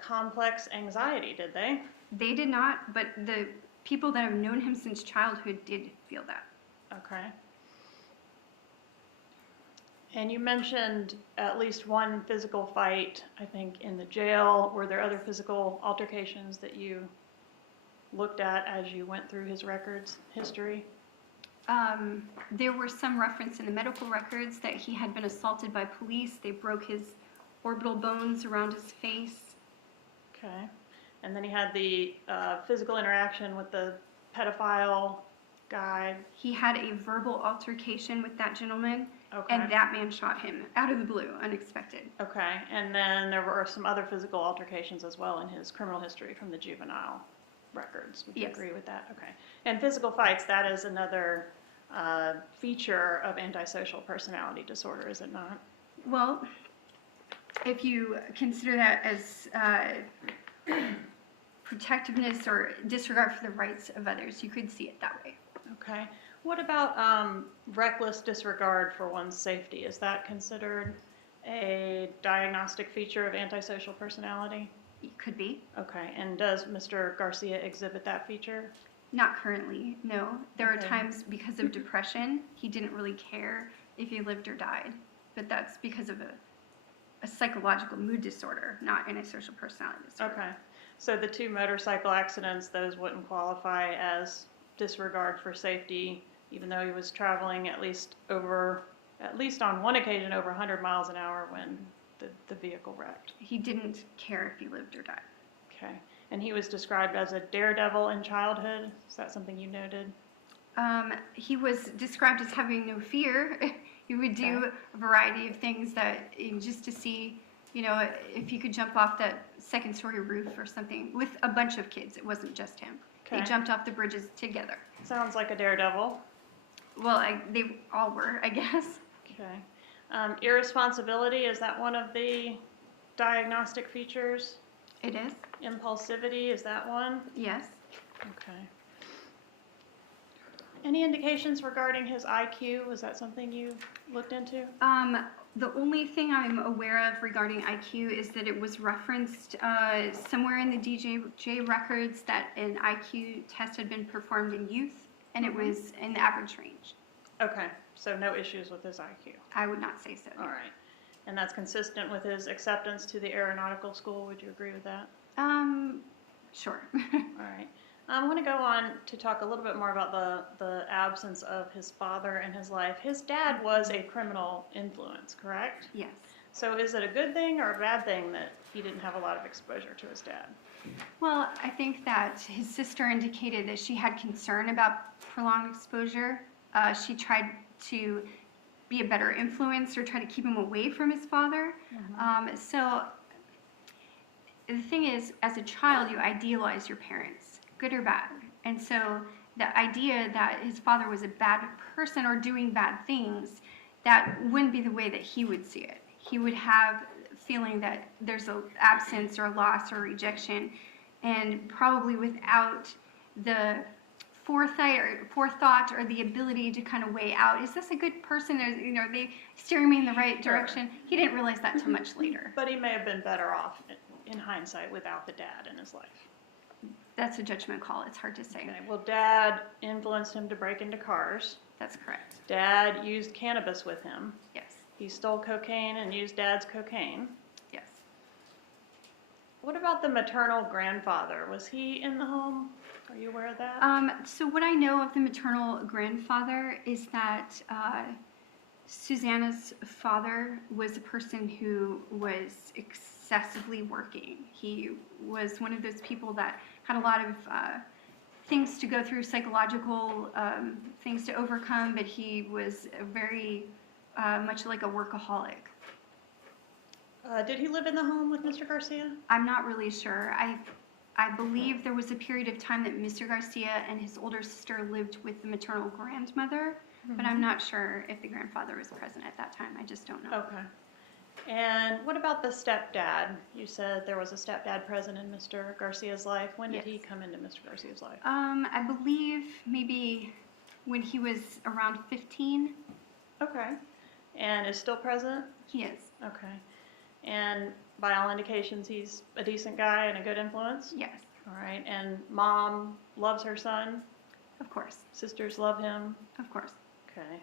complex anxiety, did they? They did not, but the people that have known him since childhood did feel that. Okay. And you mentioned at least one physical fight, I think, in the jail. Were there other physical altercations that you looked at as you went through his records, history? There were some reference in the medical records that he had been assaulted by police. They broke his orbital bones around his face. Okay. And then he had the physical interaction with the pedophile guy. He had a verbal altercation with that gentleman, Okay. and that man shot him out of the blue, unexpected. Okay. And then there were some other physical altercations as well in his criminal history from the juvenile records. Would you Yes. agree with that? Okay. And physical fights, that is another feature of antisocial personality disorder, is it not? Well, if you consider that as protectiveness or disregard for the rights of others, you could see it that way. Okay. What about reckless disregard for one's safety? Is that considered a diagnostic feature of antisocial personality? It could be. Okay, and does Mr. Garcia exhibit that feature? Not currently, no. There are Okay. times because of depression, he didn't really care if he lived or died. But that's because of a psychological mood disorder, not antisocial personality disorder. Okay, so the 2 motorcycle accidents, those wouldn't qualify as disregard for safety, even though he was traveling at least on one occasion over 100 miles an hour when the vehicle wrecked. He didn't care if he lived or died. Okay, and he was described as a daredevil in childhood. Is that something you noted? He was described as having no fear. He would do a variety of things that just to see, if he could jump off that 2nd-story roof or something with a bunch of kids. It wasn't just him. Okay. They jumped off the bridges together. Sounds like a daredevil. Well, they all were, I guess. Okay. Irresponsibility, is that one of the diagnostic features? It is? Impulsivity, is that one? Yes. Okay. Any indications regarding his IQ? Was that something you looked into? The only thing I'm aware of regarding IQ is that it was referenced somewhere in the DJJ records that an IQ test had been performed in youth, and it was in the average range. Okay, so no issues with his IQ. I would not say so. All right. And that's consistent with his acceptance to the aeronautical school. Would you agree with that? Sure. All right. I want to go on to talk a little bit more about the absence of his father in his life. His dad was a criminal influence, correct? Yes. So is it a good thing or a bad thing that he didn't have a lot of exposure to his dad? Well, I think that his sister indicated that she had concern about prolonged exposure. She tried to be a better influence or try to keep him away from his father. So the thing is, as a child, you idealize your parents, good or bad. And so the idea that his father was a bad person or doing bad things, that wouldn't be the way that he would see it. He would have feeling that there's an absence or a loss or rejection, and probably without the forethought or the ability to kind of weigh out, is this a good person? Are they steering me in the right direction? He didn't realize that till much later. But he may have been better off in hindsight without the dad in his life. That's a judgment call. It's hard to say. Okay. Well, dad influenced him to break into cars. That's correct. Dad used cannabis with him. Yes. He stole cocaine and used dad's cocaine. Yes. What about the maternal grandfather? Was he in the home? Are you aware of that? So what I know of the maternal grandfather is that Susanna's father was a person who was excessively working. He was one of those people that had a lot of things to go through, psychological things to overcome, but he was very much like a workaholic. Did he live in the home with Mr. Garcia? I'm not really sure. I believe there was a period of time that Mr. Garcia and his older sister lived with the maternal grandmother, but I'm not sure if the grandfather was present at that time. I just don't know. Okay. And what about the stepdad? You said there was a stepdad present in Mr. Garcia's life. When did he come into Mr. Garcia's life? I believe maybe when he was around 15. Okay. And is still present? He is. Okay. And by all indications, he's a decent guy and a good influence? Yes. All right. And mom loves her son? Of course. Sisters love him? Of course. Okay.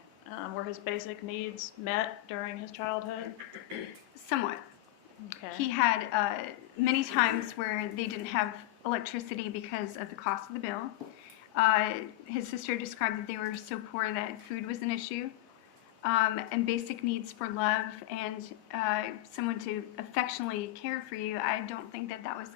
Were his basic needs met during his childhood? Somewhat. Okay. He had many times where they didn't have electricity because of the cost of the bill. His sister described that they were so poor that food was an issue. And basic needs for love and someone to affectionately care for you, I don't think that that was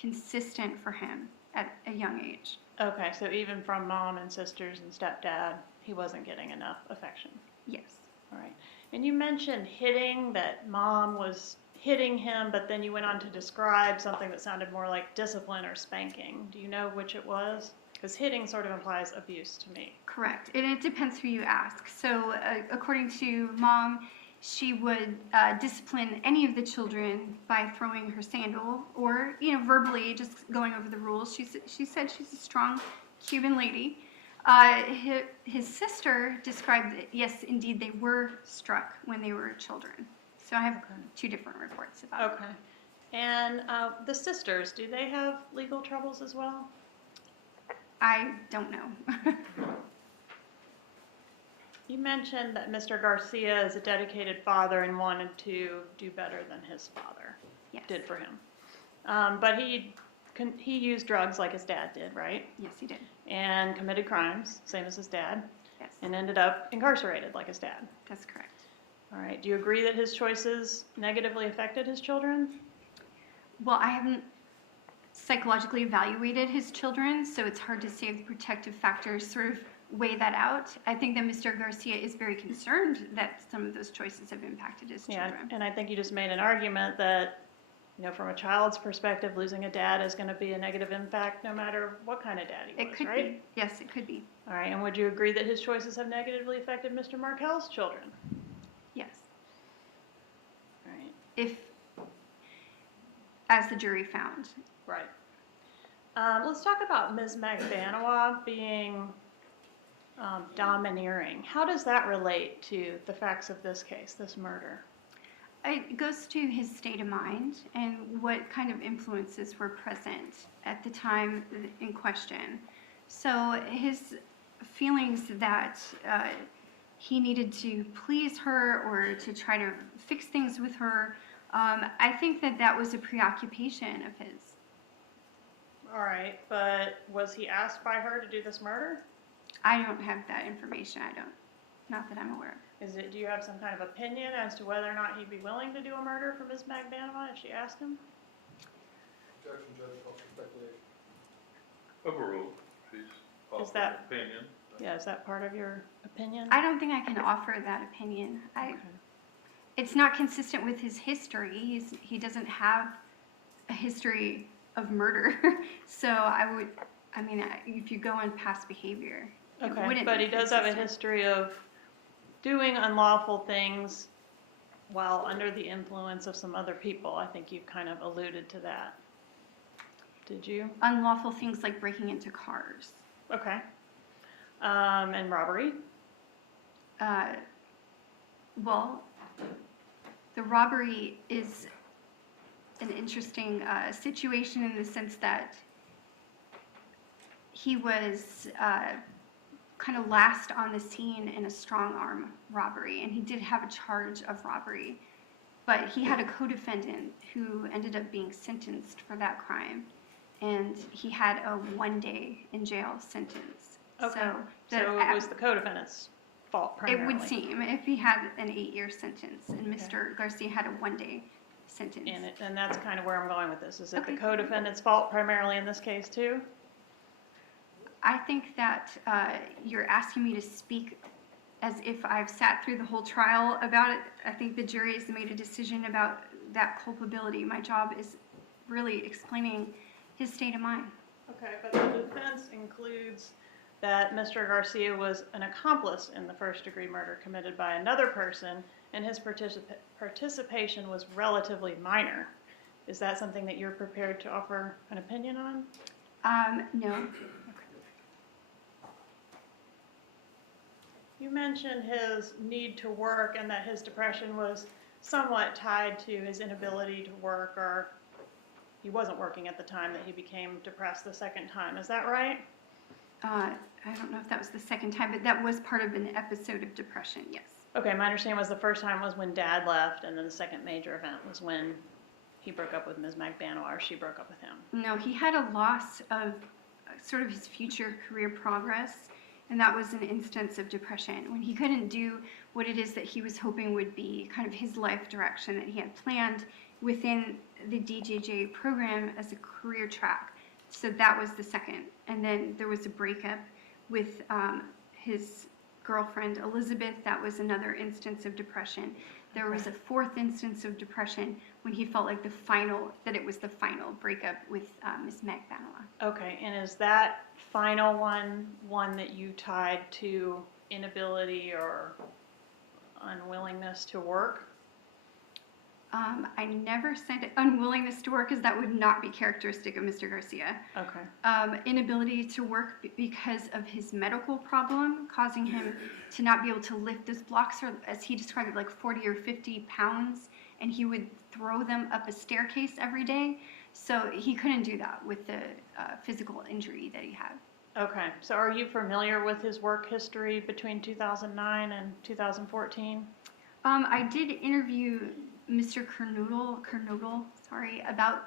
consistent for him at a young age. Okay, so even from mom and sisters and stepdad, he wasn't getting enough affection. Yes. All right. And you mentioned hitting, that mom was hitting him, but then you went on to describe something that sounded more like discipline or spanking. Do you know which it was? Because hitting sort of implies abuse to me. Correct. And it depends who you ask. So according to mom, she would discipline any of the children by throwing her sandal or, verbally just going over the rules. She said she's a strong Cuban lady. His sister described that, yes, indeed, they were struck when they were children. So I have two different reports about it. Okay. And the sisters, do they have legal troubles as well? I don't know. You mentioned that Mr. Garcia is a dedicated father and wanted to do better than his father Yes. did for him. But he used drugs like his dad did, right? Yes, he did. And committed crimes, same as his dad, Yes, and ended up incarcerated like his dad. that's correct. All right. Do you agree that his choices negatively affected his children? Well, I haven't psychologically evaluated his children, so it's hard to say if the protective factors sort of weigh that out. I think that Mr. Garcia is very concerned that some of those choices have impacted his Yeah, children. and I think you just made an argument that, you know, from a child's perspective, losing a dad is going to be a negative impact no matter what kind of dad he It was, could right? be. Yes, it could be. All right, and would you agree that his choices have negatively affected Mr. Markel's children? Yes. All right. If, as the jury found. Right. Let's talk about Ms. Magbanua being domineering. How does that relate to the facts of this case, this murder? It goes to his state of mind and what kind of influences were present at the time in question. So his feelings that he needed to please her or to try to fix things with her, I think that that was a preoccupation of his. All right, but was he asked by her to do this murder? I don't have that information. I don't. Not that I'm aware of. Do you have some kind of opinion as to whether or not he'd be willing to do a murder for Ms. Magbanua if she asked him? Objection, Judge, also speculation. Overruled. She's offered an that- opinion. Yeah, is that part of your opinion? I don't think I can offer that opinion. Okay. It's not consistent with his history. He doesn't have a history of murder. So if you go on past behavior, it Okay, wouldn't but be he does have a consistent. history of doing unlawful things while under the influence of some other people. I think you've kind of alluded to that. Did you? Unlawful things like breaking into cars. Okay. And robbery? Well, the robbery is an interesting situation in the sense that he was kind of last on the scene in a strong arm robbery, and he did have a charge of robbery, but he had a co-defendant who ended up being sentenced for that crime, and he had a 1-day in jail sentence. Okay. So it was the co-defendant's fault It primarily. would seem, if he had an 8-year sentence, and Mr. Garcia had a 1-day sentence. And that's kind of where I'm going with this. Is it the Okay. co-defendant's fault primarily in this case too? I think that you're asking me to speak as if I've sat through the whole trial about it. I think the jury has made a decision about that culpability. My job is really explaining his state of mind. Okay, but the defense includes that Mr. Garcia was an accomplice in the first-degree murder committed by another person, and his participation was relatively minor. Is that something that you're prepared to offer an opinion on? No. You mentioned his need to work and that his depression was somewhat tied to his inability to work, or he wasn't working at the time that he became depressed the second time. Is that right? I don't know if that was the second time, but that was part of an episode of depression, yes. Okay, my understanding was the first time was when Dad left, and then the second major event was when he broke up with Ms. Magbanua, or she broke up with him. No, he had a loss of sort of his future career progress, and that was an instance of depression when he couldn't do what it is that he was hoping would be kind of his life direction that he had planned within the DJJ program as a career track. So that was the second. And then there was a breakup with his girlfriend, Elizabeth. That was another instance of depression. There was a fourth instance of depression when he felt like it was the final breakup with Ms. Magbanua. Okay, and is that final one that you tied to inability or unwillingness to work? I never said unwillingness to work, because that would not be characteristic of Mr. Garcia. Okay. Inability to work because of his medical problem, causing him to not be able to lift those blocks, or as he described it, like 40 or 50 pounds, and he would throw them up a staircase every day. So he couldn't do that with the physical injury that he had. Okay. So are you familiar with his work history between 2009 and 2014? I did interview Mr. Kernodle, about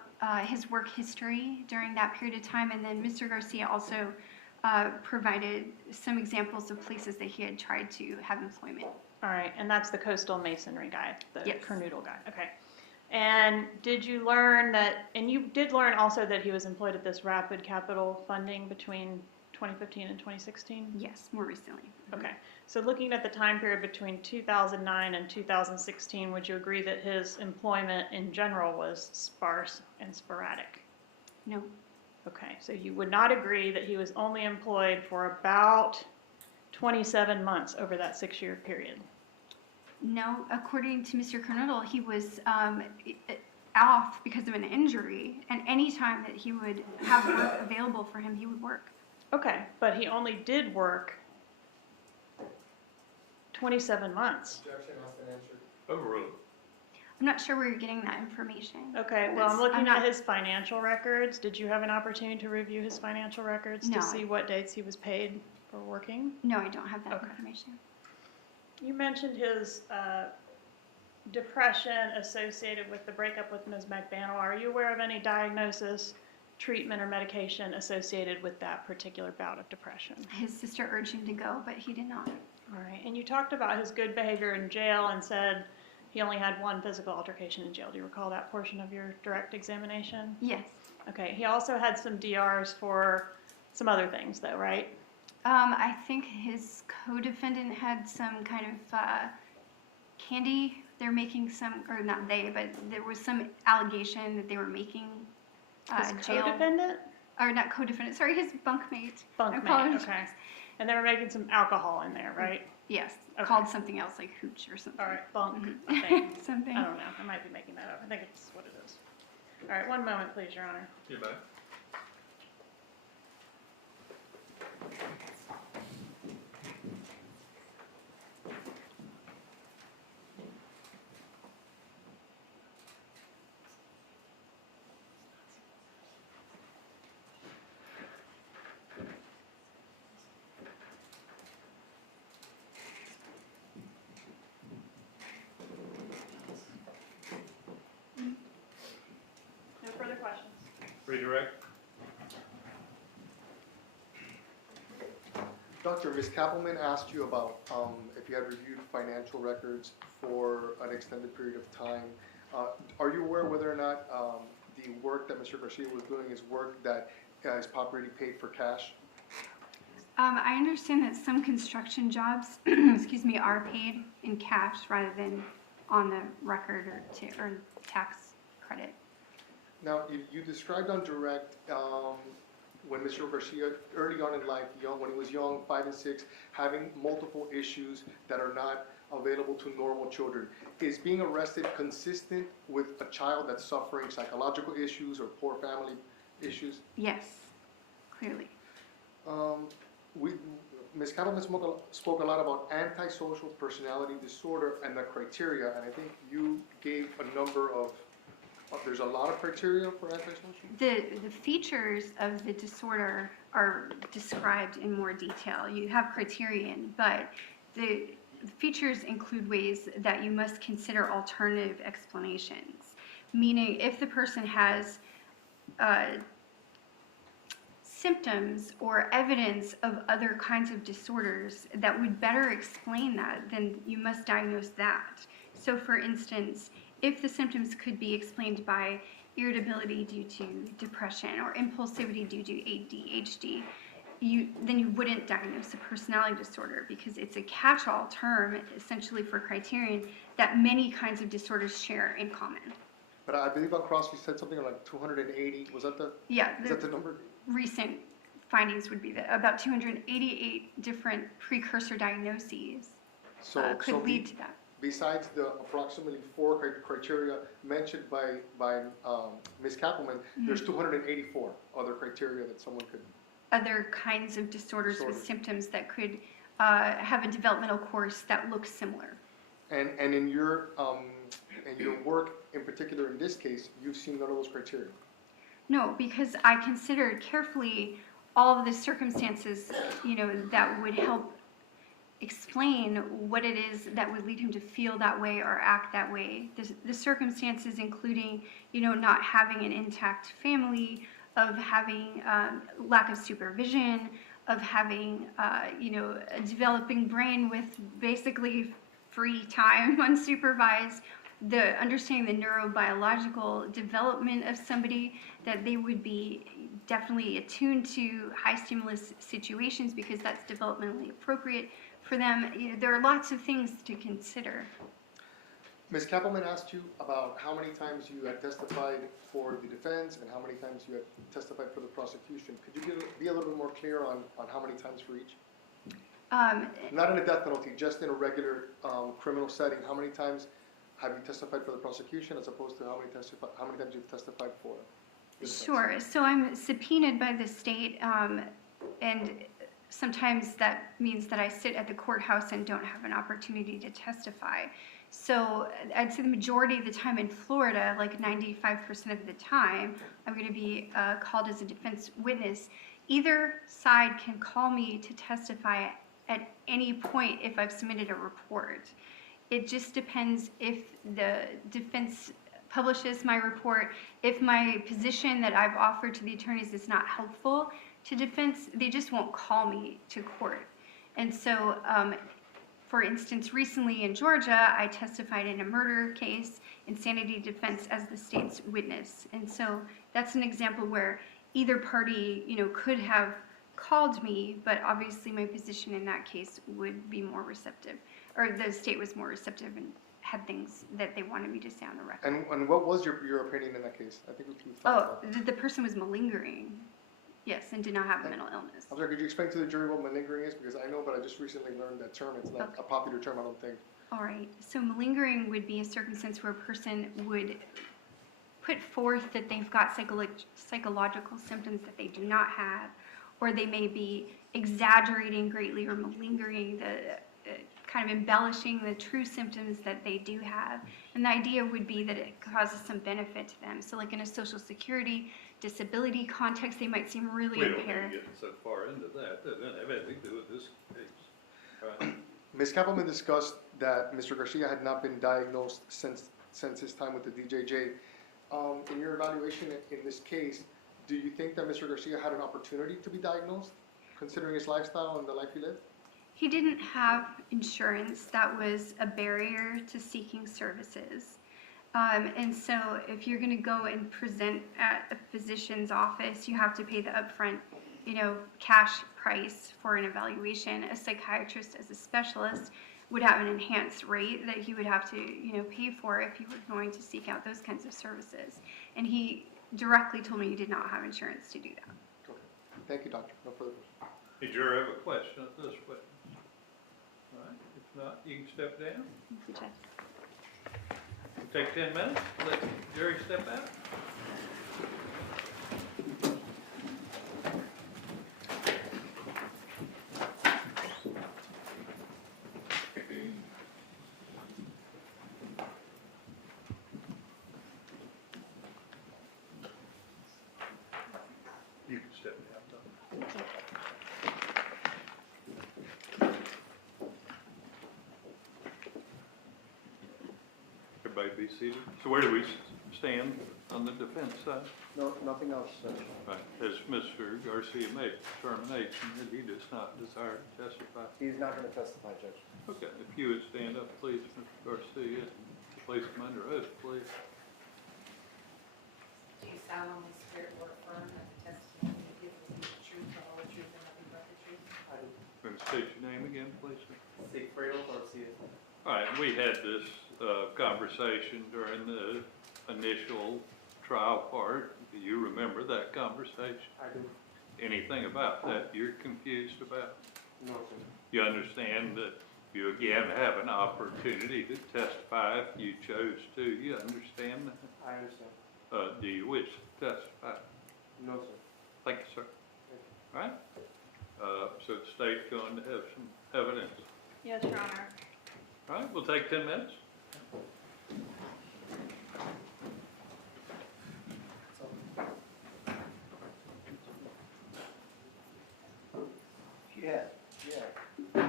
his work history during that period of time, and then Mr. Garcia also provided some examples of places that he had tried to have employment. All right, and that's the coastal masonry guy, the Yes. Kernodle guy. Okay. And did you learn that, and you did learn also that he was employed at this rapid capital funding between 2015 and 2016? Yes, more recently. Okay, so looking at the time period between 2009 and 2016, would you agree that his employment in general was sparse and sporadic? No. Okay, so you would not agree that he was only employed for about 27 months over that 6-year period? No, according to Mr. Kernodle, he was off because of an injury, and any time that he would have work available for him, he would work. Okay, but he only did work 27 months. Objection has been answered. Overruled. I'm not sure where you're getting that information. Okay, well, I'm looking at his financial records. Did you have an opportunity to review his financial records No. to see what dates he was paid for working? No, I don't have that Okay. information. You mentioned his depression associated with the breakup with Ms. McBannel. Are you aware of any diagnosis, treatment, or medication associated with that particular bout of depression? His sister urged him to go, but he did not. All right, and you talked about his good behavior in jail and said he only had one physical altercation in jail. Do you recall that portion of your direct examination? Yes. Okay, he also had some DRs for some other things though, right? I think his co-defendant had some kind of candy. They're making some, or not they, but there was some allegation that they were making His jail. co-defendant? Or not co-defendant, sorry, his bunkmate. I Bunkmate, apologize. okay. And they were making some alcohol in there, right? Yes, Okay. called something else, like hooch or something. All right, bunk, Mhm. I think. Something. I don't know, I might be making that up. I think it's what it is. All right, one moment, please, Your Honor. You bet. No further questions? Redirect. Doctor, Ms. Kappelman asked you about if you had reviewed financial records for an extended period of time. Are you aware whether or not the work that Mr. Garcia was doing is work that is properly paid for cash? I understand that some construction jobs, excuse me, are paid in cash rather than on the record or to earn tax credit. Now, you described on direct when Mr. Garcia, early on in life, when he was young, 5 and 6, having multiple issues that are not available to normal children. Is being arrested consistent with a child that's suffering psychological issues or poor family issues? Yes, clearly. Ms. Kappelman spoke a lot about antisocial personality disorder and the criteria, and I think you gave a number of, there's a lot of criteria for antisocial? The features of the disorder are described in more detail. You have criterion, but the features include ways that you must consider alternative explanations. Meaning, if the person has symptoms or evidence of other kinds of disorders that would better explain that, then you must diagnose that. So for instance, if the symptoms could be explained by irritability due to depression or impulsivity due to ADHD, then you wouldn't diagnose a personality disorder because it's a catch-all term essentially for criterion that many kinds of disorders share in common. But I believe on cross you said something like 280, was that the, Yeah, is that the number? recent findings would be that about 288 different precursor diagnoses could lead to that. besides the approximately 4 criteria mentioned by Ms. Kappelman, there's 284 other criteria that someone could. Other kinds of disorders with Disorders. symptoms that could have a developmental course that looks similar. And in your work, in particular in this case, you've seen none of those criteria. No, because I considered carefully all of the circumstances, that would help explain what it is that would lead him to feel that way or act that way. The circumstances including, not having an intact family, of having lack of supervision, of having, a developing brain with basically free time, unsupervised, the understanding the neurobiological development of somebody, that they would be definitely attuned to high stimulus situations because that's developmentally appropriate for them. There are lots of things to consider. Ms. Kappelman asked you about how many times you had testified for the defense and how many times you had testified for the prosecution. Could you be a little bit more clear on how many times for each? Not in a death penalty, just in a regular criminal setting. How many times have you testified for the prosecution as opposed to how many times you've testified for the defense? Sure. So I'm subpoenaed by the state, and sometimes that means that I sit at the courthouse and don't have an opportunity to testify. So I'd say the majority of the time in Florida, like 95% of the time, I'm going to be called as a defense witness. Either side can call me to testify at any point if I've submitted a report. It just depends if the defense publishes my report. If my position that I've offered to the attorneys is not helpful to defense, they just won't call me to court. And so, for instance, recently in Georgia, I testified in a murder case, insanity defense as the state's witness. And so that's an example where either party, could have called me, but obviously my position in that case would be more receptive, or the state was more receptive and had things that they wanted me to say on the record. And what was your opinion in that case? I think we've talked about that. The person was malingering, yes, and did not have a mental illness. I'm sorry, could you explain to the jury what malingering is? Because I know, but I just recently learned that term. It's not a popular term, I don't think. All right, so malingering would be a circumstance where a person would put forth that they've got psychological symptoms that they do not have, or they may be exaggerating greatly or malingering, kind of embellishing the true symptoms that they do have. And the idea would be that it causes some benefit to them. So like in a Social Security disability context, they might seem really impaired. We don't get so far into that. That doesn't have anything to do with this case. Right. Ms. Kappelman discussed that Mr. Garcia had not been diagnosed since his time with the DJJ. In your evaluation in this case, do you think that Mr. Garcia had an opportunity to be diagnosed, considering his lifestyle and the life he lived? He didn't have insurance. That was a barrier to seeking services. And so if you're going to go and present at a physician's office, you have to pay the upfront, cash price for an evaluation. A psychiatrist as a specialist would have an enhanced rate that he would have to, pay for if he were going to seek out those kinds of services. And he directly told me he did not have insurance to do that. Okay. Thank you, doctor. No further questions. Did you have a question at this point? All right. If not, you can step down. Thank you, Judge. We'll take 10 minutes. Let Jerry step out. You can step down, Tom. Everybody be seated. So where do we stand on the defense side? No, nothing else, Right. As Mr. Garcia made a determination that he does not desire to testify. He's not gonna testify, Judge. Okay, if you would stand up, please, Mr. Garcia, and place him under oath, please. Do you solemnly swear or affirm that the testimony you give will be the truth, the whole truth, and nothing but the truth? I do. Going to state your name again, please, sir? Sigfredo Garcia. All right, we had this conversation during the initial trial part. Do you remember that conversation? I do. Anything about that you're confused about? No, sir. You understand that You again have an opportunity to testify if you chose to. You understand that? I understand. Do you wish to testify? No, sir. Thank you, sir. Thank you. All right. So the state's going to have some evidence. Yes, Your Honor. All right, we'll take 10 minutes. Yeah, yeah.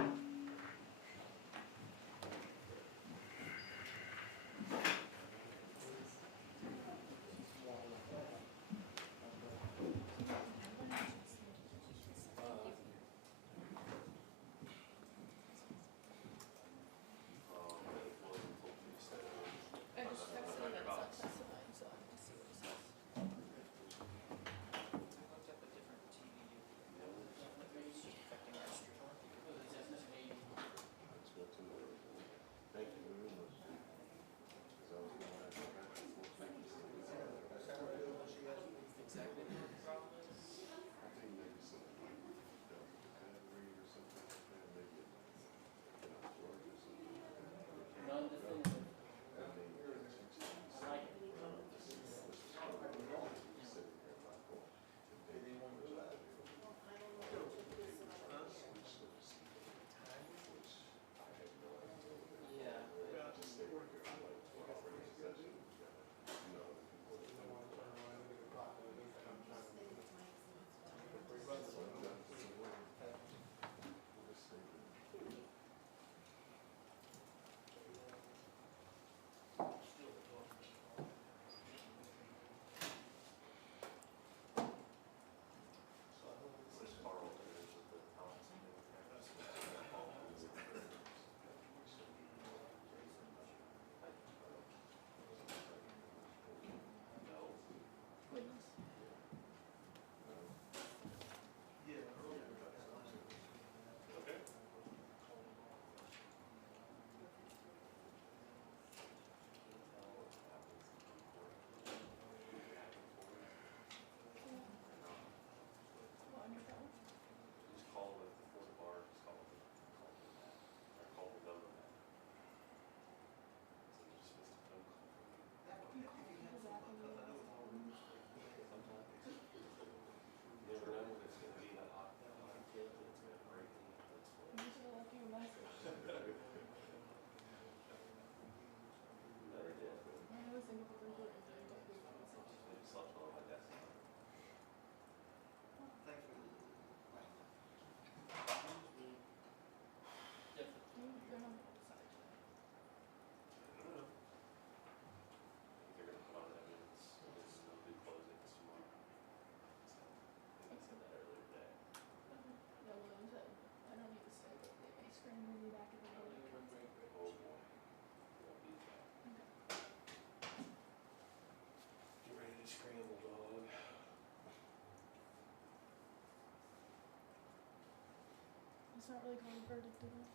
It's not really called a verdict, is it?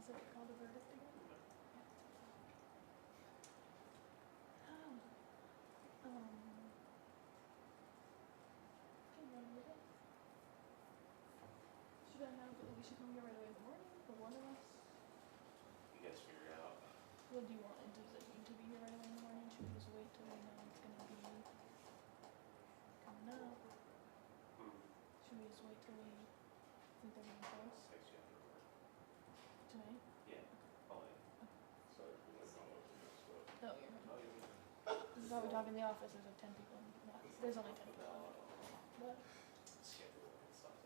Is it called a verdict again? Oh. Can you read it? Should I have, we should come here right away in the morning, for one of us? You guys figure it out. Well, do you want, does it need to be here right away in the morning? Should we just wait till we know it's gonna be coming up? Should we just wait till we think they're getting close? Text you after work. Tonight? Yeah, probably. Sorry for the No, you're Oh, fine. you're This is how we talk in the office, there's like 10 people in the office. There's only 10 people. What? schedule and stuff.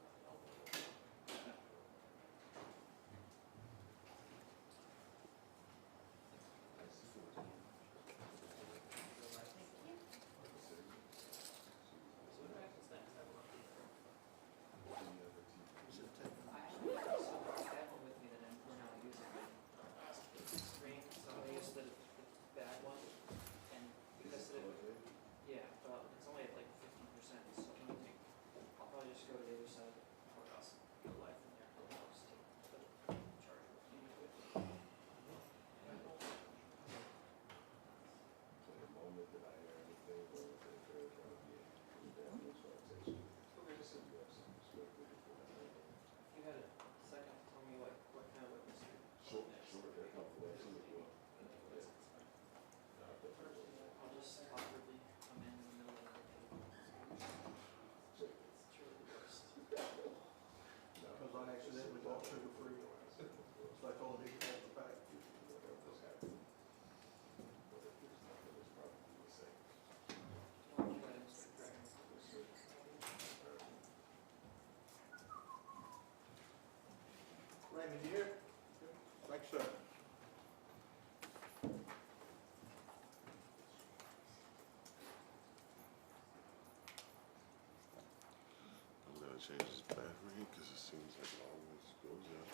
change his battery because it seems like it always goes out.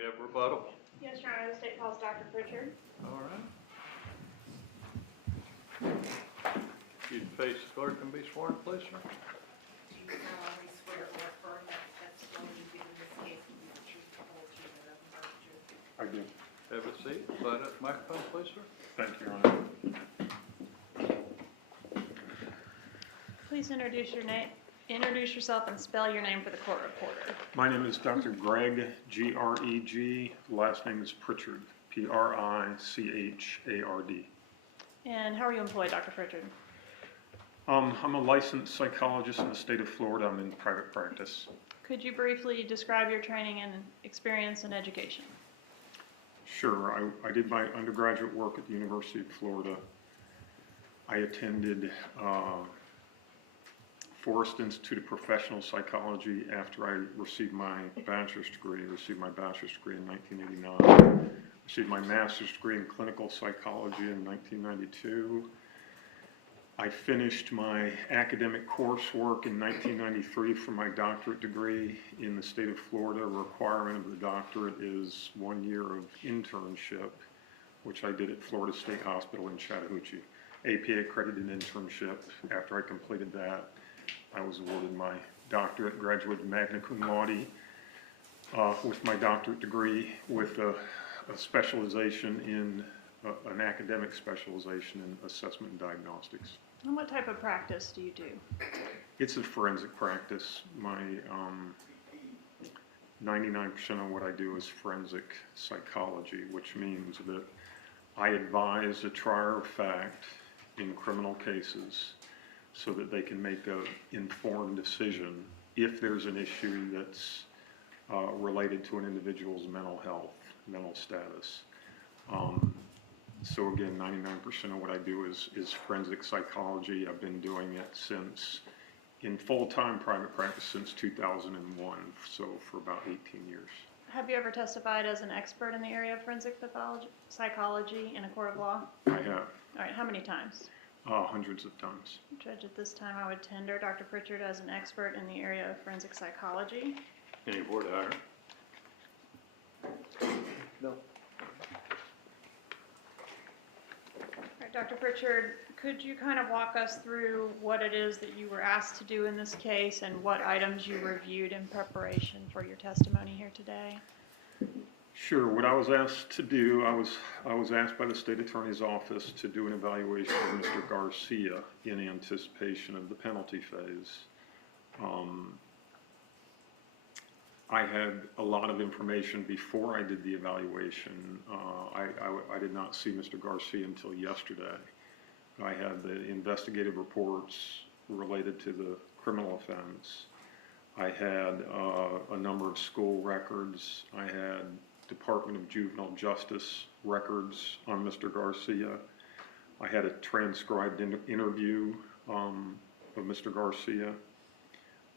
you have rebuttal? Yes, Your Honor, the state calls Dr. Pritchard. All right. You'd face the clerk and be sworn, please, sir. Do you solemnly swear or affirm that the testimony you give in this case will be the truth, the whole truth, and nothing but the truth? I do. Have a seat. Slide up the microphone, please, sir. Thank you, Your Honor. Please introduce yourself and spell your name for the court reporter. My name is Dr. Greg, G-R-E-G. Last name is Pritchard, P-R-I-C-H-A-R-D. And how are you employed, Dr. Pritchard? I'm a licensed psychologist in the state of Florida. I'm in private practice. Could you briefly describe your training and experience in education? Sure. I did my undergraduate work at the University of Florida. I attended Forest Institute of Professional Psychology after I received my bachelor's degree. I received my bachelor's degree in 1989. Received my master's degree in clinical psychology in 1992. I finished my academic coursework in 1993 for my doctorate degree in the state of Florida. A requirement of the doctorate is 1 year of internship, which I did at Florida State Hospital in Chattahoochee. APA accredited internship. After I completed that, I was awarded my doctorate, graduated magna cum laude with my doctorate degree with a specialization in, an academic specialization in assessment and diagnostics. And what type of practice do you do? It's a forensic practice. My 99% of what I do is forensic psychology, which means that I advise a trier of fact in criminal cases so that they can make an informed decision if there's an issue that's related to an individual's mental health, mental status. So again, 99% of what I do is forensic psychology. I've been doing it in full-time private practice since 2001, so for about 18 years. Have you ever testified as an expert in the area of forensic psychology in a court of law? I have. All right, how many times? Hundreds of times. Judge, at this time I would tender Dr. Pritchard as an expert in the area of forensic psychology. Any board item? No. All right, Dr. Pritchard, could you kind of walk us through what it is that you were asked to do in this case and what items you reviewed in preparation for your testimony here today? Sure. What I was asked to do, I was asked by the state attorney's office to do an evaluation of Mr. Garcia in anticipation of the penalty phase. I had a lot of information before I did the evaluation. I did not see Mr. Garcia until yesterday. I had the investigative reports related to the criminal offense. I had a number of school records. I had Department of Juvenile Justice records on Mr. Garcia. I had a transcribed interview of Mr. Garcia.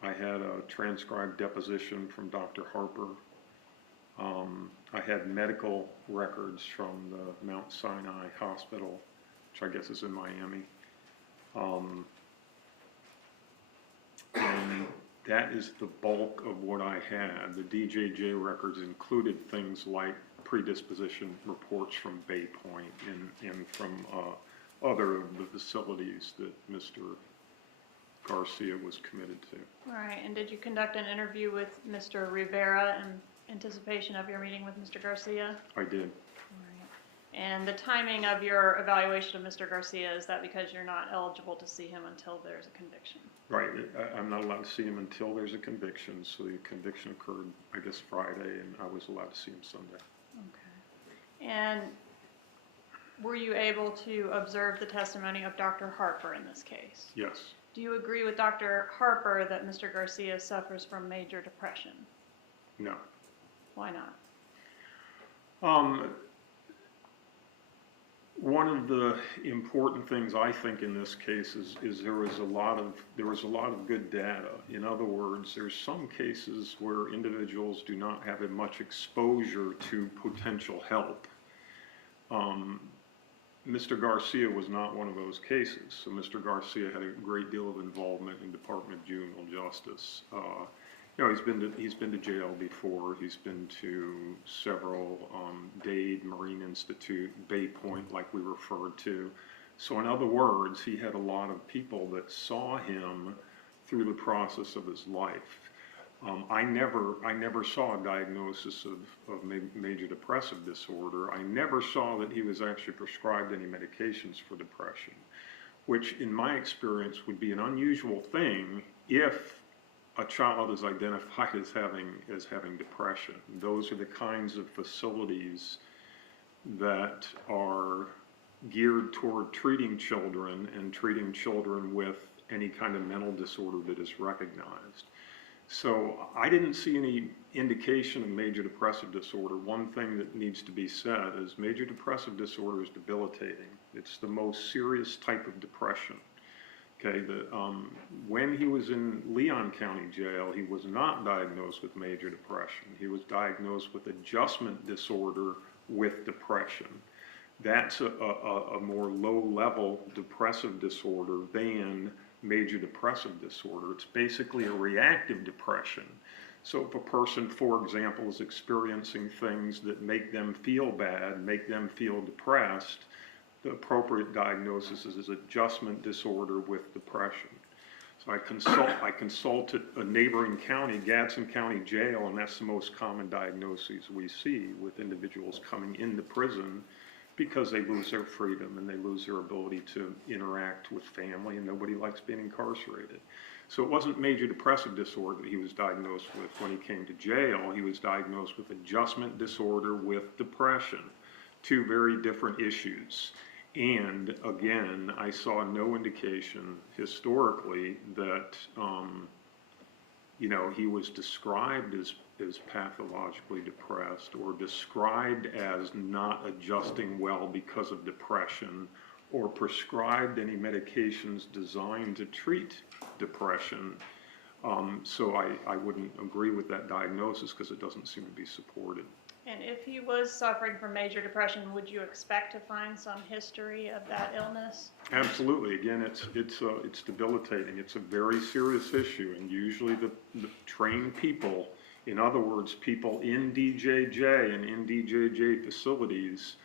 I had a transcribed deposition from Dr. Harper. I had medical records from the Mount Sinai Hospital, which I guess is in Miami. And that is the bulk of what I had. The DJJ records included things like predisposition reports from Bay Point and from other of the facilities that Mr. Garcia was committed to. All right, and did you conduct an interview with Mr. Rivera in anticipation of your meeting with Mr. Garcia? I did. All right. And the timing of your evaluation of Mr. Garcia, is that because you're not eligible to see him until there's a conviction? Right. I'm not allowed to see him until there's a conviction. So the conviction occurred, I guess, Friday, and I was allowed to see him Sunday. Okay. And were you able to observe the testimony of Dr. Harper in this case? Yes. Do you agree with Dr. Harper that Mr. Garcia suffers from major depression? No. Why not? One of the important things I think in this case is there was a lot of good data. In other words, there's some cases where individuals do not have much exposure to potential help. Mr. Garcia was not one of those cases. So Mr. Garcia had a great deal of involvement in Department of Juvenile Justice. You know, he's been to jail before. He's been to several Dade Marine Institute, Bay Point, like we referred to. So in other words, he had a lot of people that saw him through the process of his life. I never saw a diagnosis of major depressive disorder. I never saw that he was actually prescribed any medications for depression, which in my experience would be an unusual thing if a child is identified as having depression. Those are the kinds of facilities that are geared toward treating children and treating children with any kind of mental disorder that is recognized. So I didn't see any indication of major depressive disorder. One thing that needs to be said is major depressive disorder is debilitating. It's the most serious type of depression. Okay, when he was in Leon County Jail, he was not diagnosed with major depression. He was diagnosed with adjustment disorder with depression. That's a more low-level depressive disorder than major depressive disorder. It's basically a reactive depression. So if a person, for example, is experiencing things that make them feel bad, make them feel depressed, the appropriate diagnosis is adjustment disorder with depression. So I consulted a neighboring county, Gadsden County Jail, and that's the most common diagnoses we see with individuals coming into prison because they lose their freedom and they lose their ability to interact with family, and nobody likes being incarcerated. So it wasn't major depressive disorder that he was diagnosed with when he came to jail. He was diagnosed with adjustment disorder with depression, two very different issues. And again, I saw no indication historically that, you know, he was described as pathologically depressed or described as not adjusting well because of depression or prescribed any medications designed to treat depression. So I wouldn't agree with that diagnosis because it doesn't seem to be supported. And if he was suffering from major depression, would you expect to find some history of that illness? Absolutely. Again, it's debilitating. It's a very serious issue, and usually the trained people, in other words, people in DJJ and in DJJ facilities,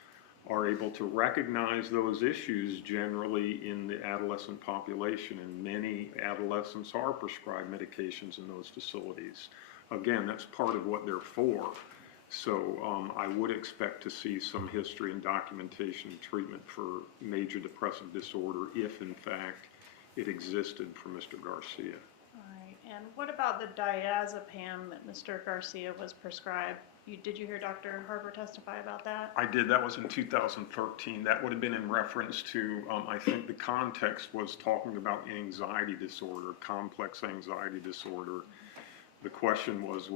are able to recognize those issues generally in the adolescent population, and many adolescents are prescribed medications in those facilities. Again, that's part of what they're for. So I would expect to see some history and documentation and treatment for major depressive disorder if, in fact, it existed for Mr. Garcia. All right. And what about the diazepam that Mr. Garcia was prescribed? Did you hear Dr. Harper testify about that? I did. That was in 2013. That would have been in reference to, I think the context was talking about anxiety disorder, complex anxiety disorder. The question was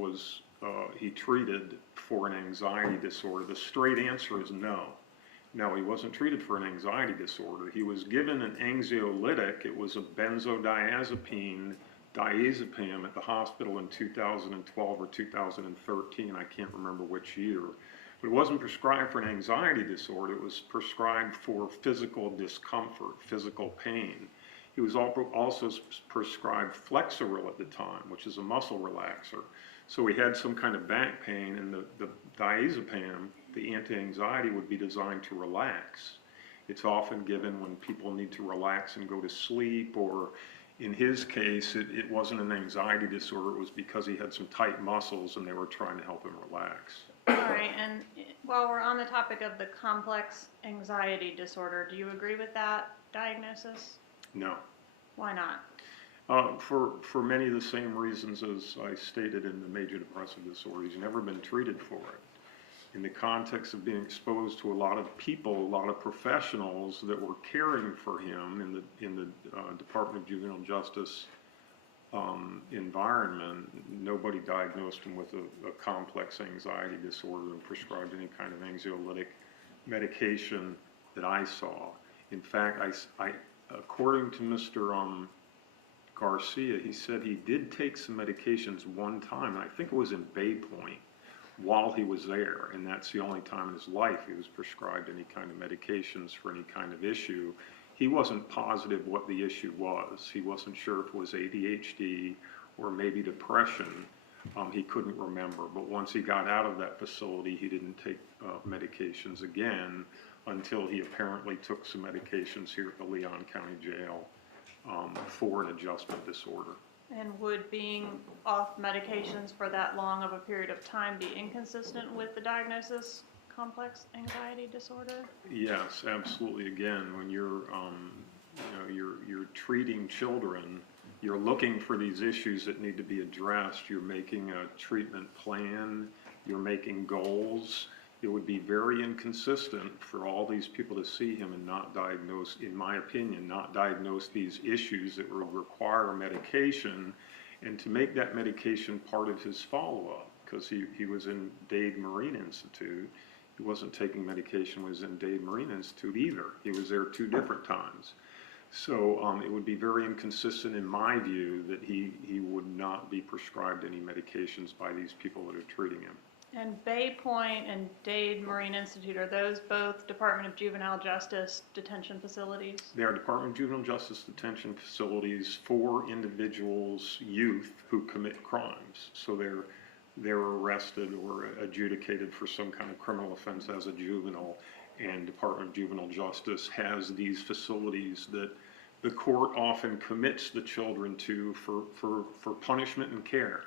he treated for an anxiety disorder? The straight answer is no. No, he wasn't treated for an anxiety disorder. He was given an anxiolytic. It was a benzodiazepam, diazepam at the hospital in 2012 or 2013. I can't remember which year. But it wasn't prescribed for an anxiety disorder. It was prescribed for physical discomfort, physical pain. He was also prescribed Flexeril at the time, which is a muscle relaxer. So he had some kind of back pain, and the diazepam, the anti-anxiety, would be designed to relax. It's often given when people need to relax and go to sleep, or in his case, it wasn't an anxiety disorder. It was because he had some tight muscles and they were trying to help him relax. All right, and while we're on the topic of the complex anxiety disorder, do you agree with that diagnosis? No. Why not? For many of the same reasons as I stated in the major depressive disorder. He's never been treated for it. In the context of being exposed to a lot of people, a lot of professionals that were caring for him in the Department of Juvenile Justice environment, nobody diagnosed him with a complex anxiety disorder and prescribed any kind of anxiolytic medication that I saw. In fact, according to Mr. Garcia, he said he did take some medications one time, and I think it was in Bay Point, while he was there, and that's the only time in his life he was prescribed any kind of medications for any kind of issue. He wasn't positive what the issue was. He wasn't sure if it was ADHD or maybe depression, He couldn't remember, but once he got out of that facility, he didn't take medications again until he apparently took some medications here at the Leon County Jail for an adjustment disorder. And would being off medications for that long of a period of time be inconsistent with the diagnosis, complex anxiety disorder? Yes, absolutely. Again, when you're, you're treating children, you're looking for these issues that need to be addressed. You're making a treatment plan. You're making goals. It would be very inconsistent for all these people to see him and not diagnose, in my opinion, not diagnose these issues that would require medication, and to make that medication part of his follow-up, because he was in Dade Marine Institute. He wasn't taking medication when he was in Dade Marine Institute either. He was there 2 different times. So it would be very inconsistent in my view that he would not be prescribed any medications by these people that are treating him. And Bay Point and Dade Marine Institute, are those both Department of Juvenile Justice detention facilities? They are Department of Juvenile Justice detention facilities for individuals, youth, who commit crimes. So they're arrested or adjudicated for some kind of criminal offense as a juvenile, and Department of Juvenile Justice has these facilities that the court often commits the children to for punishment and care.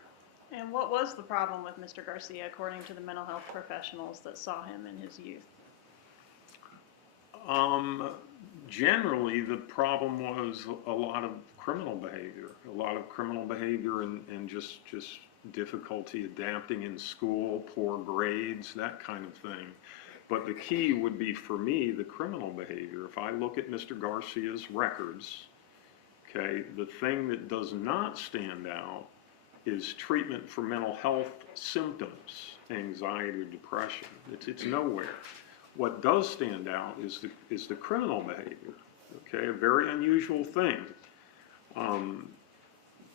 And what was the problem with Mr. Garcia, according to the mental health professionals that saw him in his youth? Generally, the problem was a lot of criminal behavior, and just difficulty adapting in school, poor grades, that kind of thing. But the key would be, for me, the criminal behavior. If I look at Mr. Garcia's records, okay, the thing that does not stand out is treatment for mental health symptoms, anxiety or depression. It's nowhere. What does stand out is the criminal behavior, okay, a very unusual thing.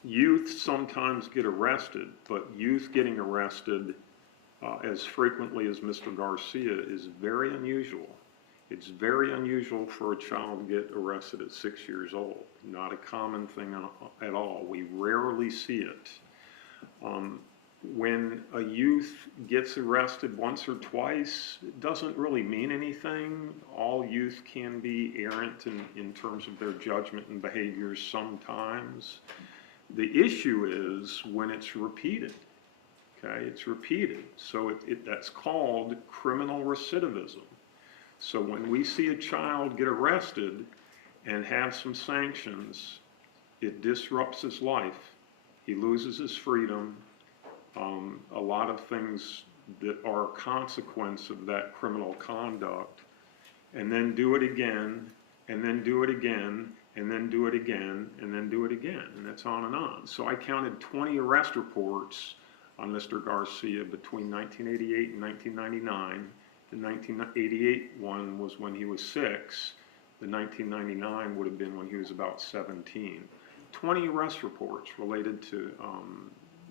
Youth sometimes get arrested, but youth getting arrested as frequently as Mr. Garcia is very unusual. It's very unusual for a child to get arrested at 6 years old. Not a common thing at all. We rarely see it. When a youth gets arrested once or twice, it doesn't really mean anything. All youth can be errant in terms of their judgment and behaviors sometimes. The issue is when it's repeated. Okay, it's repeated. So that's called criminal recidivism. So when we see a child get arrested and have some sanctions, it disrupts his life. He loses his freedom. A lot of things that are a consequence of that criminal conduct, and then do it again, and then do it again, and then do it again, and then do it again, and that's on and on. So I counted 20 arrest reports on Mr. Garcia between 1988 and 1999. The 1988 one was when he was 6. The 1999 would have been when he was about 17. 20 arrest reports related to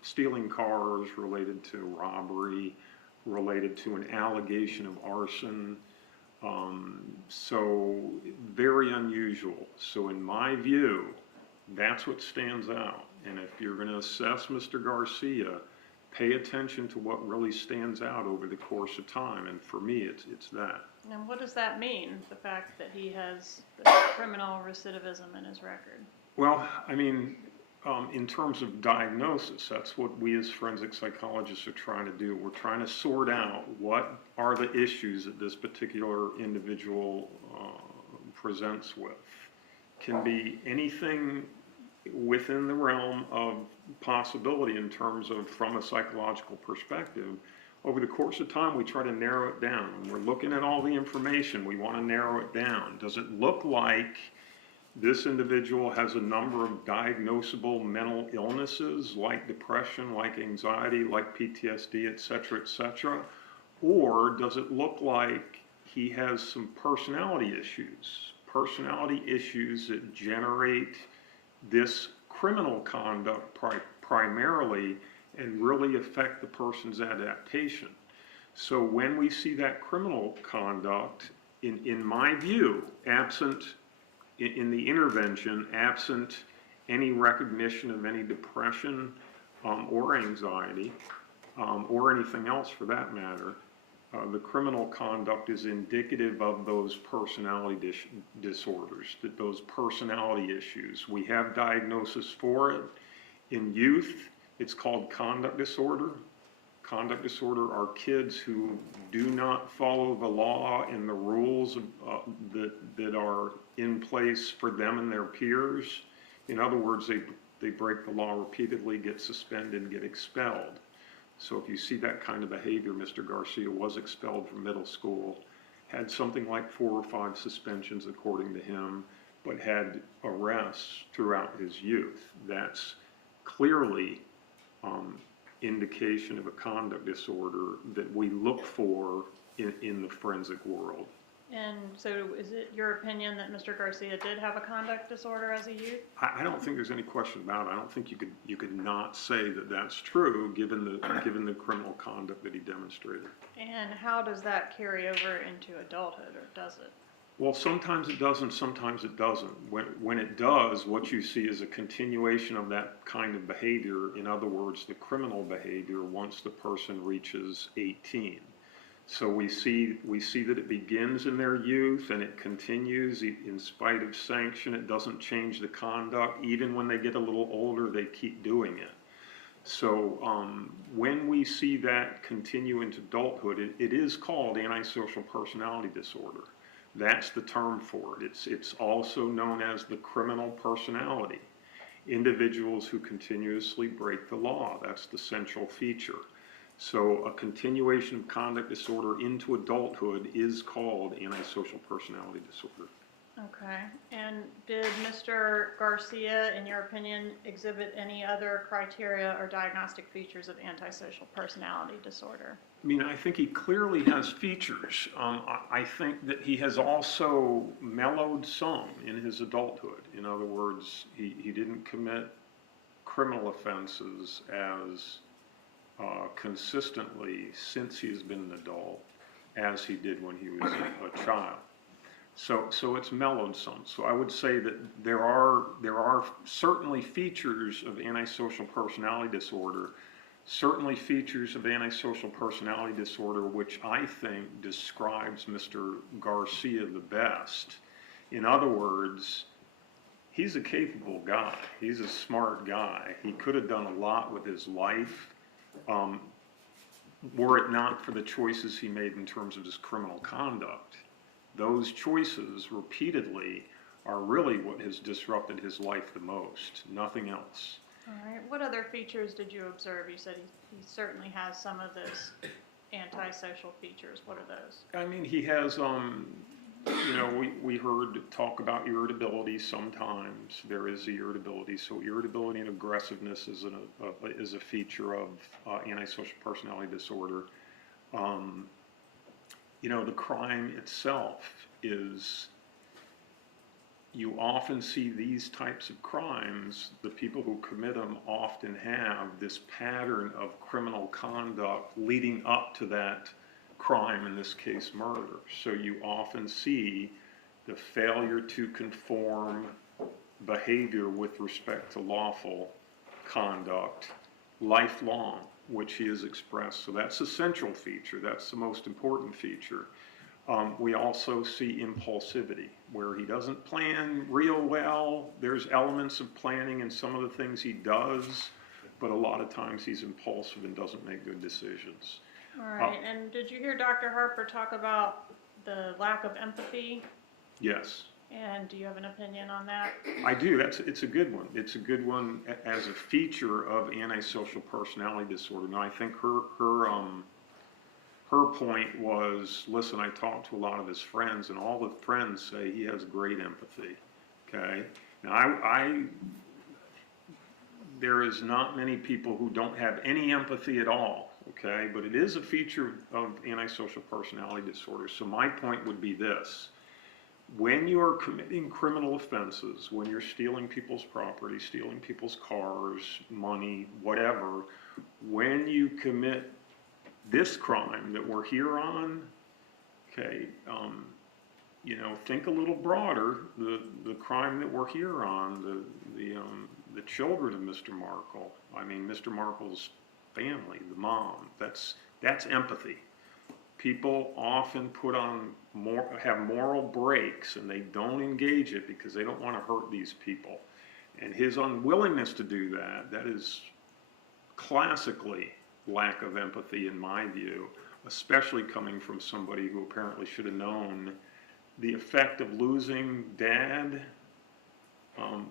stealing cars, related to robbery, related to an allegation of arson. So very unusual. So in my view, that's what stands out. And if you're going to assess Mr. Garcia, pay attention to what really stands out over the course of time. And for me, it's that. And what does that mean, the fact that he has the criminal recidivism in his record? Well, I mean, in terms of diagnosis, that's what we as forensic psychologists are trying to do. We're trying to sort out what are the issues that this particular individual presents with. Can be anything within the realm of possibility in terms of from a psychological perspective. Over the course of time, we try to narrow it down. When we're looking at all the information, we want to narrow it down. Does it look like this individual has a number of diagnosable mental illnesses like depression, like anxiety, like PTSD, et cetera, or does it look like he has some personality issues that generate this criminal conduct primarily and really affect the person's adaptation? So when we see that criminal conduct, in my view, absent in the intervention, absent any recognition of any depression or anxiety, or anything else for that matter, the criminal conduct is indicative of those personality disorders, those personality issues. We have diagnosis for it. In youth, it's called conduct disorder. Conduct disorder are kids who do not follow the law and the rules that are in place for them and their peers. In other words, they break the law repeatedly, get suspended, get expelled. So if you see that kind of behavior, Mr. Garcia was expelled from middle school, had something like 4 or 5 suspensions according to him, but had arrests throughout his youth. That's clearly indication of a conduct disorder that we look for in the forensic world. And so is it your opinion that Mr. Garcia did have a conduct disorder as a youth? I don't think there's any question about it. I don't think you could not say that that's true given the criminal conduct that he demonstrated. And how does that carry over into adulthood, or does it? Well, sometimes it does and sometimes it doesn't. When it does, what you see is a continuation of that kind of behavior. In other words, the criminal behavior once the person reaches 18. So we see that it begins in their youth and it continues in spite of sanction. It doesn't change the conduct. Even when they get a little older, they keep doing it. So when we see that continue into adulthood, it is called antisocial personality disorder. That's the term for it. It's also known as the criminal personality. Individuals who continuously break the law, that's the central feature. So a continuation of conduct disorder into adulthood is called antisocial personality disorder. Okay. And did Mr. Garcia, in your opinion, exhibit any other criteria or diagnostic features of antisocial personality disorder? I mean, I think he clearly has features. I think that he has also mellowed some in his adulthood. In other words, he didn't commit criminal offenses as consistently since he's been an adult as he did when he was a child. So it's mellowed some. So I would say that there are certainly features of antisocial personality disorder, certainly features of antisocial personality disorder which I think describes Mr. Garcia the best. In other words, he's a capable guy. He's a smart guy. He could have done a lot with his life. Were it not for the choices he made in terms of his criminal conduct. Those choices repeatedly are really what has disrupted his life the most, nothing else. All right. What other features did you observe? You said he certainly has some of those antisocial features. What are those? I mean, he has, you know, we heard talk about irritability sometimes. There is irritability. So irritability and aggressiveness is a feature of antisocial personality disorder. You know, the crime itself is, you often see these types of crimes, the people who commit them often have this pattern of criminal conduct leading up to that crime, in this case murder. So you often see the failure to conform behavior with respect to lawful conduct lifelong, which he has expressed. So that's a central feature. That's the most important feature. We also see impulsivity, where he doesn't plan real well. There's elements of planning in some of the things he does, but a lot of times he's impulsive and doesn't make good decisions. All right. And did you hear Dr. Harper talk about the lack of empathy? Yes. And do you have an opinion on that? I do. It's a good one. It's a good one as a feature of antisocial personality disorder. Now, I think her point was, listen, I talked to a lot of his friends, and all the friends say he has great empathy. Okay. Now, there is not many people who don't have any empathy at all. Okay, but it is a feature of antisocial personality disorder. So my point would be this. When you are committing criminal offenses, when you're stealing people's property, stealing people's cars, money, whatever, when you commit this crime that we're here on, okay, you know, think a little broader. The crime that we're here on, the the children of Mr. Markel, I mean, Mr. Markel's family, the mom, that's empathy. People often have moral breaks and they don't engage it because they don't want to hurt these people. And his unwillingness to do that, that is classically lack of empathy in my view, especially coming from somebody who apparently should have known the effect of losing dad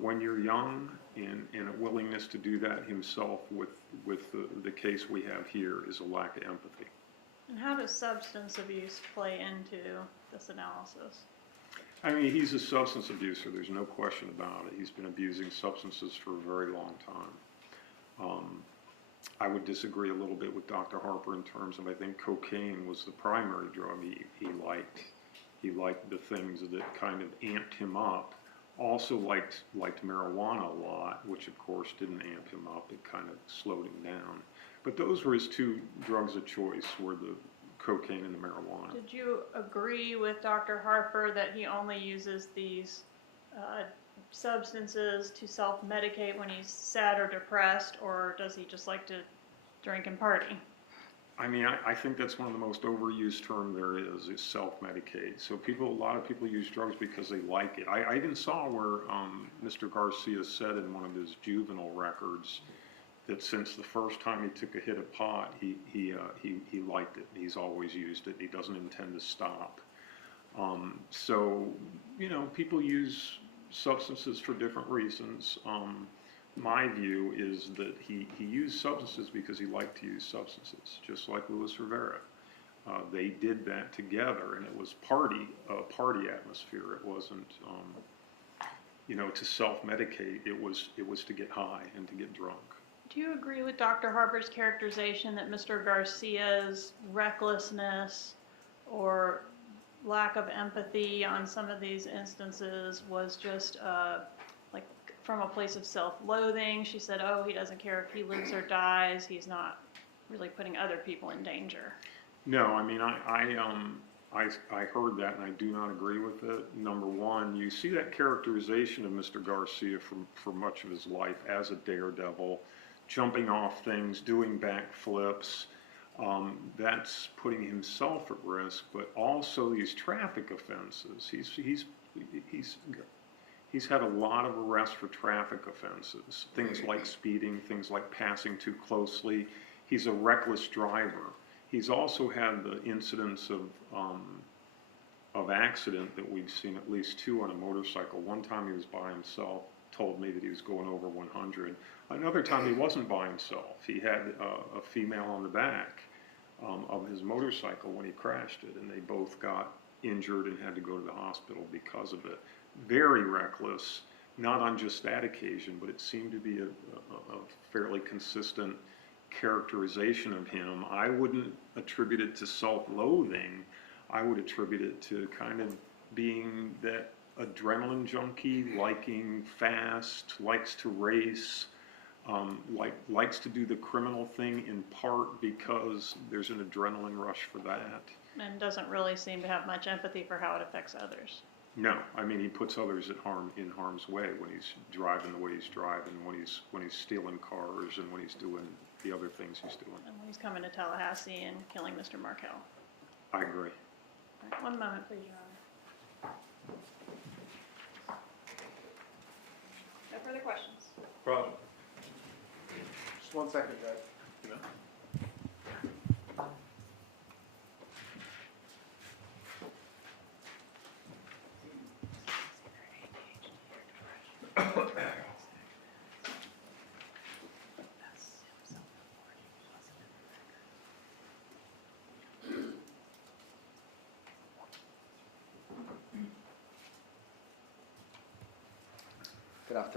when you're young, and a willingness to do that himself with the case we have here is a lack of empathy. And how does substance abuse play into this analysis? I mean, he's a substance abuser, there's no question about it. He's been abusing substances for a very long time. I would disagree a little bit with Dr. Harper in terms of, I think cocaine was the primary drug he liked. He liked the things that kind of amped him up. Also liked marijuana a lot, which of course didn't amp him up, it kind of slowed him down. But those were his two drugs of choice, were the cocaine and the marijuana. Did you agree with Dr. Harper that he only uses these substances to self-medicate when he's sad or depressed, or does he just like to drink and party? I mean, I think that's one of the most overused term there is self-medicate. So a lot of people use drugs because they like it. I even saw where Mr. Garcia said in one of his juvenile records that since the first time he took a hit of pot, he liked it. He's always used it. He doesn't intend to stop. So, you know, people use substances for different reasons. My view is that he used substances because he liked to use substances, just like Luis Rivera. They did that together, and it was party atmosphere. It wasn't, you know, to self-medicate. It was to get high and to get drunk. Do you agree with Dr. Harper's characterization that Mr. Garcia's recklessness or lack of empathy on some of these instances was just like from a place of self-loathing? She said, oh, he doesn't care if he lives or dies. He's not really putting other people in danger. No, I mean, I heard that and I do not agree with it. Number one, you see that characterization of Mr. Garcia for much of his life as a daredevil, jumping off things, doing backflips. That's putting himself at risk, but also these traffic offenses. He's had a lot of arrests for traffic offenses, things like speeding, things like passing too closely. He's a reckless driver. He's also had the incidents of accident that we've seen, at least two on a motorcycle. One time he was by himself, told me that he was going over 100. Another time he wasn't by himself. He had a female on the back of his motorcycle when he crashed it, and they both got injured and had to go to the hospital because of it. Very reckless, not on just that occasion, but it seemed to be a fairly consistent characterization of him. I wouldn't attribute it to self-loathing. I would attribute it to kind of being that adrenaline junkie, liking fast, likes to race, likes to do the criminal thing in part because there's an adrenaline rush for that. And doesn't really seem to have much empathy for how it affects others. No, I mean, he puts others in harm's way when he's driving the way he's driving, when he's stealing cars, and when he's doing the other things he's doing. And when he's coming to Tallahassee and killing Mr. Markel. I agree. All right, 1 moment, please, Your Honor. No further questions. Problem. Just 1 second, guys.